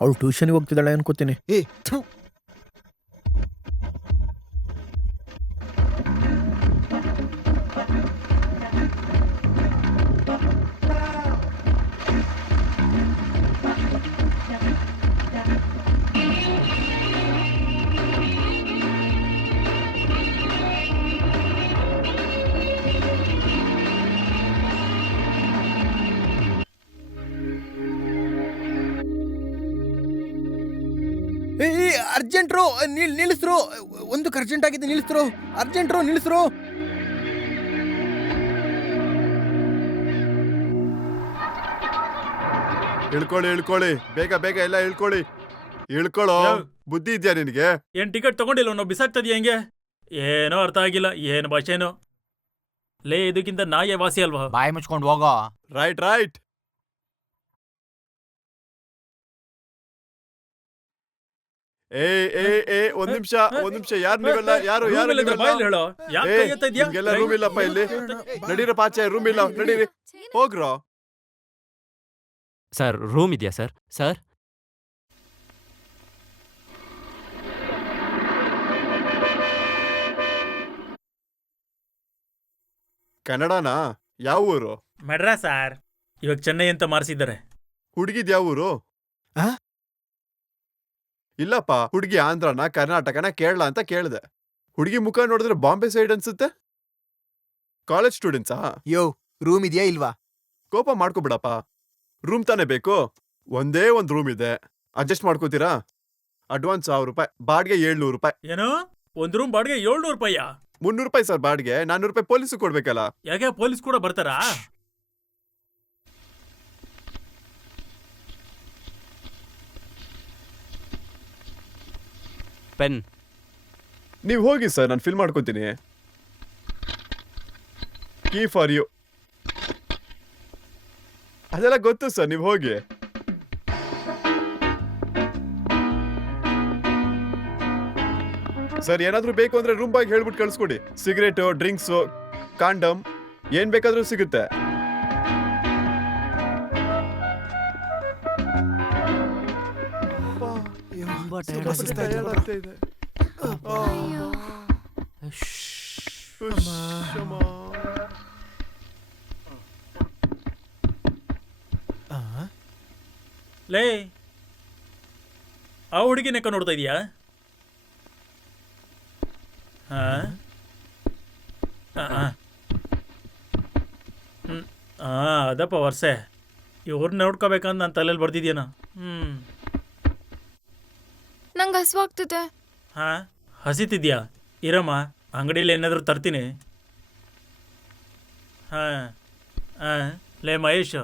ಅವಳು ಟ್ಯೂಷನ್ಗೆ ಹೋಗ್ತಿದ್ದಾಳೆ ಅನ್ಕೋತೀನಿ. ಏ ಥು. ಏ ಅರ್ಜೆಂಟ್ರು ನಿಲ್ಲಿಸ್ರು. ಒಂದಕ್ಕೆ ಅರ್ಜೆಂಟ್ ಆಗಿದೆ, ನಿಲ್ಲಿಸ್ರು. ಅರ್ಜೆಂಟ್ರು ನಿಲ್ಲಿಸ್ರು. ಇಳ್ಕೊಳ್ಳಿ ಬೇಗ ಬೇಗ ಎಲ್ಲ ಇಳ್ಕೊಳ್ಳೋ. ಬುದ್ಧಿ ಇದ್ಯಾ ನಿನಗೆ? ಏನ್ ಟಿಕೆಟ್ ತಗೊಂಡಿಲ್ಲ ನಾವು ಬಿಸಾಕ್ತದ್ಯ ಹೆಂಗೆ? ಏನೋ ಅರ್ಥ ಆಗಿಲ್ಲ, ಏನ್ ಭಾಷೆನೋ. ಲೇ ಇದಕ್ಕಿಂತ ನಾಯೇ ವಾಸಿ ಅಲ್ವಾ? ಬಾಯಿ ಮುಚ್ಕೊಂಡು ಹೋಗೋ. ರೈಟ್ ಏ ಒಂದ್ ನಿಮಿಷ ಯಾರು ನೀವೆಲ್ಲ? ಯಾರು ರೂಮ್ ಇಲ್ಲಿದ್ರೆ ಬಾಯಲ್ಲಿ ಹೇಳೋ. ಯಾಕ್ ಕೈ ಎತ್ತಾ ಇದ್ಯಾ? ನಿಮ್ಗೆಲ್ಲ ರೂಮ್ ಇಲ್ಲಪ್ಪ ಇಲ್ಲಿ. ನಡೀರ ಪಾಚೆ, ರೂಮ್ ಇಲ್ಲ, ನಡೀರಿ ಹೋಗ್ರೋ. ಸರ್ ರೂಮ್ ಇದೆಯಾ ಸರ್? ಸರ್ ಕನ್ನಡನಾ? ಯಾವ ಊರು? ಮೆಡ್ರಾಸ್ ಸಾರ್. ಇವಾಗ ಚೆನ್ನೈ ಅಂತ ಮಾರ್ಸಿದ್ದಾರೆ. ಹುಡುಗಿದ್ ಯಾವ ಊರು? ಆ? ಇಲ್ಲಪ್ಪ, ಹುಡುಗಿ ಆಂಧ್ರನ, ಕರ್ನಾಟಕನ, ಕೇರಳ ಅಂತ ಕೇಳಿದೆ. ಹುಡುಗಿ ಮುಖ ನೋಡಿದ್ರೆ ಬಾಂಬೆ ಸೈಡ್ ಅನ್ಸುತ್ತೆ. ಕಾಲೇಜ್ ಸ್ಟೂಡೆಂಟ್ಸಾ? ಯೋ, ರೂಮ್ ಇದೆಯಾ ಇಲ್ವಾ? ಕೋಪ ಮಾಡ್ಕೊಬಿಡಪ್ಪ. ರೂಮ್ ತಾನೇ ಬೇಕು. ಒಂದೇ ಒಂದ್ ರೂಮ್ ಇದೆ, ಅಡ್ಜಸ್ಟ್ ಮಾಡ್ಕೋತೀರಾ? ಅಡ್ವಾನ್ಸ್ 1000 ರೂಪಾಯಿ, ಬಾಡಿಗೆ 700 ರೂಪಾಯಿ. ಏನೋ ಒಂದ್ ರೂಮ್ ಬಾಡಿಗೆ 700 ರೂಪಾಯಿಯಾ? 300 ರೂಪಾಯಿ ಸರ್ ಬಾಡಿಗೆ, 400 ರೂಪಾಯಿ ಪೊಲೀಸ್ ಕೊಡ್ಬೇಕಲ್ಲ. ಯಾಕೆ ಪೊಲೀಸ್ ಕೂಡ ಬರ್ತಾರಾ? ಪೆನ್. ನೀವ್ ಹೋಗಿ ಸರ್, ನಾನು ಫಿಲ್ ಮಾಡ್ಕೋತೀನಿ. Key for you. ಅದೆಲ್ಲ ಗೊತ್ತು ಸರ್, ನೀವ್ ಹೋಗಿ. ಸರ್ ಏನಾದ್ರೂ ಬೇಕು ಅಂದ್ರೆ ರೂಮ್ ಬಾಯ್ ಹೇಳ್ಬಿಟ್ಟು ಕಳ್ಸ್ಕೊಡಿ. ಸಿಗರೇಟು, ಡ್ರಿಂಕ್ಸು, ಕಾಂಡಮ್ ಏನ್ ಬೇಕಾದ್ರೂ ಸಿಗುತ್ತೆ. ಲೇ ಆ ಹುಡುಗಿ ನೆಕ್ಕ ನೋಡ್ತಾ ಇದೀಯಾ? ಅದಪ್ಪ ವರ್ಷೆ ಇವ್ರನ್ನ ನೋಡ್ಕೋಬೇಕಂತ ನಾನು ತಲೆಯಲ್ಲಿ ಬರ್ದಿದ್ಯೇನ. ನಂಗೆ ಹಸುವಾಗ್ತಿದೆ. ಹಸಿತಿದ್ಯಾ? ಇರಮ್ಮ, ಅಂಗಡಿಯಲ್ಲಿ ಏನಾದರೂ ತರ್ತೀನಿ. ಲೇ ಮಹೇಶ್,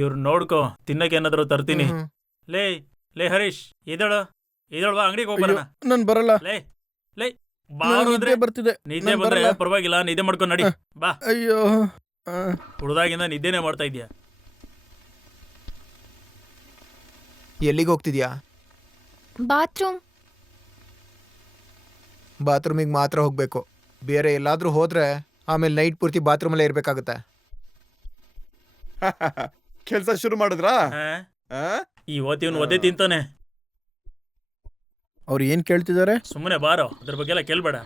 ಇವ್ರು ನೋಡ್ಕೋ, ತಿನ್ನಕ್ಕೆ ಏನಾದರೂ ತರ್ತೀನಿ. ಲೇ ಹರೀಶ್, ಇದಳು ಬಾ, ಅಂಗಡಿಗೆ ಹೋಗ್ಬರೋಣ. ನಾನು ಬರಲ್ಲ. ಲೇ ಬಾರು ಅಂದ್ರೆ ಬರ್ತಿದೆ. ನಿದ್ದೆ ಬಂದ್ರೆ ಪರವಾಗಿಲ್ಲ, ನಿದ್ದೆ ಮಾಡ್ಕೊಂಡು ನಡಿ ಬಾ. ಅಯ್ಯೋ, ಹುಡುದಾಗಿಂದ ನಿದ್ದೆನೆ ಮಾಡ್ತಾ ಇದ್ಯಾ? ಎಲ್ಲಿಗೆ ಹೋಗ್ತಿದ್ಯಾ? ಬಾತ್ರೂಮ್. ಬಾತ್ರೂಮಿಗೆ ಮಾತ್ರ ಹೋಗ್ಬೇಕು. ಬೇರೆ ಎಲ್ಲಾದ್ರೂ ಹೋದ್ರೆ ಆಮೇಲೆ ನೈಟ್ ಪೂರ್ತಿ ಬಾತ್ರೂಮಲ್ಲೇ ಇರ್ಬೇಕಾಗುತ್ತೆ. ಕೆಲ್ಸ ಶುರು ಮಾಡಿದ್ರಾ? ಇವತ್ತಿನ ಒದ್ದೆ ತಿಂತಾನೆ. ಅವ್ರು ಏನ್ ಕೇಳ್ತಿದ್ದಾರೆ? ಸುಮ್ಮನೆ ಬಾರೋ, ಅದ್ರ ಬಗ್ಗೆ ಎಲ್ಲ ಕೇಳ್ಬೇಡ.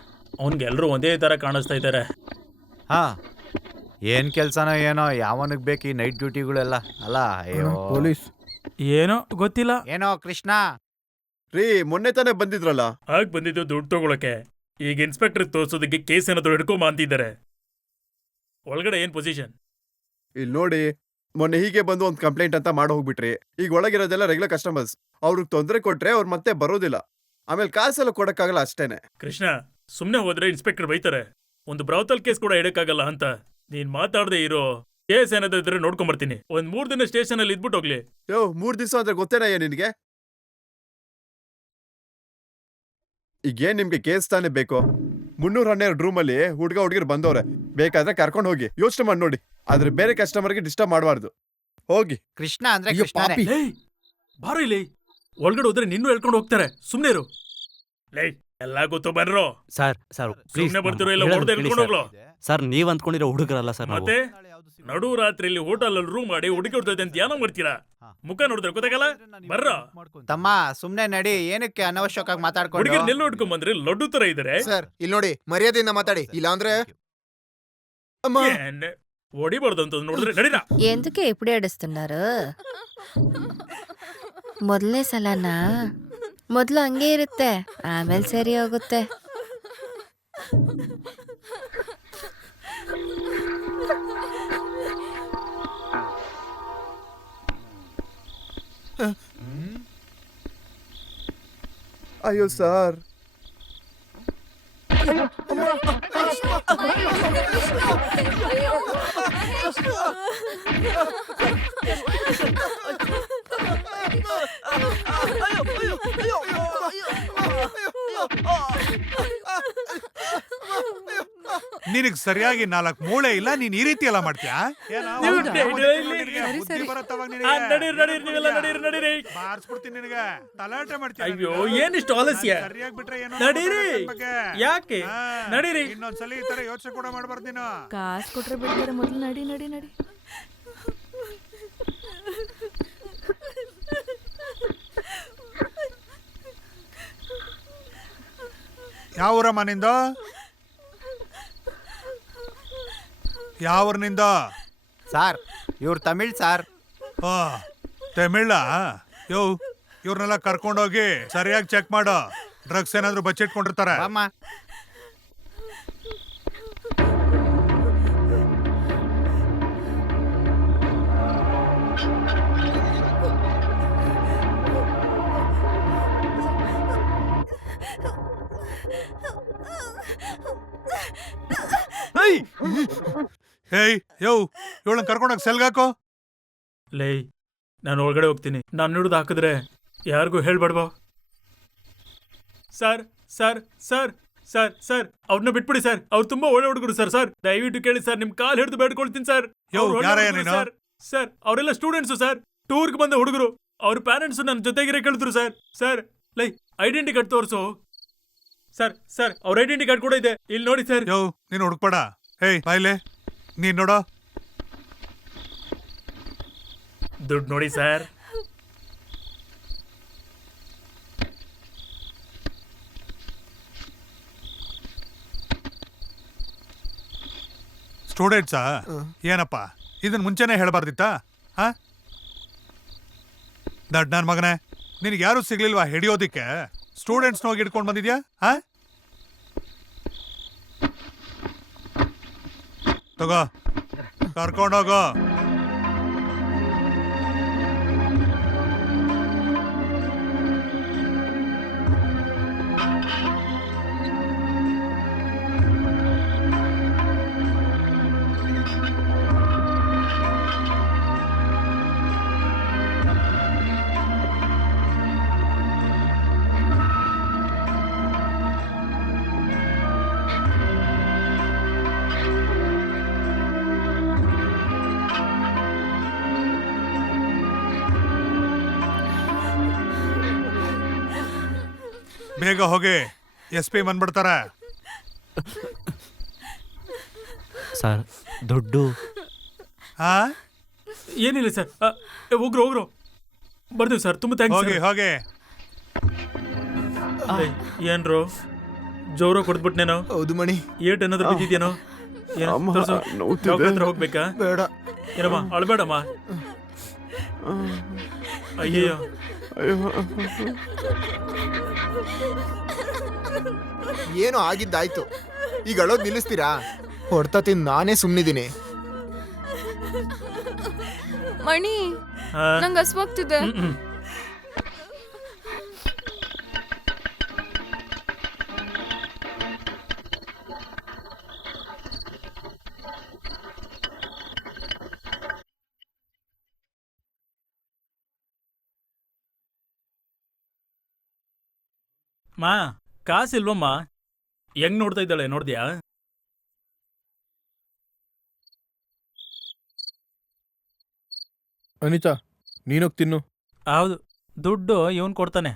ಅವನ್ಗೆ ಎಲ್ರು ಒಂದೇ ತರ ಕಾಣಿಸ್ತಾ ಇದ್ದಾರೆ. ಏನ್ ಕೆಲ್ಸನೋ ಏನೋ, ಯಾವನಿಗೆ ಬೇಕು ಈ ನೈಟ್ ಡ್ಯೂಟಿಗಳೆಲ್ಲ ಅಲ್ಲ. ಅಯ್ಯೋ ಪೊಲೀಸ್ ಏನೋ ಗೊತ್ತಿಲ್ಲ. ಏನೋ ಕೃಷ್ಣ ರೀ, ಮೊನ್ನೆ ತಾನೇ ಬಂದಿದ್ರಲ್ಲ? ಆಗ ಬಂದಿದ್ದು ದುಡ್ಡು ತಗೊಳಕ್ಕೆ. ಈಗ ಇನ್ಸ್ಪೆಕ್ಟರ್ ತೋರ್ಸೋದಕ್ಕೆ ಕೇಸ್ ಏನಾದ್ರು ಹಿಡ್ಕೊಂಬ ಅಂತಿದ್ದಾರೆ. ಒಳಗಡೆ ಏನ್ ಪೊಸಿಷನ್? ಇಲ್ಲಿ ನೋಡಿ, ಮೊನ್ನೆ ಹೀಗೆ ಬಂದು ಒಂದು ಕಂಪ್ಲೇಂಟ್ ಅಂತ ಮಾಡಿ ಹೋಗ್ಬಿಟ್ರಿ. ಈಗ ಒಳಗಿರೋದೆಲ್ಲ ರೆಗ್ಯುಲರ್ ಕಸ್ಟಮರ್ಸ್. ಅವ್ರಿಗೆ ತೊಂದರೆ ಕೊಟ್ರೆ ಅವ್ರು ಮತ್ತೆ ಬರೋದಿಲ್ಲ. ಆಮೇಲೆ ಕಾಸೆಲ್ಲ ಕೊಡಕ್ಕಾಗಲ್ಲ ಅಷ್ಟೇನೆ. ಕೃಷ್ಣ, ಸುಮ್ನೆ ಹೋದ್ರೆ ಇನ್ಸ್ಪೆಕ್ಟರ್ ಬೈತಾರೆ. ಒಂದು ಬ್ರೌತಲ್ ಕೇಸ್ ಕೂಡ ಇಡಕ್ಕಾಗಲ್ಲ ಅಂತ. ನೀನ್ ಮಾತಾಡದೆ ಇರೋ. ಕೇಸ್ ಏನಾದ್ರು ಇದ್ರೆ ನೋಡ್ಕೊಂಬರ್ತೀನಿ. ಒಂದ್ 3 ದಿನ ಸ್ಟೇಷನ್ ಅಲ್ಲಿ ಇದ್ಬಿಟ್ಟು ಹೋಗ್ಲಿ. 3 ದಿವಸ ಅಂದ್ರೆ ಗೊತ್ತೇನಯ್ಯ ನಿನ್ಗೆ? ಈಗೇನ್ ನಿಮ್ಗೆ ಕೇಸ್ ತಾನೇ ಬೇಕು? 312 ರೂಮಲ್ಲಿ ಹುಡುಗಿರು ಬಂದವ್ರೆ. ಬೇಕಾದ್ರೆ ಕರ್ಕೊಂಡು ಹೋಗಿ. ಯೋಚನೆ ಮಾಡಿ ನೋಡಿ. ಆದ್ರೆ ಬೇರೆ ಕಸ್ಟಮರ್ಗೆ ಡಿಸ್ಟರ್ಬ್ ಮಾಡಬಾರ್ದು. ಹೋಗಿ. ಕೃಷ್ಣ ಅಂದ್ರೆ ಅಯ್ಯೋ, ಕೃಷ್ಣನೇ. ಪಾಪಿ. ಲೇ, ಬಾರೋ ಇಲ್ಲಿ. ಒಳಗಡೆ ಹೋದ್ರೆ ನಿನ್ನೂ ಹೇಳ್ಕೊಂಡು ಹೋಗ್ತಾರೆ. ಸುಮ್ನೆ ಇರು. ಲೇ, ಎಲ್ಲ ಗೊತ್ತು ಬನ್ರೋ. ಸರ್ ಸರ್ ಸುಮ್ನೆ ಬರ್ತಿರೋ ಇಲ್ಲ ಹೊಡೆದು ಹೇಳ್ಕೊಂಡು ಹೋಗ್ಲೋ. ಸರ್ ನೀವ್ ಅಂದ್ಕೊಂಡಿರೋ ಹುಡುಗರಲ್ಲ ಸರ್ ಮತ್ತೆ ನಡು ರಾತ್ರಿಯಲ್ಲಿ ಹೋಟೆಲ್ ಅಲ್ಲಿ ರೂಮ್ ಮಾಡಿ ಹುಡುಗಿ ಹೊಡ್ತೈತೆ ಅಂತ ಏನೋ ಮಾಡ್ತೀರಾ? ಮುಖ ನೋಡಿದ್ರೆ ಗೊತ್ತಾಗಲ್ಲ. ಬರ್ರ ತಮ್ಮ ಸುಮ್ನೆ ನಡಿ. ಏನಕ್ಕೆ ಅನವಶ್ಯಕವಾಗಿ ಮಾತಾಡ್ಕೊಂಡು? ಹುಡುಗಿರ್ ನೆಲ್ ನೋಡ್ಕೊಂಡ್ ಬಂದ್ರೆ ಲಡ್ಡು ತರ ಇದಾರೆ. ಸರ್ ಇಲ್ಲಿ ನೋಡಿ, ಮರ್ಯಾದೆಯಿಂದ ಮಾತಾಡಿ. ಇಲ್ಲಾಂದ್ರೆ ಅಮ್ಮ ಹೊಡಿಬಾರ್ದು ಅಂತ ನೋಡಿದ್ರೆ ನಡೀರಾ. ఎందుకే ఇప్పుడు ఏడుస్తున్నారు? ಮೊದಲನೇ ಸಲನಾ? ಮೊದಲು ಹಂಗೆ ಇರುತ್ತೆ, ಆಮೇಲೆ ಸರಿ ಹೋಗುತ್ತೆ. ಅಯ್ಯೋ ಸರ್, ನಿನಗ್ ಸರಿಯಾಗಿ 4 ಮೂಳೆ ಇಲ್ಲ, ನೀನ್ ಈ ರೀತಿ ಎಲ್ಲ ಮಾಡ್ತೀಯಾ? ಬಾರ್ಸ್ಬಿಡ್ತೀನಿ ನಿನಗೆ. ತಲಾಟೆ ಮಾಡ್ತೀಯ. ಅಯ್ಯೋ, ಏನಿಷ್ಟು ಆಲಸ್ಯ? ಸರಿಯಾಗಿ ಬಿಟ್ರೆ ಏನೋ ನಡೀರಿ. ಯಾಕೆ ನಡೀರಿ. ಇನ್ನೊಂದ್ಸಲಿ ಈ ತರ ಯೋಚನೆ ಕೂಡ ಮಾಡ್ಬಾರ್ದು ನೀನು. ಕಾಸು ಕೊಟ್ರೆ ಬಿಡ್ತಾರೆ. ಮೊದಲು ನಡಿ ನಡಿ ನಡಿ. ಯಾವ ಊರಮ್ಮ ನಿಂದು? ಯಾವ ಊರಿನಿಂದ? ಸಾರ್ ಇವ್ರು ತಮಿಳ್ ಸಾರ್. ತಮಿಳ? ಯೋ, ಇವ್ರನ್ನೆಲ್ಲ ಕರ್ಕೊಂಡೋಗಿ ಸರಿಯಾಗಿ ಚೆಕ್ ಮಾಡು. ಡ್ರಗ್ಸ್ ಏನಾದ್ರು ಬಚ್ಚಿಟ್ಕೊಂಡಿರ್ತಾರೆ. ಅಮ್ಮ ಹೇಯ್, ಯೋ, ಇವಳನ್ನ ಕರ್ಕೊಂಡೋಗಿ ಸೆಲ್ಗಾಕೋ. ಲೇ, ನಾನು ಒಳಗಡೆ ಹೋಗ್ತೀನಿ. ನಾನು ಹಿಡಿದು ಹಾಕಿದ್ರೆ ಯಾರಿಗೂ ಹೇಳ್ಬಾರ್ದು. Sir sir sir sir sir ಅವ್ರನ್ನ ಬಿಟ್ಬಿಡಿ ಸರ್. ಅವ್ರು ತುಂಬಾ ಒಳ್ಳೆ ಹುಡುಗರು ಸರ್. ಸರ್ ದಯವಿಟ್ಟು ಕೇಳಿ ಸರ್, ನಿಮ್ ಕಾಲ್ ಹಿಡಿದು ಬೇಡ್ಕೊಳ್ತೀನಿ ಸರ್. ಯೋ, ಯಾರಯ್ಯ ನೀನು? ಸರ್ ಅವರೆಲ್ಲ ಸ್ಟೂಡೆಂಟ್ಸು ಸರ್. ಟೂರ್ಗೆ ಬಂದ ಹುಡುಗರು. ಅವ್ರ ಪ್ಯಾರೆಂಟ್ಸು ನನ್ನ ಜೊತೆಗಿರೇ ಕೇಳಿದ್ರು ಸರ್. ಸರ್ ಲೈ, ಐಡೆಂಟಿ ಕಾರ್ಡ್ ತೋರಿಸು. ಸರ್ ಸರ್ ಅವ್ರ ಐಡೆಂಟಿ ಕಾರ್ಡ್ ಕೂಡ ಇದೆ, ಇಲ್ಲಿ ನೋಡಿ ಸರ್. ಯೋ, ನೀನು ಹುಡುಕ್ಬೇಡ. ಹೇಯ್ ಬಾಯ್ಲೆ, ನೀನ್ ನೋಡೋ. ದುಡ್ಡು ನೋಡಿ ಸರ್. ಸ್ಟೂಡೆಂಟ್ಸಾ? ಏನಪ್ಪ, ಇದನ್ ಮುಂಚೆನೆ ಹೇಳ್ಬಾರ್ದಿತ್ತಾ? ದಡ್ ನನ್ ಮಗನೇ, ನಿನಗೆ ಯಾರು ಸಿಗ್ಲಿಲ್ವಾ ಹಿಡಿಯೋದಿಕ್ಕೆ? ಸ್ಟೂಡೆಂಟ್ಸ್ ಹೋಗಿ ಹಿಡ್ಕೊಂಡ್ ಬಂದಿದ್ಯಾ? ತಗೋ, ಕರ್ಕೊಂಡೋಗೋ. ಬೇಗ ಹೋಗಿ, SP ಬಂದ್ಬಿಡ್ತಾರೆ. ಸರ್ ದುಡ್ಡು? ಏನಿಲ್ಲ ಸರ್. ಹೋಗ್ರು ಹೋಗ್ರು, ಬರ್ತೀವಿ ಸರ್. ತುಂಬ ಥ್ಯಾಂಕ್ಸ್. ಹೋಗಿ ಹೋಗಿ. ಏನ್ರು ಜೋರ ಕೊಡ್ಬಿಟ್ನೇನೋ? ಹೌದು ಮಣಿ. ಏಟ್ ಏನಾದ್ರು ಬಿದ್ದಿದ್ಯೇನೋ? ಹತ್ರ ಹೋಗ್ಬೇಕಾ? ಬೇಡ ಏನಮ್ಮ, ಅಳ್ಬೇಡಮ್ಮ. ಅಯ್ಯೋ, ಏನೋ ಆಗಿದ್ದಾಯ್ತು. ಈಗ ಅಳೋದ್ ನಿಲ್ಲಿಸ್ತೀರಾ? ಹೊಡ್ತಾ ತಿಂದು ನಾನೇ ಸುಮ್ಮನಿದ್ದೀನಿ. ಮಣಿ ಆ, ನಂಗೆ ಹಸ್ವಾಗ್ತಿದೆ. ಹ್ಮ್, ಹ್ಮ್. ಮಾ ಕಾಸಿಲ್ವಮ್ಮ? ಹೆಂಗ್ ನೋಡ್ತಾ ಇದ್ದಾಳೆ ನೋಡ್ದ್ಯಾ? ಅನಿತಾ ನೀನೋಗ್ ತಿನ್ನು. ಹೌದು, ದುಡ್ಡು ಇವನ್ ಕೊಡ್ತಾನೆ.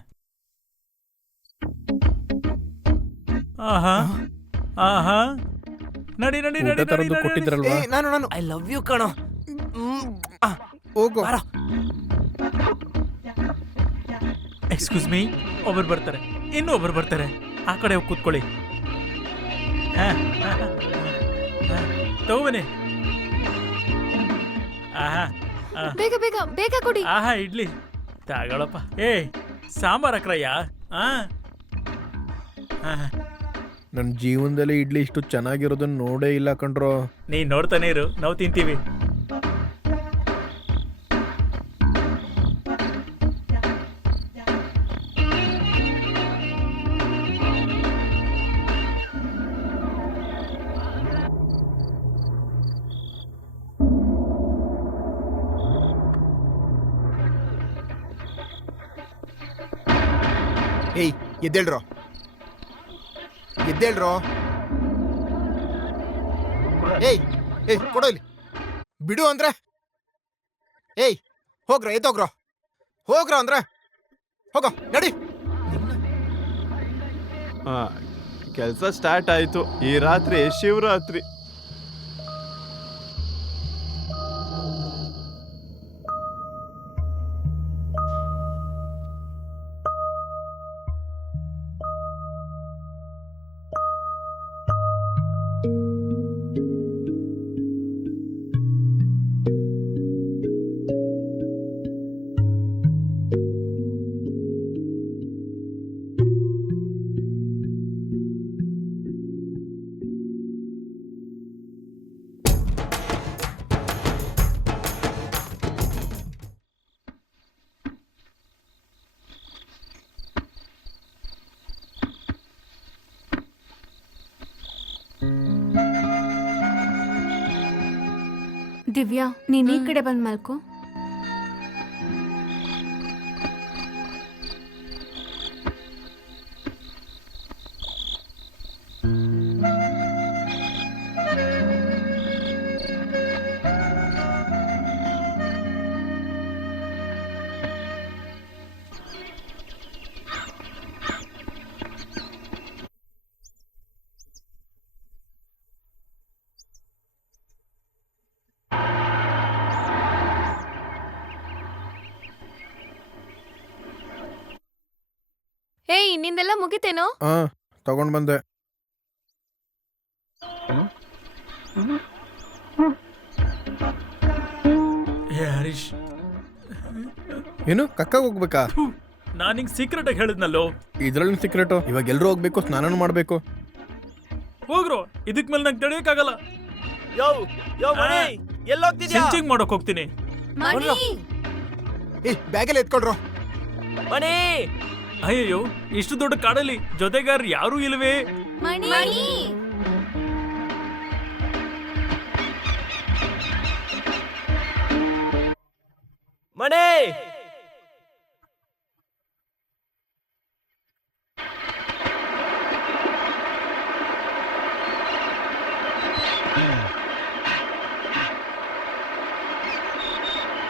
ಆಹಾ ಆಹಾ, ನಡಿ ನಡಿ ಊಟ ನಡಿ ನಡಿ ತರದ್ದು ನಡಿ. ಕೊಟ್ಟಿದ್ರಲ್ವಾ? ನಾನು ಐ ಲವ್ ಯು ಕಣೋ. ಹೋಗೋ. ಎಕ್ಸ್ಕ್ಯೂಸ್ ಮೀ, ಒಬ್ರು ಬರ್ತಾರೆ, ಇನ್ನೂ ಒಬ್ರು ಬರ್ತಾರೆ. ಆ ಕಡೆ ಹೋಗಿ ಕೂತ್ಕೊಳ್ಳಿ. ತಗೋಬನ್ನಿ. ಆಹಾ ಬೇಗ ಬೇಗ ಬೇಗ ಕೊಡಿ. ಆಹಾ, ಇಡ್ಲಿ ತಗೊಳಪ್ಪ. ಸಾಂಬಾರ್ ಹಾಕ್ರಯ್ಯ. ನನ್ನ ಜೀವನದಲ್ಲಿ ಇಡ್ಲಿ ಇಷ್ಟು ಚೆನ್ನಾಗಿರೋದನ್ನ ನೋಡೇ ಇಲ್ಲ ಕಣ್ರೋ. ನೀನ್ ನೋಡ್ತಾನೆ ಇರು, ನಾವು ತಿಂತೀವಿ. ಏಯ್ ಎದ್ದೇಳ್ರೋ, ಎದ್ದೇಳ್ರೋ. ಏಯ್ ಏಯ್ ಕೊಡೋ ಇಲ್ಲಿ, ಬಿಡು ಅಂದ್ರೆ. ಏಯ್ ಹೋಗ್ರ, ಎದ್ದೋಗ್ರೋ, ಹೋಗ್ರ ಅಂದ್ರೆ ಹೋಗೋ, ನಡಿ. ಕೆಲಸ ಸ್ಟಾರ್ಟ್ ಆಯ್ತು. ಈ ರಾತ್ರಿ ಶಿವರಾತ್ರಿ. ದಿವ್ಯಾ, ನೀನ್ ಈ ಕಡೆ ಬಂದ್ ಮಲ್ಕೋ. ಏಯ್, ನಿಂದೆಲ್ಲ ಮುಗಿತೇನೋ? ತಗೊಂಡ್ ಬಂದೆ. ಹರೀಶ್, ಏನು ಕಕ್ಕಾಗ ಹೋಗ್ಬೇಕಾ? ನಾನ್ ಹಿಂಗ್ ಸೀಕ್ರೆಟ್ ಆಗಿ ಹೇಳಿದ್ನಲ್ಲೋ. ಇದ್ರಲ್ಲಿ ಸೀಕ್ರೆಟು. ಇವಾಗ ಎಲ್ರು ಹೋಗ್ಬೇಕು, ಸ್ನಾನ ಮಾಡ್ಬೇಕು. ಹೋಗ್ರೋ, ಇದಕ್ ಮೇಲೆ ನಂಗೆ ತಡೆಯಕ್ಕಾಗಲ್ಲ. ಯೋ ಯೋ ಮಣಿ, ಎಲ್ಲೋಗ್ತಿದ್ಯಾ? ಸಿಂಚಿಂಗ್ ಮಾಡಕ್ ಹೋಗ್ತೀನಿ. ಏಯ್ ಬ್ಯಾಗಲ್ಲಿ ಎತ್ಕೊಳ್ರೋ. ಮಣಿ, ಅಯ್ಯಯ್ಯೋ, ಇಷ್ಟು ದೊಡ್ಡ ಕಾಡಲ್ಲಿ ಜೊತೆಗಾರ ಯಾರೂ ಇಲ್ವೇ? ಮಣಿ ಮಣಿ,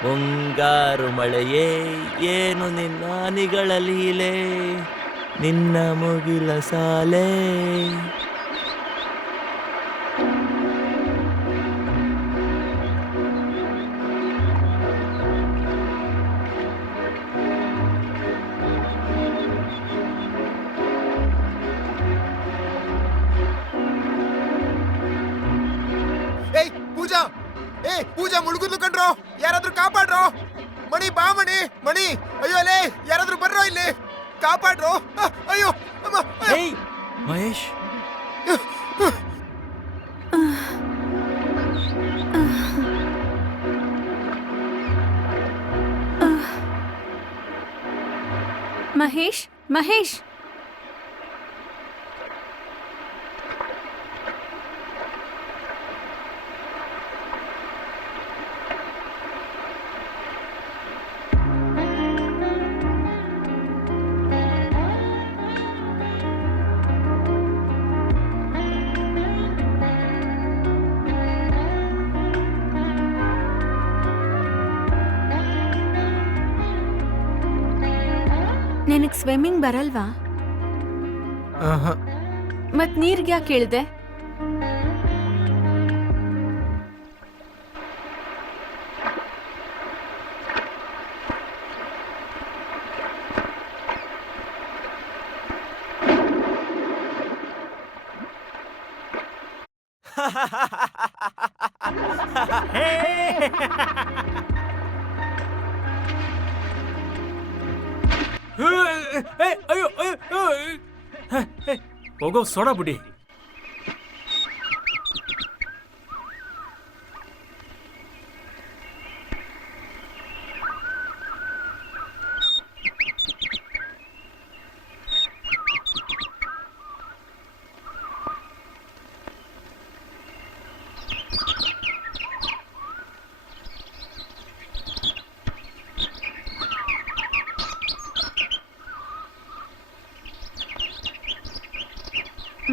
ಮುಂಗಾರು ಮಳೆಯೇ ಏನು ನಿನ್ನ ನಿಗಳ ಲೀಲೆ, ನಿನ್ನ ಮುಗಿಲ ಸಾಲೆ. ಏಯ್ ಪೂಜಾ, ಏಯ್ ಪೂಜಾ ಮುಳುಗುದ್ಲು ಕಣ್ರೋ, ಯಾರಾದ್ರೂ ಕಾಪಾಡ್ರೋ. ಮಣಿ ಬಾ ಮಣಿ, ಮಣಿ ಅಯ್ಯೋ ಅಲೇ, ಯಾರಾದ್ರೂ ಬರ್ರೋ ಇಲ್ಲಿ, ಕಾಪಾಡ್ರೋ. ಅಯ್ಯೋ ಅಮ್ಮ, ಅಯ್ಯೋ. ಮಹೇಶ್, ಮಹೇಶ್ ಮಹೇಶ್ ನಿನಗ್ ಸ್ವಿಮ್ಮಿಂಗ್ ಬರಲ್ವಾ? ಆಹಾ. ಮತ್ ನೀರ್ಗೆ ಯಾಕೆ ಇಳ್ದೆ? ಅಯ್ಯೋ ಹೋಗೋ ಸೋಡಾ ಬಿಡಿ.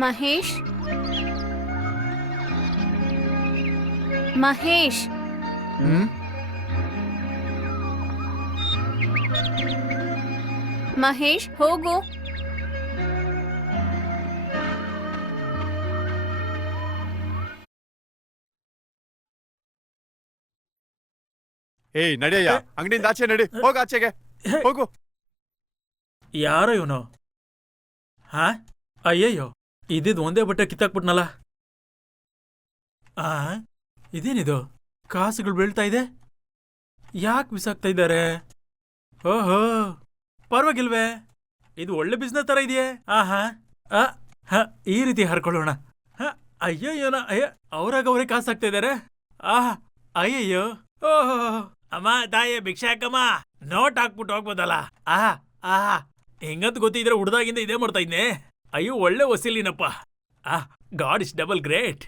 ಮಹೇಶ್ ಮಹೇಶ್ ಮಹೇಶ್ ಹೋಗು. ಏಯ್ ನಡಿಯಯ್ಯ, ಅಂಗಡಿಯಿಂದ ಆಚೆ ನಡಿ, ಹೋಗ ಆಚೆಗೆ ಹೋಗು. ಯಾರೋ ಇವನು? ಹಾ ಅಯ್ಯಯ್ಯೋ, ಇದ್ದಿದ್ ಒಂದೇ ಬಟ್ಟೆ ಕಿತ್ತಾಕ್ಬಿಟ್ನಲ್ಲ. ಇದೇನಿದು? ಕಾಸುಗಳು ಬೀಳ್ತಾ ಇದೆ. ಯಾಕೆ ಬಿಸಾಕ್ತಾ ಇದ್ದಾರೆ? ಓಹೋ, ಪರವಾಗಿಲ್ವೇ? ಇದು ಒಳ್ಳೆ ಬಿಸ್ನೆಸ್ ತರ ಇದೆಯೇ? ಈ ರೀತಿ ಹರ್ಕೊಳ್ಳೋಣ. ಅಯ್ಯಯ್ಯೋನ, ಅಯ್ಯ, ಅವ್ರಾಗವ್ರೆ ಕಾಸು ಹಾಕ್ತಾ ಇದ್ದಾರೆ. ಅಯ್ಯಯ್ಯೋ. ಓಹೋ, ಅಮ್ಮ ತಾಯಿ ಭಿಕ್ಷೆ ಹಾಕಮ್ಮ, ನೋಟ್ ಹಾಕ್ಬಿಟ್ಟು ಹೋಗ್ಬೋದಲ್ಲ. ಹೆಂಗಂತ ಗೊತ್ತಿದ್ರೆ ಹುಡ್ದಾಗಿಂದ ಇದೇ ಮಾಡ್ತಾ ಇದ್ನೆ. ಅಯ್ಯೋ, ಒಳ್ಳೆ ವಸೀಲಿನಪ್ಪ. God is double great.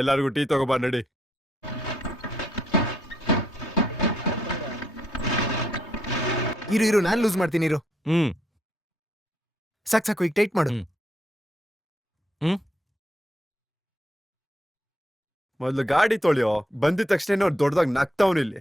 ಎಲ್ಲಾರ್ಗು ಟೀ ತಗೋಬಾ ನಡಿ. ಇರು ನಾನ್ ಲೂಸ್ ಮಾಡ್ತೀನಿ ಇರು. ಸಾಕು ಈಗ ಟೈಟ್ ಮಾಡು. ಮೊದ್ಲು ಗಾಡಿ ತೊಳೆಯೋ. ಬಂದಿದ ತಕ್ಷಣ ದೊಡ್ಡದಾಗ ನಗ್ತಾವ್ನು ಇಲ್ಲಿ.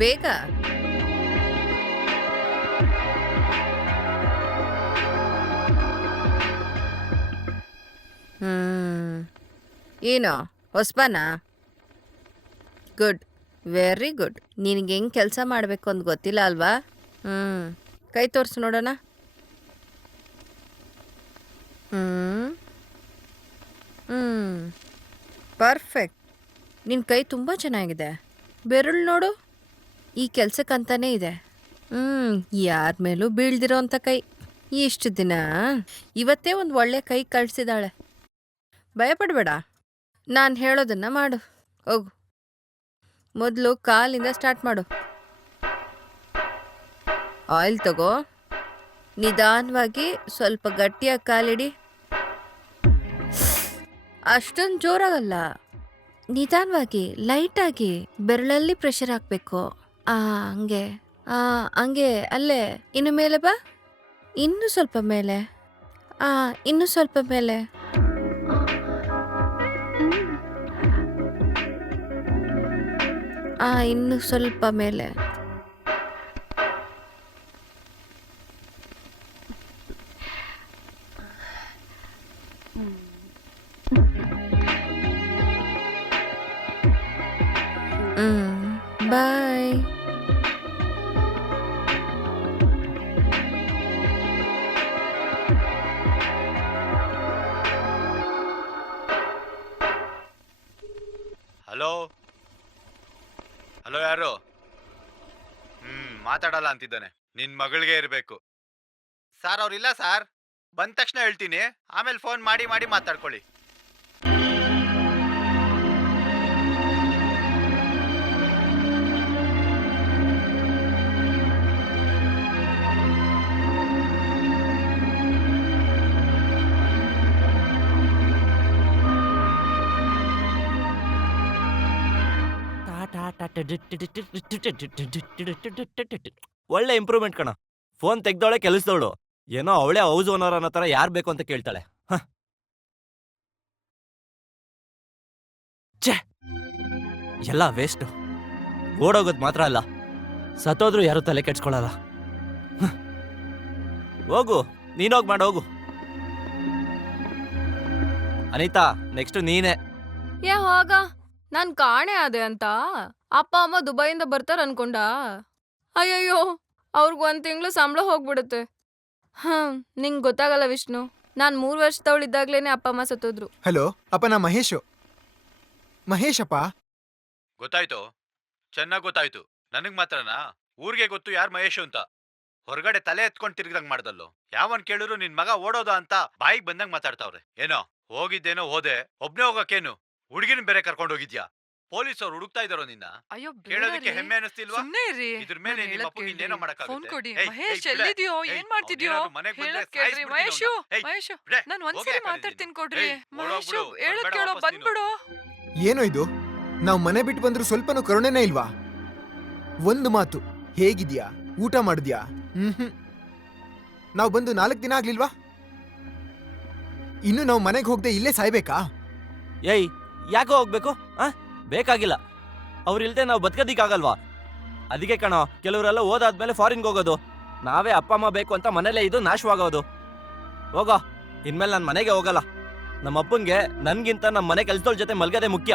ಬೇಗ ಏನೋ ಹೊಸ್ಬಾನಾ? Good, very good. ನಿನಗೆ ಹೆಂಗ್ ಕೆಲಸ ಮಾಡಬೇಕು ಅಂತ ಗೊತ್ತಿಲ್ಲ ಅಲ್ವಾ? ಕೈ ತೋರಿಸು ನೋಡೋಣ. ಪರ್ಫೆಕ್ಟ್. ನಿನ್ನ ಕೈ ತುಂಬ ಚೆನ್ನಾಗಿದೆ. ಬೆರಳು ನೋಡು, ಈ ಕೆಲ್ಸಕ್ಕಂತಾನೇ ಇದೆ. ಯಾರ ಮೇಲೂ ಬೀಳ್ದಿರೋ ಅಂಥ ಕೈ. ಇಷ್ಟು ದಿನ ಇವತ್ತೇ ಒಂದು ಒಳ್ಳೆ ಕೈ ಕಳಿಸಿದಾಳೆ. ಭಯಪಡಬೇಡ, ನಾನು ಹೇಳೋದನ್ನ ಮಾಡು. ಹೋಗು, ಮೊದಲು ಕಾಲಿಂದ ಸ್ಟಾರ್ಟ್ ಮಾಡು. ಆಯಿಲ್ ತಗೋ, ನಿಧಾನವಾಗಿ ಸ್ವಲ್ಪ ಗಟ್ಟಿಯಾಗಿ ಕಾಲಿಡಿ. ಅಷ್ಟೊಂದು ಜೋರಾಗಲ್ಲ, ನಿಧಾನವಾಗಿ ಲೈಟಾಗಿ ಬೆರಳಲ್ಲಿ ಪ್ರೆಷರ್ ಹಾಕಬೇಕು. ಹಂಗೆ ಹಂಗೆ, ಅಲ್ಲೇ. ಇನ್ನು ಮೇಲೆ ಬಾ, ಇನ್ನೂ ಸ್ವಲ್ಪ ಮೇಲೆ. ಇನ್ನೂ ಸ್ವಲ್ಪ ಮೇಲೆ. ಇನ್ನು ಸ್ವಲ್ಪ ಮೇಲೆ. ಬಾಯ್. ಹಲೋ ಹಲೋ, ಮಾತಾಡಲ್ಲ ಅಂತಿದ್ದಾನೆ. ನಿನ್ ಮಗಳಿಗೆ ಇರ್ಬೇಕು. ಸರ್ ಅವ್ರಿಲ್ಲ ಸರ್, ಬಂದ ತಕ್ಷಣ ಹೇಳ್ತೀನಿ, ಆಮೇಲೆ ಫೋನ್ ಮಾಡಿ ಮಾಡಿ ಮಾತಾಡ್ಕೊಳ್ಳಿ. ಒಳ್ಳೆ ಇಂಪ್ರೂವ್ಮೆಂಟ್ ಕಣ. ಫೋನ್ ತೆಗ್ದವಳೆ ಕೆಲಸದವಳು. ಏನೋ ಅವಳೇ ಹೌಸ್ ಓನರ್ ಅನ್ನೋ ತರ ಯಾರು ಬೇಕು ಅಂತ ಕೇಳ್ತಾಳೆ. ಛೇ, ಎಲ್ಲ ವೇಸ್ಟ್. ಓಡೋಗೋದು ಮಾತ್ರ ಅಲ್ಲ, ಸತ್ತೋದ್ರು ಯಾರು ತಲೆ ಕೆಡ್ಸ್ಕೊಳಲ್ಲ. ಹೋಗು, ನೀನೋಗ್ ಮಾಡೋಗು. ಅನಿತಾ, ನೆಕ್ಸ್ಟ್ ನೀನೇ. ಯಾ ಹೋಗ, ನಾನ್ ಕಾಣೆ ಆದೆ ಅಂತ ಅಪ್ಪ ಅಮ್ಮ ದುಬೈಯಿಂದ ಬರ್ತಾರ ಅನ್ಕೊಂಡ. ಅಯ್ಯಯ್ಯೋ, ಅವ್ರಿಗೆ 1 ತಿಂಗ್ಳು ಸಂಬಳ ಹೋಗ್ಬಿಡುತ್ತೆ. ನಿಂಗ್ ಗೊತ್ತಾಗಲ್ಲ ವಿಷ್ಣು, ನಾನ್ 3 ವರ್ಷದವಳಿದ್ದಾಗ್ಲೇನೆ ಅಪ್ಪ ಅಮ್ಮ ಸತ್ತೋದ್ರು. ಹಲೋ ಅಪ್ಪ, ನಾ ಮಹೇಶಪ್ಪ. ಗೊತ್ತಾಯ್ತು, ಚೆನ್ನಾಗ್ ಗೊತ್ತಾಯ್ತು. ನನಗ್ ಮಾತ್ರನಾ? ಊರಿಗೆ ಗೊತ್ತು ಯಾರ್ ಮಹೇಶು ಅಂತ. ಹೊರಗಡೆ ತಲೆ ಎತ್ಕೊಂಡ್ ತಿರ್ಗದಂಗ್ ಮಾಡ್ದಲ್ಲೋ. ಯಾವನ್ ಕೇಳಿದ್ರು ನಿನ್ ಮಗ ಓಡೋದ ಅಂತ ಬಾಯಿಗೆ ಬಂದಂಗ್ ಮಾತಾಡ್ತಾವ್ರೆ. ಏನೋ ಹೋಗಿದ್ದೇನೋ ಹೋದೆ, ಒಬ್ನೇ ಹೋಗಕ್ಕೇನು? ಹುಡುಗಿನ ಬೇರೆ ಕರ್ಕೊಂಡು ಹೋಗಿದ್ಯಾ? ಪೊಲೀಸ್ ಅವ್ರು ಹುಡುಕ್ತಾ ಇದಾರೋ ನಿನ್ನ? ಅಯ್ಯೋ ಕೇಳೋದಕ್ಕೆ ಹೆಮ್ಮೆ ಅನಿಸ್ತಿಲ್ವಾ? ಸುಮ್ನೆ ಇರಿ. ಇದ್ರ ಮೇಲೆ ನಿಮ್ಮ ಅಪ್ಪಗೆ ಇನ್ನೇನೋ ಫೋನ್ ಮಾಡಕ್ಕಾಗುತ್ತೆ? ಕೊಡಿ. ಏಯ್, ಮಹೇಶ್ ಏಯ್, ಬಿಡೆ. ಎಲ್ಲಿದ್ಯೋ? ಏಯ್, ಏನ್ ಮಾಡ್ತಿದ್ಯೋ? ಅವ್ನೇನಾದ್ರು ಮನೆಗ್ ಬಂದ್ರೆ ಹೇಳೋದ್ ಕೇಳ್ರಿ. ಸಾಯಿಸ್ಬಿಡ್ತೀನಿ ಮಹೇಶು, ಅವ್ನ. ಏಯ್, ಮಹೇಶು, ಬಿಡೆ. ನಾನ್ ಒಂದ್ಸರಿ ಹೋಗೇ ಕಣೆ ಮಾತಾಡ್ತೀನಿ ನೀನು. ಕೊಡ್ರಿ. ಏಯ್, ಮಹೇಶು, ಓಡೋಗ್ಬಿಡು. ಹೇಳೋದ್ ಬರ್ಬೇಡ ಕೇಳೋ, ವಾಪಸ್ ನೀನು. ಬಂದ್ಬಿಡು. ಏನೋ ಇದು, ನಾವು ಮನೆ ಬಿಟ್ಟು ಬಂದ್ರು ಸ್ವಲ್ಪನೂ ಕರುಣೆನೇ ಇಲ್ವಾ? ಒಂದು ಮಾತು, ಹೇಗಿದ್ಯಾ, ಊಟ ಮಾಡಿದ್ಯಾ? ನಾವು ಬಂದು 4 ದಿನ ಆಗ್ಲಿಲ್ವಾ? ಇನ್ನು ನಾವು ಮನೆಗೆ ಹೋಗದೆ ಇಲ್ಲೇ ಸಾಯ್ಬೇಕಾ? ಏಯ್, ಯಾಕೋ ಹೋಗ್ಬೇಕು? ಬೇಕಾಗಿಲ್ಲ. ಅವ್ರಿಲ್ದೆ ನಾವು ಬದುಕೋದಿಕ್ಕಾಗಲ್ವಾ? ಅದಕ್ಕೆ ಕಣೋ, ಕೆಲವರೆಲ್ಲ ಓದಾದ್ಮೇಲೆ ಫಾರಿನ್ಗೆ ಹೋಗೋದು. ನಾವೇ ಅಪ್ಪ ಅಮ್ಮ ಬೇಕು ಅಂತ ಮನೇಲೇ ಇದು ನಾಶವಾಗೋದು. ಹೋಗೋ, ಇನ್ಮೇಲೆ ನಾನು ಮನೆಗೆ ಹೋಗಲ್ಲ. ನಮ್ಮ ಅಪ್ಪಂಗೆ ನನ್ಗಿಂತ ನಮ್ಮ ಮನೆ ಕೆಲ್ಸದವ್ರ ಜೊತೆ ಮಲ್ಗದೆ ಮುಖ್ಯ.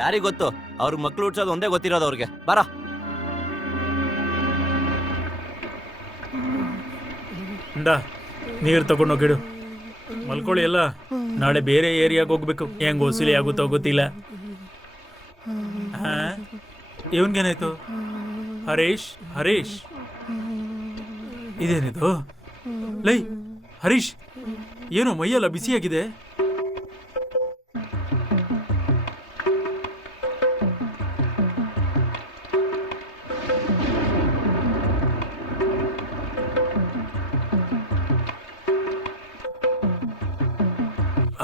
ಯಾರಿಗ್ ಗೊತ್ತು, ಅವ್ರ ಮಕ್ಳು ಹುಡ್ಸೋದು ಒಂದೇ ಗೊತ್ತಿರೋದು ಅವ್ರಿಗೆ. ಬರ. ನೀರು ತಗೊಂಡೋಗಿಡು, ಮಲ್ಕೊಳ್ಳಿ ಎಲ್ಲ. ನಾಳೆ ಬೇರೆ ಏರಿಯಾಗ ಹೋಗ್ಬೇಕು. ಹೆಂಗ್ ವಸೂಲಿ ಆಗುತ್ತೋ ಗೊತ್ತಿಲ್ಲ. ಇವನ್ಗೇನಾಯ್ತು? ಹರೀಶ್, ಹರೀಶ್, ಇದೇನಿದು? ಲೈ ಹರೀಶ್, ಏನೋ ಮೈಯೆಲ್ಲ ಬಿಸಿಯಾಗಿದೆ.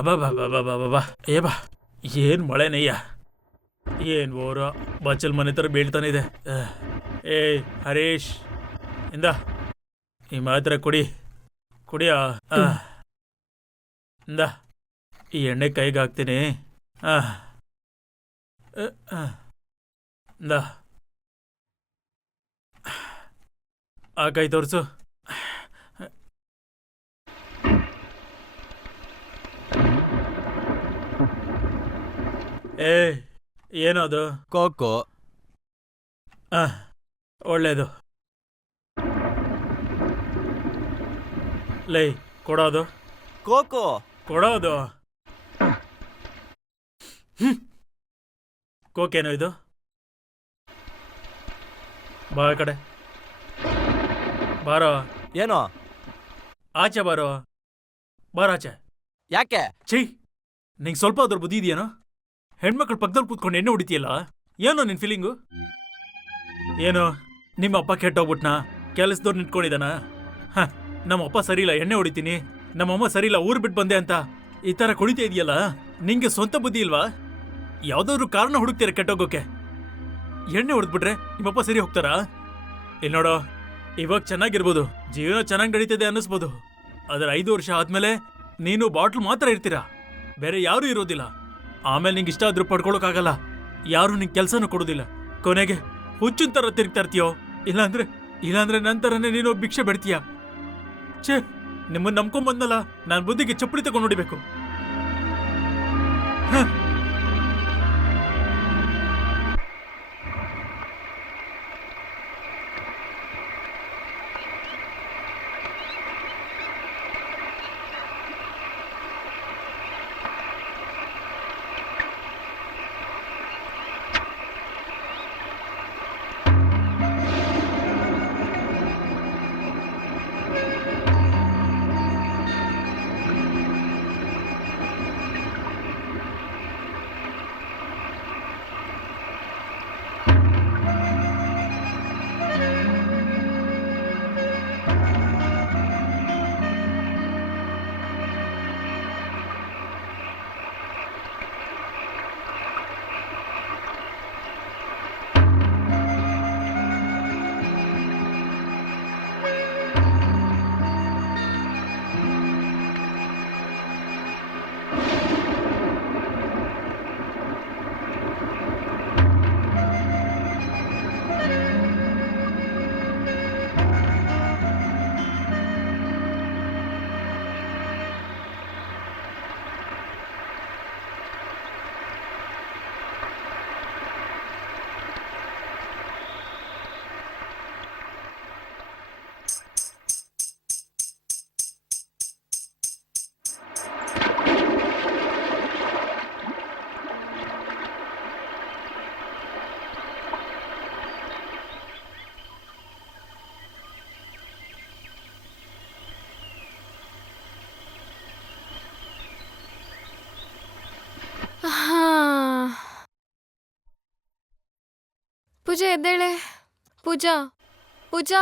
ಅಬ್ಬಾ ಏ ಬಾ, ಏನ್ ಮಳೆನಯ್ಯ, ಏನ್ ಓರ ಬಚ್ಚಲ್ ಮನೆ ತರ ಬೀಳ್ತಾನೆ ಇದೆ. ಏ ಹರೀಶ್, ಇಂದ ಈ ಮಾತ್ರ ಕುಡಿಯ. ಇಂದ ಈ ಎಣ್ಣೆ ಕೈಗೆ ಹಾಕ್ತೀನಿ. ಇಂದ ಆ ಕೈ ತೋರಿಸು. ಏ ಏನದು? ಕೋಕೋ. ಒಳ್ಳೇದು. ಲೈ ಕೊಡೋದು. ಕೋಕೋ ಕೊಡೋದು. ಕೋಕೇನೋ ಇದು? ಬಾ ಕಡೆ ಬಾರೋ. ಏನೋ? ಆಚೆ ಬಾರೋ, ಬಾರಾಚೆ. ಯಾಕೆ? ಛೀ, ನಿಂಗೆ ಸ್ವಲ್ಪ ಅದ್ರ ಬುದ್ಧಿ ಇದೆಯೇನೋ? ಹೆಣ್ಮಕ್ಳು ಪಕ್ಕದಲ್ಲಿ ಕೂತ್ಕೊಂಡು ಎಣ್ಣೆ ಹೊಡಿತೀಯಲ್ಲ, ಏನೋ ನಿನ್ ಫೀಲಿಂಗು? ಏನೋ ನಿಮ್ಮ ಅಪ್ಪ ಕೆಟ್ಟೋಗ್ಬಿಟ್ನಾ? ಕೆಲಸದವ್ರು ನಿಂತ್ಕೊಂಡಿದ್ದಾನ? ನಮ್ಮಪ್ಪ ಸರಿಯಿಲ್ಲ ಎಣ್ಣೆ ಹೊಡಿತೀನಿ, ನಮ್ಮಮ್ಮ ಸರಿಯಿಲ್ಲ ಊರು ಬಿಟ್ಟು ಬಂದೆ ಅಂತ ಈ ಥರ ಕುಡಿತಾ ಇದೆಯಲ್ಲ, ನಿಂಗೆ ಸ್ವಂತ ಬುದ್ಧಿ ಇಲ್ವಾ? ಯಾವುದಾದ್ರು ಕಾರಣ ಹುಡುಕ್ತೀರ ಕೆಟ್ಟೋಗೋಕೆ. ಎಣ್ಣೆ ಹೊಡೆದ್ಬಿಟ್ರೆ ನಿಮ್ಮಪ್ಪ ಸರಿ ಹೋಗ್ತಾರಾ? ಇಲ್ಲಿ ನೋಡೋ, ಇವಾಗ ಚೆನ್ನಾಗಿರ್ಬೋದು, ಜೀವನ ಚೆನ್ನಾಗಿ ನಡೀತಿದೆ ಅನ್ನಿಸ್ಬೋದು, ಆದರೆ 5 ವರ್ಷ ಆದ್ಮೇಲೆ ನೀನು ಬಾಟ್ಲ್ ಮಾತ್ರ ಇರ್ತೀರಾ, ಬೇರೆ ಯಾರೂ ಇರೋದಿಲ್ಲ. ಆಮೇಲೆ ನಿಂಗೆ ಇಷ್ಟ ಆದ್ರೂ ಪಡ್ಕೊಳಕ್ಕಾಗಲ್ಲ, ಯಾರು ನಿಂಗೆ ಕೆಲಸನೂ ಕೊಡೋದಿಲ್ಲ. ಕೊನೆಗೆ ಹುಚ್ಚಿನ ಥರ ತಿರುಗ್ತಾ ಇರ್ತೀಯೋ, ಇಲ್ಲಾಂದ್ರೆ ನಂತರನೇ ನೀನು ಭಿಕ್ಷೆ ಬೆಡ್ತೀಯ. ಛೇ, ನಿಮ್ಮನ್ನ ನಂಬ್ಕೊಂಬಂದಲ್ಲ, ನಾನು ಬುದ್ಧಿಗೆ ಚಪ್ಪಲಿ ತಗೊಂಡು ನೋಡಿಬೇಕು. ಪೂಜಾ ಪೂಜಾ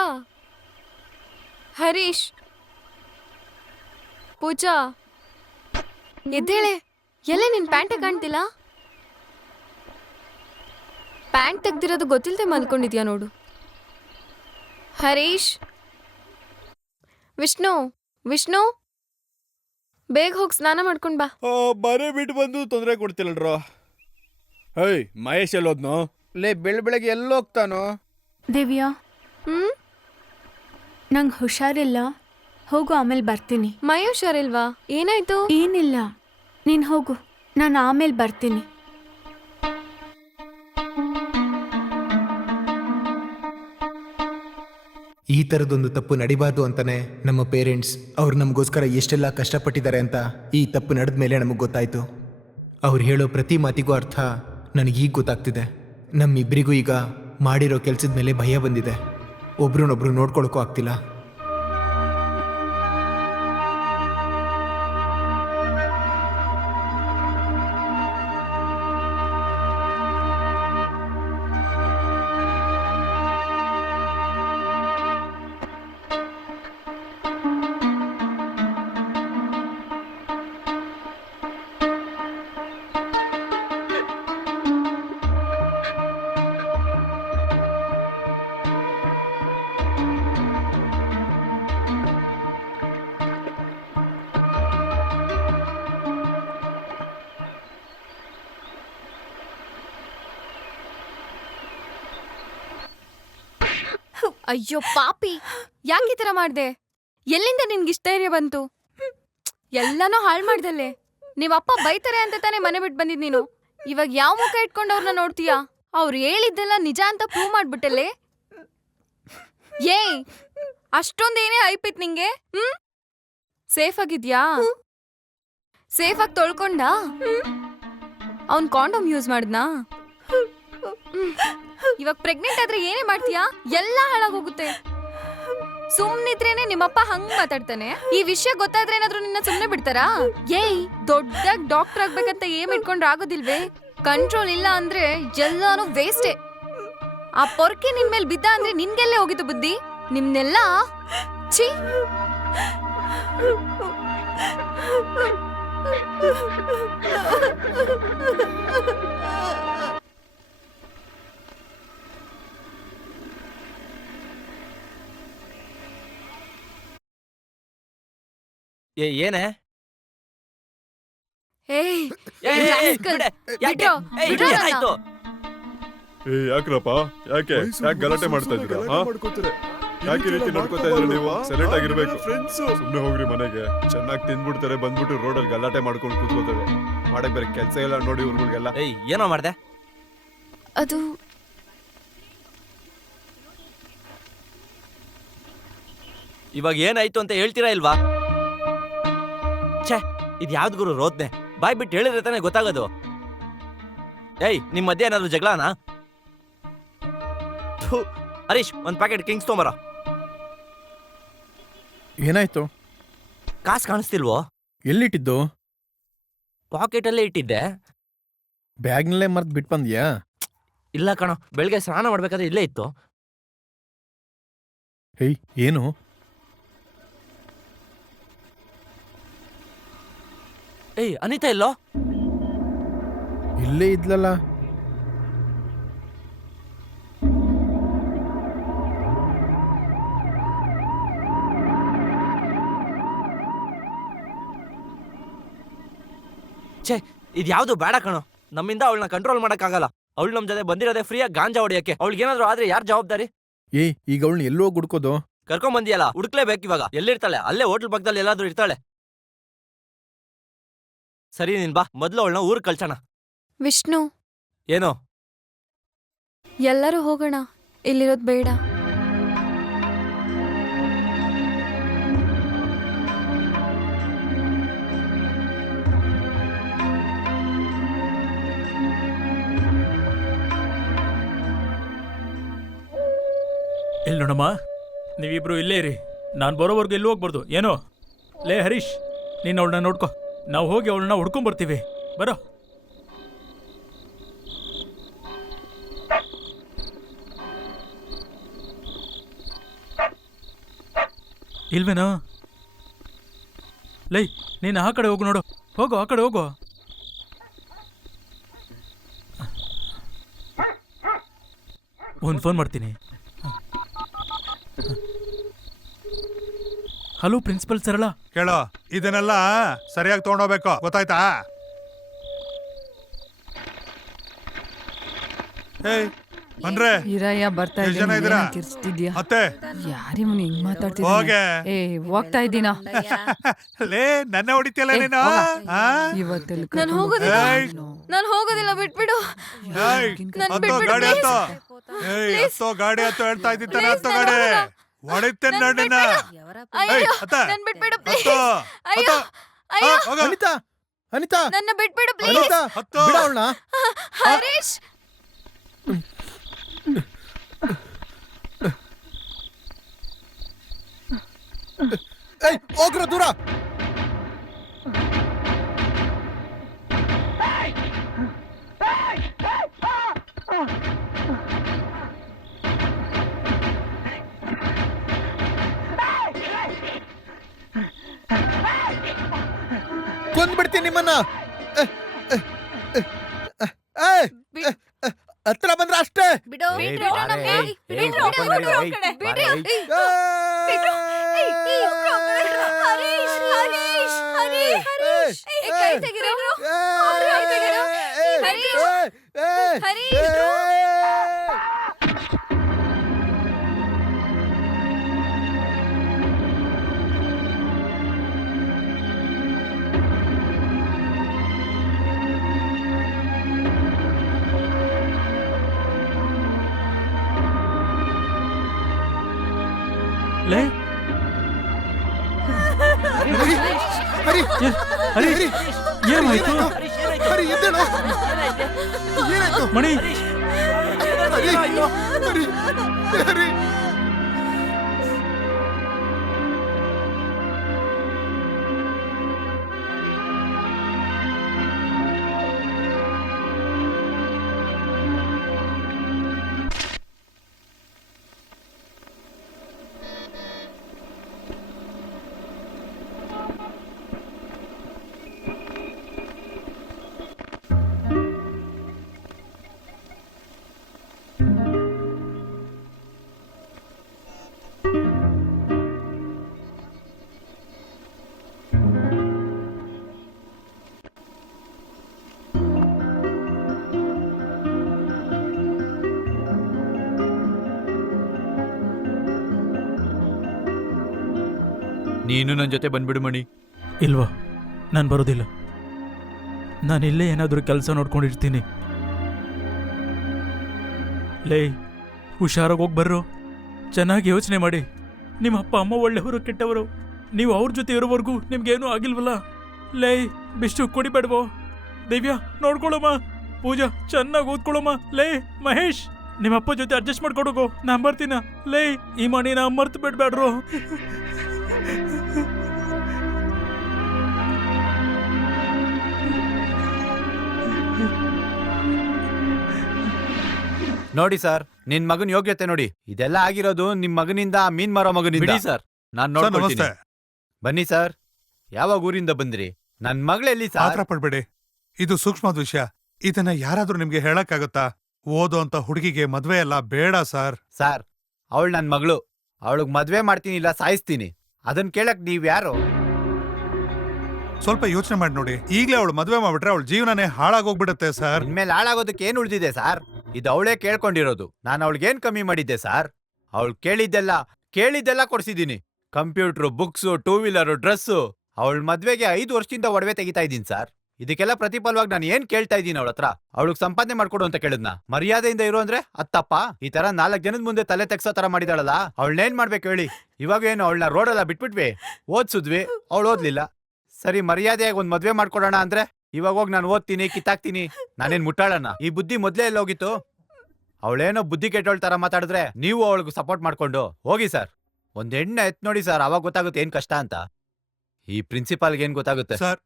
ಹರೀಶ್ ಪೂಜಾ ಎದ್ದೇಳೆ. ಎಲ್ಲೇ ನಿನ್ ಪ್ಯಾಂಟೇ ಕಾಣ್ತಿಲ್ಲ. ಪ್ಯಾಂಟ್ ತೆಗ್ದಿರೋದು ಗೊತ್ತಿಲ್ಲದೆ ಮಲ್ಕೊಂಡಿದ್ಯಾ ನೋಡು. ಹರೀಶ್, ವಿಷ್ಣು ವಿಷ್ಣು ಬೇಗ ಹೋಗಿ ಸ್ನಾನ ಮಾಡ್ಕೊಂಡ್ ಬಾ. ಬರೇ ಬಿಟ್ಟು ಬಂದು ತೊಂದರೆ ಕೊಡ್ತಿಲ್ಲಡ್ರೋ. ಹೇಯ್, ಮಹೇಶ್ ಎಲ್ಲೋದ್ನು? ಲೇ, ಬೆಳಗ್ಗೆ ಎಲ್ಲೋಗ್ತಾನೋ? ದಿವ್ಯಾ, ನಂಗೆ ಹುಷಾರಿಲ್ಲ, ಹೋಗು, ಆಮೇಲೆ ಬರ್ತೀನಿ. ಮೈ ಹುಷಾರಿಲ್ವಾ? ಏನಾಯ್ತು? ಏನಿಲ್ಲ, ನೀನು ಹೋಗು, ನಾನು ಆಮೇಲೆ ಬರ್ತೀನಿ. ಈ ಥರದೊಂದು ತಪ್ಪು ನಡಿಬಾರ್ದು ಅಂತಾನೆ ನಮ್ಮ ಪೇರೆಂಟ್ಸ್ ಅವ್ರು ನಮಗೋಸ್ಕರ ಎಷ್ಟೆಲ್ಲ ಕಷ್ಟಪಟ್ಟಿದ್ದಾರೆ ಅಂತ ಈ ತಪ್ಪು ನಡೆದ ಮೇಲೆ ನಮಗೆ ಗೊತ್ತಾಯಿತು. ಅವ್ರು ಹೇಳೋ ಪ್ರತಿ ಮಾತಿಗೂ ಅರ್ಥ ನನಗೀಗ ಗೊತ್ತಾಗ್ತಿದೆ. ನಮ್ಮಿಬ್ಬರಿಗೂ ಈಗ ಮಾಡಿರೋ ಕೆಲಸದ ಮೇಲೆ ಭಯ ಬಂದಿದೆ. ಒಬ್ರನ್ನೊಬ್ರು ನೋಡ್ಕೊಳಕ್ಕೂ ಆಗ್ತಿಲ್ಲ. ಅಯ್ಯೋ ಪಾಪಿ, ಯಾಕೆ ಈ ತರ ಮಾಡ್ದೆ? ಎಲ್ಲಿಂದ ನಿನ್ಗಿಷ್ಟ ಧೈರ್ಯ ಬಂತು? ಎಲ್ಲಾನು ಹಾಳು ಮಾಡ್ದಲ್ಲೇ. ನೀವಪ್ಪ ಬೈತಾರೆ ಅಂತ ತಾನೇ ಮನೆ ಬಿಟ್ಟು ಬಂದಿದ್ ನೀನು. ಇವಾಗ ಯಾವ ಮುಖ ಇಟ್ಕೊಂಡು ಅವ್ರನ್ನ ನೋಡ್ತೀಯಾ? ಅವ್ರು ಹೇಳಿದ್ದೆಲ್ಲ ನಿಜ ಅಂತ ಪ್ರೂವ್ ಮಾಡ್ಬಿಟ್ಟಲ್ಲೇ. ಏಯ್, ಅಷ್ಟೊಂದೇನೇ ಐಪಿತ್ ನಿಂಗೆ? ಸೇಫ್ ಆಗಿದ್ಯಾ? ಸೇಫ್ ಆಗಿ ತೊಳ್ಕೊಂಡ? ಅವ್ನ್ ಕಾಂಡೋಮ್ ಯೂಸ್ ಮಾಡಿದ್ನಾ? ಇವಾಗ ಪ್ರೆಗ್ನೆಂಟ್ ಆದ್ರೆ ಏನೇ ಮಾಡ್ತೀಯಾ? ಎಲ್ಲ ಹಾಳಾಗೋಗುತ್ತೆ. ಸುಮ್ನಿದ್ರೇನೆ ನಿಮ್ಮಪ್ಪ ಹಂಗ್ ಮಾತಾಡ್ತಾನೆ. ಈ ವಿಷಯ ಗೊತ್ತಾದ್ರೆ ಏನಾದ್ರು ನಿನ್ನ ಸುಮ್ನೆ ಬಿಡ್ತಾರಾ? ಏಯ್, ದೊಡ್ಡದಾಗ್ ಡಾಕ್ಟರ್ ಆಗ್ಬೇಕಂತ ಏಮ್ ಇಟ್ಕೊಂಡ್ರೆ ಆಗೋದಿಲ್ವೇ? ಕಂಟ್ರೋಲ್ ಇಲ್ಲ ಅಂದ್ರೆ ಎಲ್ಲಾನು ವೇಸ್ಟೇ. ಆ ಪೊರ್ಕೆ ನಿನ್ ಮೇಲೆ ಬಿದ್ದ ಅಂದ್ರೆ ನಿನ್ಗೆಲ್ಲೇ ಹೋಗಿತ್ತು ಬುದ್ಧಿ? ನಿಮ್ನೆಲ್ಲ ಛೀ. ಏನೇ? ಏನಾಯ್ತು? ಯಾಕ್ರಪ್ಪ, ಯಾಕೆ ಗಲಾಟೆ ಮಾಡ್ತಾ ಇದ್ದೀರಾ? ಯಾಕೆ ಈ ರೀತಿ ನೋಡ್ಕೊತಾ ಇದ್ದೀರಾ ನೀವು? ಸೈಲೆಂಟ್ ಆಗಿರ್ಬೇಕು. ಸುಮ್ನೆ ಹೋಗ್ರಿ ಮನೆಗೆ. ಚೆನ್ನಾಗಿ ತಿಂದ್ಬಿಡ್ತಾರೆ, ಬಂದ್ಬಿಟ್ಟು ರೋಡಲ್ಲಿ ಗಲಾಟೆ ಮಾಡ್ಕೊಂಡು ಕೂತ್ಕೋತೇವೆ. ಮಾಡಕ್ ಬೇರೆ ಕೆಲ್ಸ ಎಲ್ಲ ನೋಡಿ ಇವ್ರಿಗೆಲ್ಲ. ಏನೋ ಮಾಡ್ದೆ? ಅದು ಇವಾಗ ಏನಾಯ್ತು ಅಂತ ಹೇಳ್ತೀರಾ ಇಲ್ವಾ? ಛೇ, ಇದು ಯಾವ್ದು ಗುರು ರೋದ್ನೆ? ಬಾಯ್ ಬಿಟ್ಟು ಹೇಳಿದ್ರೆ ತಾನೇ ಗೊತ್ತಾಗೋದು. ಏಯ್, ನಿಮ್ ಮಧ್ಯೆ ಏನಾದ್ರು ಜಗಳನಾ? ಹರೀಶ್, ಒಂದ್ ಪ್ಯಾಕೆಟ್ ಕಿಂಗ್ಸ್ ತೊಂಬರ. ಏನಾಯ್ತು? ಕಾಸು ಕಾಣಿಸ್ತಿಲ್ವೋ? ಎಲ್ಲಿಟ್ಟಿದ್ದು? ಪಾಕೆಟಲ್ಲೇ ಇಟ್ಟಿದ್ದೆ. ಬ್ಯಾಗ್ನಲ್ಲೇ ಮರ್ತ್ ಬಿಟ್ಟು ಬಂದ್ಯಾ? ಇಲ್ಲ ಕಣೋ, ಬೆಳಗ್ಗೆ ಸ್ನಾನ ಮಾಡ್ಬೇಕಾದ್ರೆ ಇಲ್ಲೇ ಇತ್ತು. ಹೇಯ್, ಏನು? ಏಯ್, ಅನಿತಾ ಇಲ್ಲೋ? ಇಲ್ಲೇ ಇದ್ಲಲ್ಲ. ಛೇ, ಇದ್ಯಾವುದು ಬೇಡ ಕಣೋ. ನಮ್ಮಿಂದ ಅವಳನ್ನ ಕಂಟ್ರೋಲ್ ಮಾಡಕ್ಕಾಗಲ್ಲ. ಅವಳು ನಮ್ ಜೊತೆ ಬಂದಿರೋದೇ ಫ್ರೀಯಾಗಿ ಗಾಂಜಾ ಹೊಡಿಯಕ್ಕೆ. ಅವಳಿಗೇನಾದ್ರೂ ಆದ್ರೆ ಯಾರು ಜವಾಬ್ದಾರಿ? ಏಯ್, ಈಗ ಅವಳನ್ನ ಎಲ್ಲೋ ಹುಡ್ಕೋದು? ಕರ್ಕೊಂಡ್ ಬಂದಿಯಲ್ಲ, ಹುಡುಕ್ಲೇಬೇಕು ಇವಾಗ. ಎಲ್ಲಿರ್ತಾಳೆ? ಅಲ್ಲೇ ಹೋಟ್ಲ್ ಪಕ್ಕದಲ್ಲಿ ಎಲ್ಲಾದ್ರೂ ಇರ್ತಾಳೆ. ಸರಿ, ನೀನ್ ಬಾ, ಮೊದ್ಲು ಅವಳನ್ನ ಊರ್ ಕಳ್ಸೋಣ. ವಿಷ್ಣು, ಏನೋ? ಎಲ್ಲರೂ ಹೋಗೋಣ, ಇಲ್ಲಿರೋದ್ ಬೇಡ. ಇಲ್ಲಿ ನೋಡಮ್ಮ, ನೀವಿಬ್ರು ಇಲ್ಲೇ ಇರಿ. ನಾನು ಬರೋವರೆಗೂ ಎಲ್ಲೂ ಹೋಗ್ಬಾರ್ದು. ಏನೋ? ಲೇ ಹರೀಶ್, ನೀನು ಅವಳನ್ನ ನೋಡ್ಕೊ. ನಾವು ಹೋಗಿ ಅವಳನ್ನ ಹುಡ್ಕೊಂಡ್ಬರ್ತೀವಿ. ಬರೋ. ಇಲ್ವೇನೋ? ಲೈ, ನೀನು ಆ ಕಡೆ ಹೋಗು ನೋಡು. ಹೋಗು, ಆ ಕಡೆ ಹೋಗು. ಒಂದು ಫೋನ್ ಮಾಡ್ತೀನಿ. ಹಲೋ ಪ್ರಿನ್ಸಿಪಲ್ ಸರಳ. ಕೇಳೋ, ಇದನ್ನೆಲ್ಲ ಸರಿಯಾಗಿ ತಗೊಂಡೋಗ್ಬೇಕು, ಗೊತ್ತಾಯ್ತಾ? ಏಯ್ ಅಂದ್ರೆ ಇರಯ್ಯ ಬರ್ತಾ ಎಷ್ಟ್ ಜನ ಇದ್ದೀರಾ? ಕಿರ್ಚ್ತಿದ್ಯಾ? ಮತ್ತೆ ಯಾರಿವನು ಹಿಂಗ್ ಮಾತಾಡ್ತಿದ್ದ? ಹೋಗೆ. ಏ ಹೋಗ್ತಾ ಇದ್ದೀನ. ಲೇ, ನನ್ನ ಹೊಡಿತಿಯಲ್ಲ ನೀನು? ಆ? ನಾನು ಹೋಗೋದಿಲ್ಲ. ಏಯ್, ನಾನು ಹೋಗೋದಿಲ್ಲ, ಬಿಟ್ಬಿಡು. ಏಯ್, ನನ್ ಹತ್ತೋ ಬಿಟ್ಬಿಡು, ಗಾಡಿ please. ಹತ್ತೋ. ಏಯ್, ಹತ್ತೋ ಗಾಡಿ ಹತ್ತೋ ಹೇಳ್ತಾ ಇದ್ದಿದ್ದಾನೆ. Please, ಹತ್ತೋ ನಾನು ಗಾಡಿ ಹೋಗಲ್ಲ. ಹೊಡಿತೇನೆ ನೋಡಿ ನಿನ್ನ. ಅಯ್ಯೋ, ಏಯ್, ಹತ್ತ. ನನ್ ಬಿಟ್ಬಿಡು, please. ಹತ್ತೋ, ಅಯ್ಯೋ, ಹತ್ತೋ. ಅಯ್ಯೋ. ಹೋಗು. ಅನಿತಾ ಅನಿತಾ ನನ್ನ ಬಿಟ್ಬಿಡು, please. ಅನಿತಾ ಹತ್ತೋ. ಬಿಡ ಅವಳನ್ನ. ಹರೀಶ್, ಏಯ್ ಹೋಗ್ರ ದೂರ. ಕೊಂದ್ಬಿಡ್ತೀನಿ ನಿಮ್ಮನ್ನ. ಏಯ್, ಹತ್ರ ಬಂದ್ರ ಅಷ್ಟೇ. ಬಿಡೋ ಏಯ್, ಬಿಡ್ರೋ ಬಾರೆ, ನಮ್ಗೆ. ಏಯ್, ಬಿಡ್ರೋ, ಏಯ್, ಬಿಡ್ರೋ, ಬಿಡ್ರೋ, ಬಿಡ್ರೋ, ಏಯ್, ಬಿಡ್ರೋ. ಬಾರೆ, ಹರೀಶ್, ಹರೀಶ್, ಹರೀಶ್, ಹರೀಶ್. ಏ, ಕೈ ತೆಗೀರೋ. ಕೈ ತೆಗೀರೋ. ಹರೀಶ್, ಹರೀಶ್. ಲೇ, ಹರಿ ಹರಿ, ಹರಿ ಏನಾಯ್ತು? ಹರಿ ಎದ್ದೇಳು. ಏನಾಯ್ತು? ಮಣಿ, ಹರಿ ಹರಿ ಹರಿ. ನೀನು ನನ್ನ ಜೊತೆ ಬಂದ್ಬಿಡು ಮಣಿ. ಇಲ್ವಾ, ನಾನು ಬರೋದಿಲ್ಲ. ನಾನು ಇಲ್ಲೇ ಏನಾದರೂ ಕೆಲಸ ನೋಡ್ಕೊಂಡಿರ್ತೀನಿ. ಲೇ, ಹುಷಾರಾಗಿ ಹೋಗಿ ಬರ್ರೋ. ಚೆನ್ನಾಗಿ ಯೋಚನೆ ಮಾಡಿ. ನಿಮ್ಮ ಅಪ್ಪ ಅಮ್ಮ ಒಳ್ಳೆಯವರು ಕೆಟ್ಟವರು. ನೀವು ಅವ್ರ ಜೊತೆ ಇರೋವರೆಗೂ ನಿಮ್ಗೇನೂ ಆಗಿಲ್ವಲ್ಲ. ಲೇ, ಬಿಷ್ಟು ಕುಡಿಬೇಡವೋ. ದಿವ್ಯಾ ನೋಡ್ಕೊಳಮ್ಮ. ಪೂಜಾ ಚೆನ್ನಾಗಿ ಓದ್ಕೊಳಮ್ಮ. ಲೇ ಮಹೇಶ್, ನಿಮ್ಮಪ್ಪ ಜೊತೆ ಅಡ್ಜಸ್ಟ್ ಮಾಡ್ಕೊಡೋಗೋ. ನಾನು ಬರ್ತೀನ. ಲೇ, ಈ ಮಣಿನ ಮರ್ತು ಬಿಡ್ಬೇಡ್ರೋ. ನೋಡಿ ಸರ್, ನಿನ್ ಮಗನ ಯೋಗ್ಯತೆ ನೋಡಿ. ಇದೆಲ್ಲ ಆಗಿರೋದು ನಿಮ್ ಮಗನಿಂದ, ಆ ಮೀನ್ ಮಾರೋ ಮಗನಿಂದ. ಬಿಡಿ ಸರ್. ನಾನ್ ಸರ್, ನೋಡ್ಕೊಳ್ತೀನಿ. ನಮಸ್ತೆ. ಬನ್ನಿ ಸರ್. ಯಾವಾಗ ಊರಿಂದ ಬಂದ್ರಿ? ನನ್ ಮಗಳೆಲ್ಲಿ ಆತರ ಸರ್? ಪಡ್ಬೇಡಿ, ಇದು ಸೂಕ್ಷ್ಮದ ವಿಷಯ. ಇದನ್ನ ಯಾರಾದ್ರೂ ನಿಮ್ಗೆ ಹೇಳಕ್ಕಾಗತ್ತಾ? ಓದೋ ಅಂತ ಹುಡುಗಿಗೆ ಮದ್ವೆ ಎಲ್ಲ ಬೇಡ ಸರ್. ಸರ್, ಅವಳು ನನ್ ಮಗಳು. ಅವಳಿಗೆ ಮದ್ವೆ ಮಾಡ್ತೀನಿ, ಇಲ್ಲ ಸಾಯಿಸ್ತೀನಿ. ಅದನ್ ಕೇಳಕ್ ನೀವ್ ಯಾರು? ಸ್ವಲ್ಪ ಯೋಚನೆ ಮಾಡಿ ನೋಡಿ. ಈಗ್ಲೇ ಅವಳು ಮದ್ವೆ ಮಾಡ್ಬಿಟ್ರೆ ಅವಳ ಜೀವನನೇ ಹಾಳಾಗೋಗ್ಬಿಡುತ್ತೆ ಸರ್. ಇನ್ಮೇಲೆ ಹಾಳಾಗೋದಕ್ಕೆ ಏನ್ ಉಳ್ದಿದೆ ಸರ್? ಇದು ಅವಳೇ ಕೇಳ್ಕೊಂಡಿರೋದು. ನಾನು ಅವಳಿಗೇನ್ ಕಮ್ಮಿ ಮಾಡಿದ್ದೆ ಸರ್? ಅವಳು ಕೇಳಿದ್ದೆಲ್ಲ ಕೊಡ್ಸಿದೀನಿ. Computer, books, two wheeler, dress. ಅವಳ ಮದ್ವೆಗೆ 5 ವರ್ಷದಿಂದ ಒಡವೆ ತೆಗಿತಾ ಇದ್ದೀನಿ ಸರ್. ಇದಕ್ಕೆಲ್ಲ ಪ್ರತಿಫಲವಾಗಿ ನಾನು ಏನ್ ಕೇಳ್ತಾ ಇದ್ದೀನಿ ಅವಳ ಹತ್ರ? ಅವಳಿಗೆ ಸಂಪಾದನೆ ಮಾಡ್ಕೊಡು ಅಂತ ಕೇಳಿದ್ನ? ಮರ್ಯಾದೆಯಿಂದ ಇರು ಅಂದ್ರೆ ಅತ್ತಪ್ಪ. ಈ ತರ 4 ಜನದ ಮುಂದೆ ತಲೆ ತೆಗ್ಸೋ ತರ ಮಾಡಿದಾಳಲ್ಲ, ಅವಳನ್ನೇನ್ ಮಾಡ್ಬೇಕು ಹೇಳಿ? ಇವಾಗ ಏನು ಅವಳನ್ನ ರೋಡೆಲ್ಲ ಬಿಟ್ಬಿಟ್ವಿ, ಓದ್ಸುದ್ವಿ, ಅವಳು ಓದ್ಲಿಲ್ಲ. ಸರಿ, ಮರ್ಯಾದೆಯಾಗಿ ಒಂದ್ ಮದ್ವೆ ಮಾಡ್ಕೊಡೋಣ ಅಂದ್ರೆ ಇವಾಗ ಹೋಗಿ ನಾನು ಓದ್ತೀನಿ, ಕಿತ್ತಾಕ್ತೀನಿ. ನಾನೇನ್ ಮುಟ್ಟಾಳಣ್ಣ? ಈ ಬುದ್ಧಿ ಮೊದ್ಲೇ ಎಲ್ಲ ಹೋಗಿತ್ತು. ಅವಳೇನೋ ಬುದ್ಧಿ ಕೆಟ್ಟೋಳ್ ತರ ಮಾತಾಡಿದ್ರೆ ನೀವು ಅವಳಿಗೆ ಸಪೋರ್ಟ್ ಮಾಡ್ಕೊಂಡು ಹೋಗಿ ಸರ್. ಒಂದ್ ಹೆಣ್ಣ ಎತ್ ನೋಡಿ ಸರ್, ಅವಾಗ ಗೊತ್ತಾಗುತ್ತೆ ಏನ್ ಕಷ್ಟ ಅಂತ. ಈ ಪ್ರಿನ್ಸಿಪಾಲ್ಗೆ ಏನ್ ಗೊತ್ತಾಗುತ್ತೆ ಸರ್?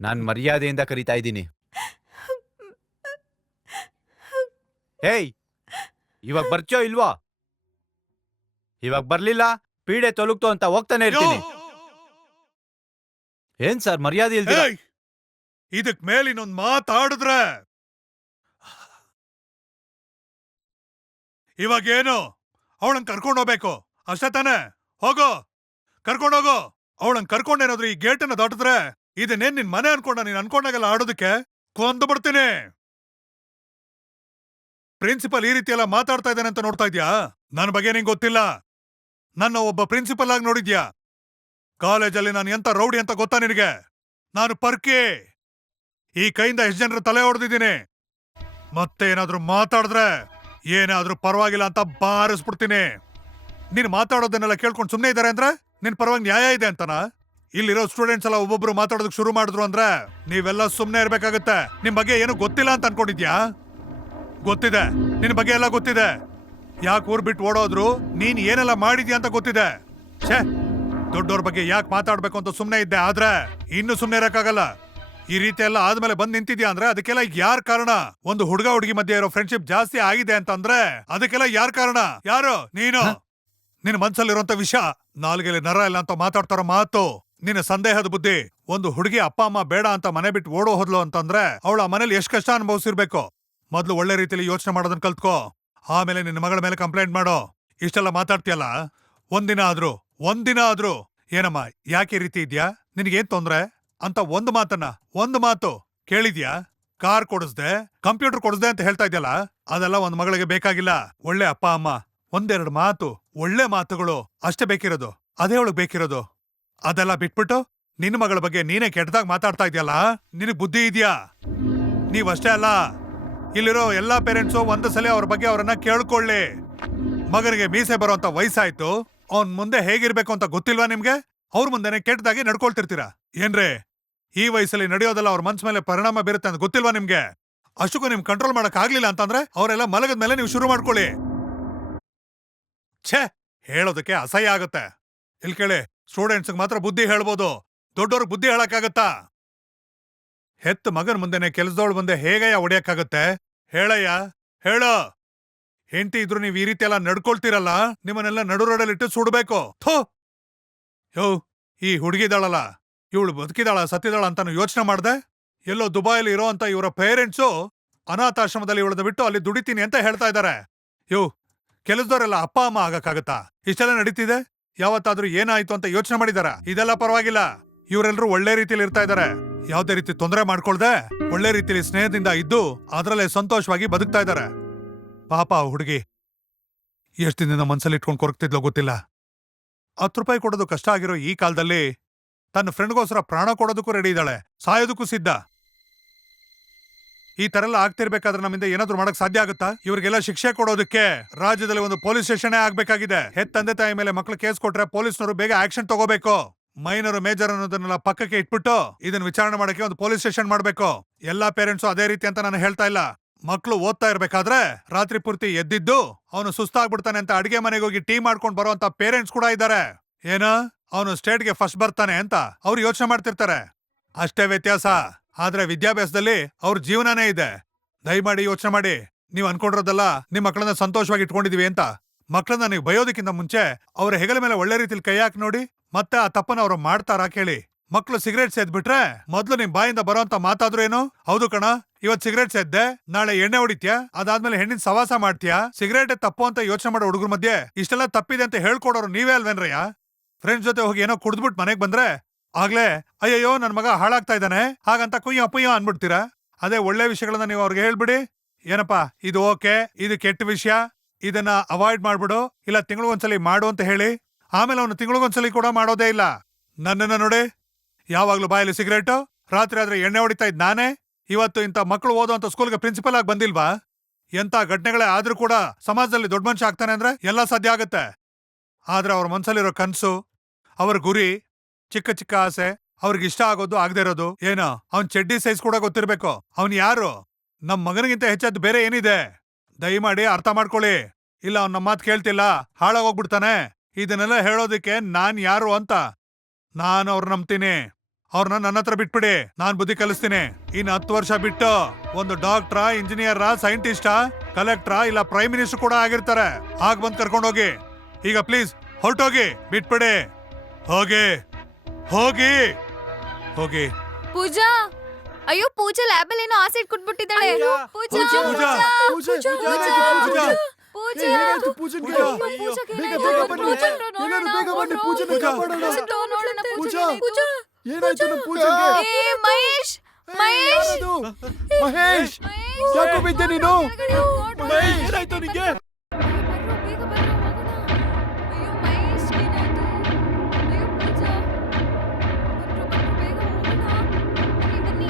ನಾನ್ ಮರ್ಯಾದೆಯಿಂದ ಕರೀತಾ ಇದ್ದೀನಿ. ಹೇಯ್, ಇವಾಗ ಬರ್ಚೋ ಇಲ್ವೋ? ಇವಾಗ ಬರ್ಲಿಲ್ಲ ಪೀಡೆ ತೊಲಗ್ತು ಅಂತ ಹೋಗ್ತಾನೆ ಇರ್ತೀನಿ. ಏನ್ ಸರ್ ಮರ್ಯಾದೆ ಇಲ್ದಿರ? ಏಯ್! ಇದಕ್ ಮೇಲ್ ಇನ್ನೊಂದ್ ಮಾತಾಡಿದ್ರೆ ಇವಾಗೇನು ಅವಳನ್ ಕರ್ಕೊಂಡ್ ಹೋಗ್ಬೇಕು ಅಷ್ಟೇ ತಾನೆ? ಹೋಗೋ, ಕರ್ಕೊಂಡೋಗೋ. ಅವಳನ್ ಕರ್ಕೊಂಡೇನಾದ್ರು ಈ ಗೇಟನ್ನ ದಾಟಿದ್ರೆ ಇದನ್ನೇನ್ ನಿನ್ ಮನೆ ಅನ್ಕೊಂಡ? ನೀನ್ ಅನ್ಕೊಂಡಾಗೆಲ್ಲ ಆಡೋದಕ್ಕೆ ಕೊಂದು ಬಿಡ್ತೀನಿ. ಪ್ರಿನ್ಸಿಪಲ್ ಈ ರೀತಿ ಎಲ್ಲ ಮಾತಾಡ್ತಾ ಇದ್ದಾನೆ ಅಂತ ನೋಡ್ತಾ ಇದ್ಯಾ? ನನ್ನ ಬಗ್ಗೆ ನಿಂಗೆ ಗೊತ್ತಿಲ್ಲ. ನನ್ನ ಒಬ್ಬ ಪ್ರಿನ್ಸಿಪಲ್ ಆಗಿ ನೋಡಿದ್ಯಾ? ಕಾಲೇಜಲ್ಲಿ ನಾನು ಎಂತ ರೌಡಿ ಅಂತ ಗೊತ್ತಾ ನಿನಗೆ? ನಾನು ಪರ್ಕಿ. ಈ ಕೈಯಿಂದ ಎಷ್ಟು ಜನರ ತಲೆ ಹೊಡೆದಿದ್ದೀನಿ. ಮತ್ತೆ ಏನಾದ್ರೂ ಮಾತಾಡಿದ್ರೆ ಏನಾದ್ರೂ ಪರವಾಗಿಲ್ಲ ಅಂತ ಬಾರಿಸ್ಬಿಡ್ತೀನಿ. ನೀನು ಮಾತಾಡೋದನ್ನೆಲ್ಲ ಕೇಳ್ಕೊಂಡು ಸುಮ್ಮನೆ ಇದ್ದಾರೆ ಅಂದ್ರೆ ನಿನ್ ಪರವಾಗಿ ನ್ಯಾಯ ಇದೆ ಅಂತನಾ? ಇಲ್ಲಿರೋ ಸ್ಟೂಡೆಂಟ್ಸ್ ಎಲ್ಲ ಒಬ್ಬೊಬ್ರು ಮಾತಾಡೋದಕ್ಕೆ ಶುರು ಮಾಡಿದ್ರು ಅಂದ್ರೆ ನೀವೆಲ್ಲ ಸುಮ್ಮನೆ ಇರ್ಬೇಕಾಗತ್ತೆ. ನಿಮ್ ಬಗ್ಗೆ ಏನು ಗೊತ್ತಿಲ್ಲ ಅಂತ ಅನ್ಕೊಂಡಿದ್ಯಾ? ಗೊತ್ತಿದೆ, ನಿನ್ ಬಗ್ಗೆ ಎಲ್ಲ ಗೊತ್ತಿದೆ. ಯಾಕೆ ಊರ್ ಬಿಟ್ಟು ಓಡೋದ್ರು, ನೀನ್ ಏನೆಲ್ಲ ಮಾಡಿದ್ಯಾ ಅಂತ ಗೊತ್ತಿದೆ. ಛೇ, ದೊಡ್ಡವ್ರ ಬಗ್ಗೆ ಯಾಕೆ ಮಾತಾಡ್ಬೇಕು ಅಂತ ಸುಮ್ಮನೆ ಇದ್ದೆ. ಆದ್ರೆ ಇನ್ನು ಸುಮ್ಮನೆ ಇರಕ್ಕಾಗಲ್ಲ. ಈ ರೀತಿ ಎಲ್ಲ ಆದ್ಮೇಲೆ ಬಂದ್ ನಿಂತಿದ್ಯಾ ಅಂದ್ರೆ ಅದಕ್ಕೆಲ್ಲ ಯಾರ್ ಕಾರಣ? ಒಂದು ಹುಡುಗ ಹುಡುಗಿ ಮಧ್ಯೆ ಇರೋ ಫ್ರೆಂಡ್ಶಿಪ್ ಜಾಸ್ತಿ ಆಗಿದೆ ಅಂತಂದ್ರೆ ಅದಕ್ಕೆಲ್ಲ ಯಾರ್ ಕಾರಣ? ಯಾರು? ನೀನು. ನಿನ್ ಮನ್ಸಲ್ಲಿರುವಂತ ವಿಷಯ ನಾಲ್ಗೆಲೆ ನರ ಇಲ್ಲ ಅಂತ ಮಾತಾಡ್ತಾರೋ ಮಾತು. ನಿನ್ನ ಸಂದೇಹದ ಬುದ್ಧಿ. ಒಂದು ಹುಡುಗಿ ಅಪ್ಪ ಅಮ್ಮ ಬೇಡ ಅಂತ ಮನೆ ಬಿಟ್ಟು ಓಡೋ ಹೋದ್ಲು ಅಂತಂದ್ರೆ ಅವಳ ಮನೇಲಿ ಎಷ್ಟ್ ಕಷ್ಟ ಅನುಭವಿಸಿರ್ಬೇಕು. ಮೊದ್ಲು ಒಳ್ಳೆ ರೀತಿಯಲ್ಲಿ ಯೋಚನೆ ಮಾಡೋದನ್ನ ಕಲ್ತ್ಕೋ. ಆಮೇಲೆ ನಿನ್ನ ಮಗಳ ಮೇಲೆ ಕಂಪ್ಲೇಂಟ್ ಮಾಡೋ. ಇಷ್ಟೆಲ್ಲ ಮಾತಾಡ್ತೀಯಲ್ಲ, ಒಂದಿನ ಆದ್ರೂ ಏನಮ್ಮ ಯಾಕೆ ಈ ರೀತಿ ಇದ್ಯಾ, ನಿನಗೇನ್ ತೊಂದ್ರೆ ಅಂತ ಒಂದು ಮಾತು ಕೇಳಿದ್ಯಾ? ಕಾರ್ ಕೊಡಿಸ್ದೆ, ಕಂಪ್ಯೂಟರ್ ಕೊಡಿಸ್ದೆ ಅಂತ ಹೇಳ್ತಾ ಇದ್ಯಲ್ಲ, ಅದೆಲ್ಲ ಒಂದ್ ಮಗಳಿಗೆ ಬೇಕಾಗಿಲ್ಲ. ಒಳ್ಳೆ ಅಪ್ಪ ಅಮ್ಮ, ಒಂದೆರಡು ಮಾತು, ಒಳ್ಳೆ ಮಾತುಗಳು ಅಷ್ಟೇ ಬೇಕಿರೋದು. ಅದೇ ಅವಳಿಗೆ ಬೇಕಿರೋದು. ಅದೆಲ್ಲ ಬಿಟ್ಬಿಟ್ಟು ನಿನ್ನ ಮಗಳ ಬಗ್ಗೆ ನೀನೇ ಕೆಟ್ಟದಾಗ ಮಾತಾಡ್ತಾ ಇದ್ಯಲ್ಲ, ನಿನಗ್ ಬುದ್ಧಿ ಇದ್ಯಾ? ನೀವಷ್ಟೇ ಅಲ್ಲ, ಇಲ್ಲಿರೋ ಎಲ್ಲಾ ಪೇರೆಂಟ್ಸು ಒಂದು ಸಲ ಅವ್ರ ಬಗ್ಗೆ ಅವರನ್ನ ಕೇಳ್ಕೊಳ್ಳಿ. ಮಗನಿಗೆ ಮೀಸೆ ಬರೋಂತ ವಯಸ್ಸಾಯ್ತು, ಅವನ್ ಮುಂದೆ ಹೇಗಿರ್ಬೇಕು ಅಂತ ಗೊತ್ತಿಲ್ವಾ ನಿಮ್ಗೆ? ಅವ್ರ ಮುಂದೆನೆ ಕೆಟ್ಟದಾಗಿ ನಡ್ಕೊಳ್ತಿರ್ತೀರಾ ಏನ್ರೇ? ಈ ವಯಸ್ಸಲ್ಲಿ ನಡೆಯೋದೆಲ್ಲ ಅವ್ರ ಮನ್ಸ್ ಮೇಲೆ ಪರಿಣಾಮ ಬೀರುತ್ತೆ ಅಂತ ಗೊತ್ತಿಲ್ವಾ ನಿಮ್ಗೆ? ಅಷ್ಟಕ್ಕೂ ನಿಮ್ ಕಂಟ್ರೋಲ್ ಮಾಡಕ್ ಆಗ್ಲಿಲ್ಲ ಅಂತಂದ್ರೆ ಅವರೆಲ್ಲ ಮಲಗದ ಮೇಲೆ ನೀವು ಶುರು ಮಾಡ್ಕೊಳ್ಳಿ. ಛೇ, ಹೇಳೋದಕ್ಕೆ ಅಸಹ್ಯ ಆಗುತ್ತೆ. ಇಲ್ಲಿ ಕೇಳಿ, ಸ್ಟೂಡೆಂಟ್ಸ್ ಮಾತ್ರ ಬುದ್ಧಿ ಹೇಳ್ಬೋದು, ದೊಡ್ಡವ್ರಿಗೆ ಬುದ್ಧಿ ಹೇಳಕ್ಕಾಗತ್ತಾ? ಹೆತ್ತ ಮಗನ್ ಮುಂದೆನೆ ಕೆಲಸದವಳ ಮುಂದೆ ಹೇಗಯ್ಯ ಹೊಡೆಯಕ್ಕಾಗತ್ತೆ? ಹೇಳಯ್ಯ, ಹೇಳೋ. ಹೆಂಡತಿ ಇದ್ರು ನೀವ್ ಈ ರೀತಿ ಎಲ್ಲ ನಡ್ಕೊಳ್ತೀರಲ್ಲ, ನಿಮ್ಮನ್ನೆಲ್ಲ ನಡು ರೋಡಲ್ಲಿಟ್ಟು ಸುಡ್ಬೇಕು. ಥೋ, ಯೋ, ಈ ಹುಡುಗಿದಾಳಲ್ಲ, ಇವಳು ಬದುಕಿದಾಳ ಸತ್ತಿದಾಳ ಅಂತ ಯೋಚನೆ ಮಾಡ್ದೆ? ಎಲ್ಲೋ ದುಬೈಲಿ ಇರೋ ಅಂತ ಇವರ ಪೇರೆಂಟ್ಸು ಅನಾಥಾಶ್ರಮದಲ್ಲಿ ಇವಳನ್ನ ಬಿಟ್ಟು ಅಲ್ಲಿ ದುಡಿತೀನಿ ಅಂತ ಹೇಳ್ತಾ ಇದ್ದಾರೆ. ಯೋ, ಕೆಲಸದವರೆಲ್ಲ ಅಪ್ಪ ಅಮ್ಮ ಆಗಕ್ಕಾಗತ್ತಾ? ಇಷ್ಟೆಲ್ಲ ನಡೀತಿದೆ. ಯಾವತ್ತಾದ್ರೂ ಏನಾಯ್ತು ಅಂತ ಯೋಚನೆ ಮಾಡಿದಾರ? ಇದೆಲ್ಲ ಪರವಾಗಿಲ್ಲ. ಇವರೆಲ್ಲರೂ ಒಳ್ಳೆ ರೀತಿಯಲ್ಲಿ ಇರ್ತಾ ಇದಾರೆ. ಯಾವ್ದೇ ರೀತಿ ತೊಂದರೆ ಮಾಡ್ಕೊಳ್ದೆ ಒಳ್ಳೆ ರೀತಿಯಲ್ಲಿ ಸ್ನೇಹದಿಂದ ಇದ್ದು ಅದರಲ್ಲೇ ಸಂತೋಷವಾಗಿ ಬದುಕ್ತಾ ಇದಾರೆ. ಪಾಪ ಹುಡುಗಿ ಎಷ್ಟ್ ದಿನದಿಂದ ಮನ್ಸಲ್ಲಿ ಇಟ್ಕೊಂಡು ಕೊರಗ್ತಿದ್ಲೋ ಗೊತ್ತಿಲ್ಲ. 10 ರೂಪಾಯಿ ಕೊಡೋದು ಕಷ್ಟ ಆಗಿರೋ ಈ ಕಾಲದಲ್ಲಿ ತನ್ನ ಫ್ರೆಂಡ್ಗೋಸ್ಕರ ಪ್ರಾಣ ಕೊಡೋದಕ್ಕೂ ರೆಡಿ ಇದ್ದಾಳೆ, ಸಾಯೋದಕ್ಕೂ ಸಿದ್ಧ. ಈ ತರ ಎಲ್ಲ ಆಗ್ತಿರ್ಬೇಕಾದ್ರೆ ನಮ್ಮಿಂದ ಏನಾದ್ರೂ ಮಾಡಕ್ ಸಾಧ್ಯ ಆಗುತ್ತಾ? ಇವ್ರಿಗೆಲ್ಲ ಶಿಕ್ಷೆ ಕೊಡೋದಕ್ಕೆ ರಾಜ್ಯದಲ್ಲಿ ಒಂದು ಪೊಲೀಸ್ ಸ್ಟೇಷನ್ ಆಗ್ಬೇಕಾಗಿದೆ. ಹೆತ್ತ ತಂದೆ ತಾಯಿ ಮೇಲೆ ಮಕ್ಳು ಕೇಸ್ ಕೊಟ್ರೆ ಪೊಲೀಸ್ನವರು ಬೇಗ ಆಕ್ಷನ್ ತಗೋಬೇಕು. ಮೈನರ್ ಮೇಜರ್ ಅನ್ನೋದನ್ನೆಲ್ಲ ಪಕ್ಕಕ್ಕೆ ಇಟ್ಬಿಟ್ಟು ಇದನ್ನ ವಿಚಾರಣೆ ಮಾಡಕ್ಕೆ ಒಂದು ಪೊಲೀಸ್ ಸ್ಟೇಷನ್ ಮಾಡ್ಬೇಕು. ಎಲ್ಲಾ ಪೇರೆಂಟ್ಸು ಅದೇ ರೀತಿ ಅಂತ ನಾನು ಹೇಳ್ತಾ ಇಲ್ಲ. ಮಕ್ಳು ಓದ್ತಾ ಇರ್ಬೇಕಾದ್ರೆ ರಾತ್ರಿ ಪೂರ್ತಿ ಎದ್ದಿದ್ದು ಅವನು ಸುಸ್ತಾಗ್ಬಿಡ್ತಾನೆ ಅಂತ ಅಡಿಗೆ ಮನೆಗೆ ಹೋಗಿ ಟೀ ಮಾಡ್ಕೊಂಡ್ ಬರುವಂತ ಪೇರೆಂಟ್ಸ್ ಕೂಡ ಇದ್ದಾರೆ. ಏನ ಅವನು ಸ್ಟೇಟ್ಗೆ ಫಸ್ಟ್ ಬರ್ತಾನೆ ಅಂತ ಅವ್ರು ಯೋಚನೆ ಮಾಡ್ತಿರ್ತಾರೆ. ಅಷ್ಟೇ ವ್ಯತ್ಯಾಸ. ಆದ್ರೆ ವಿದ್ಯಾಭ್ಯಾಸದಲ್ಲಿ ಅವ್ರ ಜೀವನನೇ ಇದೆ. ದಯಮಾಡಿ ಯೋಚನೆ ಮಾಡಿ. ನೀವ್ ಅನ್ಕೊಂಡಿರೋದಲ್ಲ ನಿಮ್ ಮಕ್ಕಳನ್ನ ಸಂತೋಷವಾಗಿ ಇಟ್ಕೊಂಡಿದೀವಿ ಅಂತ. ಮಕ್ಕಳನ್ನ ನೀವು ಬಯೋದಕ್ಕಿಂತ ಮುಂಚೆ ಅವ್ರ ಹೆಗಲ ಮೇಲೆ ಒಳ್ಳೆ ರೀತಿಲಿ ಕೈ ಹಾಕಿ ನೋಡಿ, ಮತ್ತೆ ಆ ತಪ್ಪನ್ನ ಅವ್ರು ಮಾಡ್ತಾರಾ ಕೇಳಿ. ಮಕ್ಳು ಸಿಗರೇಟ್ ಸೇದ್ಬಿಟ್ರೆ ಮೊದ್ಲು ನಿಮ್ ಬಾಯಿಂದ ಬರೋಂತ ಮಾತಾದ್ರು ಏನು? ಹೌದು ಕಣ, ಇವತ್ ಸಿಗರೇಟ್ ಸೇದ್ದೆ, ನಾಳೆ ಎಣ್ಣೆ ಹೊಡಿತ್ಯಾ, ಅದಾದ್ಮೇಲೆ ಹೆಣ್ಣಿನ ಸವಾಸ ಮಾಡ್ತೀಯಾ, ಸಿಗರೇಟ್ ತಪ್ಪು ಅಂತ ಯೋಚನೆ ಮಾಡೋ ಹುಡುಗರ ಮಧ್ಯೆ ಇಷ್ಟೆಲ್ಲ ತಪ್ಪಿದೆ ಅಂತ ಹೇಳ್ಕೊಡೋರು ನೀವೇ ಅಲ್ವೇನ್ರಯ್ಯ? ಫ್ರೆಂಡ್ಸ್ ಜೊತೆ ಹೋಗಿ ಏನೋ ಕುಡ್ದ್ಬಿಟ್ಟು ಮನೆಗ್ ಬಂದ್ರೆ ಆಗ್ಲೇ ಅಯ್ಯಯ್ಯೋ ನನ್ ಮಗ ಹಾಳಾಗ್ತಾ ಇದ್ದಾನೆ ಹಾಗಂತ ಕುಯ್ಯೋ ಅನ್ಬಿಡ್ತೀರಾ? ಅದೇ ಒಳ್ಳೆ ವಿಷಯಗಳನ್ನ ನೀವು ಅವ್ರಿಗೆ ಹೇಳ್ಬಿಡಿ. ಏನಪ್ಪಾ ಇದು ಓಕೆ, ಇದು ಕೆಟ್ಟ ವಿಷಯ, ಇದನ್ನ ಅವಾಯ್ಡ್ ಮಾಡ್ಬಿಡು, ಇಲ್ಲ ತಿಂಗಳಿಗೊಂದ್ಸಲಿ ಮಾಡು ಅಂತ ಹೇಳಿ. ಆಮೇಲೆ ಅವನು ತಿಂಗಳಿಗೊಂದ್ಸಲಿ ಕೂಡ ಮಾಡೋದೇ ಇಲ್ಲ. ನನ್ನನ್ನ ನೋಡಿ, ಯಾವಾಗ್ಲೂ ಬಾಯಲ್ಲಿ ಸಿಗರೇಟು, ರಾತ್ರಿ ಆದ್ರೆ ಎಣ್ಣೆ ಹೊಡಿತಾ ಇದ್ ನಾನೇ. ಇವತ್ತು ಇಂಥ ಮಕ್ಕಳು ಓದೋಂತ ಸ್ಕೂಲ್ಗೆ ಪ್ರಿನ್ಸಿಪಲ್ ಆಗಿ ಬಂದಿಲ್ವಾ? ಎಂತ ಘಟನೆಗಳೇ ಆದ್ರೂ ಕೂಡ ಸಮಾಜದಲ್ಲಿ ದೊಡ್ಡ ಮನುಷ್ಯ ಆಗ್ತಾನೆ ಅಂದ್ರೆ ಎಲ್ಲ ಸಾಧ್ಯ ಆಗತ್ತೆ. ಆದ್ರೆ ಅವ್ರ ಮನ್ಸಲ್ಲಿರೋ ಕನ್ಸು, ಅವ್ರ ಗುರಿ, ಚಿಕ್ಕ ಚಿಕ್ಕ ಆಸೆ, ಅವ್ರಿಗೆ ಇಷ್ಟ ಆಗೋದು ಆಗದೆ ಇರೋದು ಏನೋ, ಅವ್ನ್ ಚಡ್ಡಿ ಸೈಜ್ ಕೂಡ ಗೊತ್ತಿರ್ಬೇಕು. ಅವ್ನ್ ಯಾರು? ನಮ್ ಮಗನಿಗಿಂತ ಹೆಚ್ಚಾದ್ ಬೇರೆ ಏನಿದೆ? ದಯಮಾಡಿ ಅರ್ಥ ಮಾಡ್ಕೊಳ್ಳಿ. ಇಲ್ಲ ಅವ್ನ ನಮ್ಮ ಮಾತು ಕೇಳ್ತಿಲ್ಲ, ಹಾಳಾಗೋಗ್ಬಿಡ್ತಾನೆ. ಇದನ್ನೆಲ್ಲ ಹೇಳೋದಕ್ಕೆ ನಾನ್ ಯಾರು ಅಂತ. ನಾನು ಅವ್ರ ನಂಬ್ತೀನಿ. ಅವ್ರನ್ನ ನನ್ನ ಹತ್ರ ಬಿಟ್ಬಿಡಿ, ನಾನ್ ಬುದ್ಧಿ ಕಲಿಸ್ತೀನಿ. ಇನ್ 10 ವರ್ಷ ಬಿಟ್ಟು ಒಂದು ಡಾಕ್ಟ್ರಾ, ಇಂಜಿನಿಯರಾ, ಸೈಂಟಿಸ್ಟಾ, ಕಲೆಕ್ಟ್ರಾ ಇಲ್ಲ ಪ್ರೈಮ್ ಮಿನಿಸ್ಟರ್ ಕೂಡ ಆಗಿರ್ತಾರೆ. ಆಗ ಬಂದ್ ಕರ್ಕೊಂಡೋಗಿ. ಈಗ ಪ್ಲೀಸ್ ಹೊರಟೋಗಿ ಬಿಟ್ಬಿಡಿ. ಹೋಗಿ ಹೋಗಿ ಹೋಗಿ. ಪೂಜಾ, ಅಯ್ಯೋ ಪೂಜಾ ಲ್ಯಾಬಲ್ಲಿ ಏನೋ ಆಸಿಡ್ ಕೊಟ್ಬಿಟ್ಟಿದ್ದಾಳೆ. ಪೂಜಾ ಪೂಜಾ, ಪೂಜಾ ಪೂಜಾ, ಪೂಜಾ ಪೂಜಾ. ಏನಾಯ್ತು ಪೂಜನ್ಗೆ? ಬೇಗ ಬೇಗ ಬನ್ನಿ. ಎಲ್ಲರೂ ಬೇಗ ಬನ್ನಿ, ಪೂಜಾನ ಕಾಪಾಡೋಣ. ಪೂಜಾ, ಪೂಜಾ ಏನಾಯ್ತು ನಮ್ಮ ಪೂಜನ್ಗೆ? ಏ ಮಹೇಶ್, ಮಹೇಶ್, ಯಾರದು? ಮಹೇಶ್, ಯಾಕೋ ಬಿದ್ದೆ ನೀನು? ಮಹೇಶ್, ಏನಾಯ್ತು ನಿಂಗೆ? ಬೇಗ ಬರ್ರೋ, ಹೋಗೋಣ. ಅಯ್ಯೋ ಮಹೇಶ್, ಏನಾಯ್ತು? ಅಯ್ಯೋ ಪೂಜಾ, ಬರ್ರೋ, ಬೇಗ ಹೋಗೋಣ. ಬನ್ನಿ.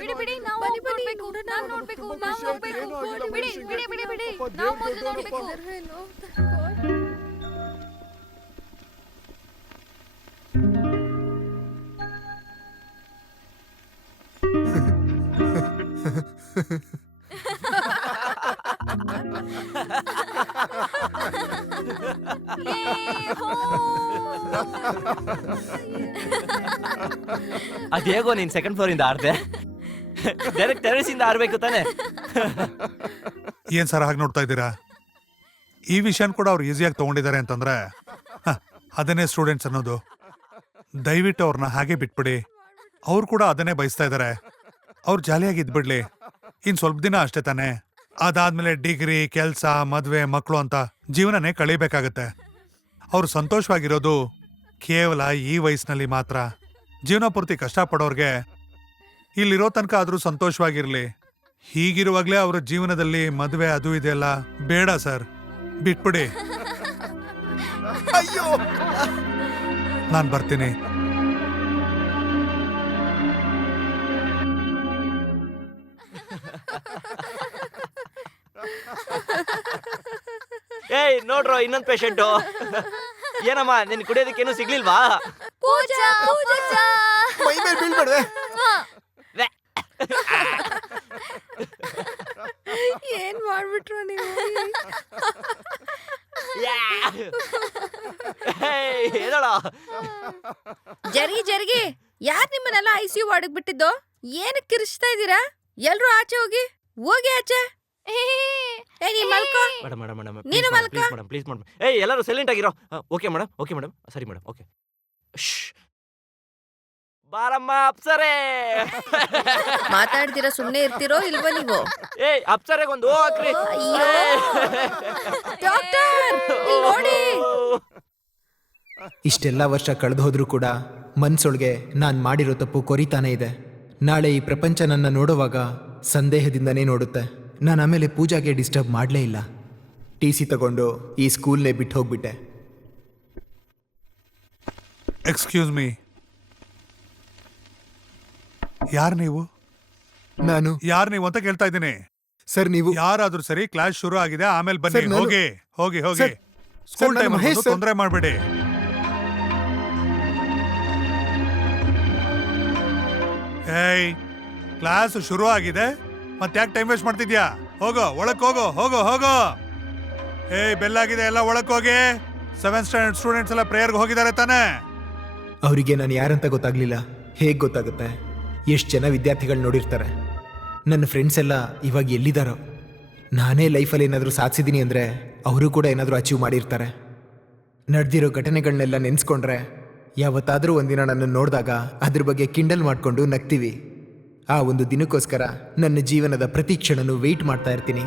ಬಿಡಿ ಬಿಡಿ, ನಾವು ನೋಡ್ಬೇಕು, ನಾವ್ ನೋಡ್ಬೇಕು, ನಾವ್ ನೋಡ್ಬೇಕು. ಬಿಡಿ ಬಿಡಿ ಬಿಡಿ ಬಿಡಿ, ನಾವು ಮೊದಲು ನೋಡ್ಬೇಕು. ಅದೇಗೋ ನೀನ್ ಸೆಕೆಂಡ್ ಫ್ಲೋರ್ ಇಂದ ಆರ್ದೆ. ಡೈರೆಕ್ಟ್ ಟೆರೆಸ್ ಇಂದ ಆರ್ಬೇಕು ತಾನೆ. ಏನ್ ಸರ್ ಹಾಗೆ ನೋಡ್ತಾ ಇದ್ದೀರಾ? ಈ ವಿಷಯನ ಕೂಡ ಅವ್ರು ಈಸಿಯಾಗಿ ತಗೊಂಡಿದ್ದಾರೆ ಅಂತಂದ್ರೆ ಅದನ್ನೇ ಸ್ಟೂಡೆಂಟ್ಸ್ ಅನ್ನೋದು. ದಯವಿಟ್ಟು ಅವ್ರನ್ನ ಹಾಗೆ ಬಿಟ್ಬಿಡಿ. ಅವ್ರು ಕೂಡ ಅದನ್ನೇ ಬಯಸ್ತಾ ಇದ್ದಾರೆ. ಅವ್ರು ಜಾಲಿಯಾಗಿ ಇದ್ಬಿಡ್ಲಿ. ಇನ್ ಸ್ವಲ್ಪ ದಿನ ಅಷ್ಟೇ ತಾನೆ. ಅದಾದ್ಮೇಲೆ ಡಿಗ್ರಿ, ಕೆಲ್ಸ, ಮದ್ವೆ, ಮಕ್ಕಳು ಅಂತ ಜೀವನನೇ ಕಳೀಬೇಕಾಗತ್ತೆ. ಅವ್ರು ಸಂತೋಷವಾಗಿರೋದು ಕೇವಲ ಈ ವಯಸ್ಸಿನಲ್ಲಿ ಮಾತ್ರ. ಜೀವನ ಪೂರ್ತಿ ಕಷ್ಟಪಡೋರ್ಗೆ ಇಲ್ಲಿರೋ ತನಕ ಆದ್ರೂ ಸಂತೋಷವಾಗಿರ್ಲಿ. ಹೀಗಿರುವಾಗ್ಲೇ ಅವ್ರ ಜೀವನದಲ್ಲಿ ಮದ್ವೆ ಅದು ಇದೆಲ್ಲ ಬೇಡ ಸರ್, ಬಿಟ್ಬಿಡಿ. ಅಯ್ಯೋ, ನಾನ್ ಬರ್ತೀನಿ. ಏಯ್ ನೋಡ್ರೋ ಇನ್ನೊಂದ್ ಪೇಷಂಟು. ಏನಮ್ಮ ನಿನ್ ಕುಡಿಯೋದಕ್ಕೇನು ಸಿಗ್ಲಿಲ್ವಾ? ಪೂಜಾ, ಪೂಜಾ, ಮೈ ಮೇಲೆ ಬೀಳ್ಬೇಡ್ವೆ. ಏನ್ ಮಾಡ್ಬಿಟ್ರು ನೀವು? ಜರ್ಗಿ, ಯಾರ್ ನಿಮ್ಮನ್ನೆಲ್ಲ ICU ವಾರ್ಡ್ಗೆ ಬಿಟ್ಟಿದ್ದು? ಏನಕ್ಕೆ ಕಿರಿಸ್ತಾ ಇದ್ದೀರಾ? ಎಲ್ರು ಆಚೆ ಹೋಗಿ, ಆಚೆ. ಏ ನೀ ಮಲ್ಕೋ. ನೀನು ಮಲ್ಕೋ. Please madam. ಏಯ್ ಎಲ್ಲರೂ ಸೈಲೆಂಟ್ ಆಗಿರೋ. ಓಕೆ ಮೇಡಮ್, ಸರಿ ಮೇಡಮ್, ಓಕೆ. ಬಾರಮ್ಮ ಅಪ್ಸರೇ. ಮಾತಾಡ್ದಿರಾ ಸುಮ್ನೆ ಇರ್ತಿರೋ ಇಲ್ವಾ ನೀವು? ಏಯ್ ಅಪ್ಸರೆಗೊಂದು ಹಾಕ್ರಿ. ಅಯ್ಯೋ ಡಾಕ್ಟರ್, ಇಲ್ಲಿ ನೋಡಿ. ಇಷ್ಟೆಲ್ಲ ವರ್ಷ ಕಳೆದು ಹೋದ್ರೂ ಕೂಡ ಮನ್ಸೊಳಗೆ ನಾನು ಮಾಡಿರೋ ತಪ್ಪು ಕೊರಿತಾನೇ ಇದೆ. ನಾಳೆ ಈ ಪ್ರಪಂಚ ನನ್ನ ನೋಡುವಾಗ ಸಂದೇಹದಿಂದನೇ ನೋಡುತ್ತೆ. ನಾನು ಆಮೇಲೆ ಪೂಜಾಗೆ ಡಿಸ್ಟರ್ಬ್ ಮಾಡಲೇ ಇಲ್ಲ. TC ತಗೊಂಡು ಈ ಸ್ಕೂಲ್ನೇ ಬಿಟ್ಟು ಹೋಗ್ಬಿಟ್ಟೆ. ಎಕ್ಸ್ಕ್ಯೂಸ್ ಮೀ, ಯಾರು ನೀವು? ನಾನು ಯಾರು ನೀವು ಅಂತ ಕೇಳ್ತಾ ಇದ್ದೀನಿ. ಸರ್, ನೀವು ಯಾರಾದ್ರೂ ಸರಿ, ಕ್ಲಾಸ್ ಶುರು ಆಗಿದೆ, ಆಮೇಲೆ ಬನ್ನಿ. ಸರ್, ನಾನು- ಹೋಗಿ ಹೋಗಿ ಹೋಗಿ. ಸರ್, ಸ್ಕೂಲ್ ನಾನು ಟೈಮ್ ಮಹೇಶ್ ಸರ್. ತೊಂದರೆ ಮಾಡಬೇಡಿ. ಏಯ್, ಕ್ಲಾಸ್ ಶುರು ಆಗಿದೆ, ಮತ್ತೆ ಯಾಕೆ ಟೈಮ್ ವೇಸ್ಟ್ ಮಾಡ್ತಿದ್ಯಾ? ಹೋಗೋ, ಒಳಕ್ ಹೋಗೋ, ಹೋಗೋ ಹೋಗೋ. ಏಯ್, ಬೆಲ್ಲಾಗಿದೆ, ಎಲ್ಲ ಒಳಕ್ ಹೋಗಿ. 7th ಸ್ಟ್ಯಾಂಡರ್ಡ್ ಸ್ಟೂಡೆಂಟ್ಸ್ ಎಲ್ಲ ಪ್ರೇಯರ್ಗೆ ಹೋಗಿದ್ದಾರೆ ತಾನೆ? ಅವರಿಗೆ ನಾನು ಯಾರಂತ ಗೊತ್ತಾಗ್ಲಿಲ್ಲ. ಹೇಗೆ ಗೊತ್ತಾಗುತ್ತೆ? ಎಷ್ಟು ಜನ ವಿದ್ಯಾರ್ಥಿಗಳು ನೋಡಿರ್ತಾರೆ. ನನ್ನ ಫ್ರೆಂಡ್ಸ್ ಎಲ್ಲ ಇವಾಗ ಎಲ್ಲಿದ್ದಾರೋ? ನಾನೇ ಲೈಫಲ್ಲಿ ಏನಾದರೂ ಸಾಧಿಸಿದ್ದೀನಿ ಅಂದರೆ ಅವರು ಕೂಡ ಏನಾದರೂ ಅಚೀವ್ ಮಾಡಿರ್ತಾರೆ. ನಡೆದಿರೋ ಘಟನೆಗಳನ್ನೆಲ್ಲ ನೆನೆಸ್ಕೊಂಡ್ರೆ ಯಾವತ್ತಾದರೂ ಒಂದಿನ ನನ್ನನ್ನು ನೋಡಿದಾಗ ಅದ್ರ ಬಗ್ಗೆ ಕಿಂಡಲ್ ಮಾಡಿಕೊಂಡು ನಗ್ತೀವಿ. ಆ ಒಂದು ದಿನಕ್ಕೋಸ್ಕರ ನನ್ನ ಜೀವನದ ಪ್ರತಿ ಕ್ಷಣನೂ ವೆಯ್ಟ್ ಮಾಡ್ತಾ ಇರ್ತೀನಿ.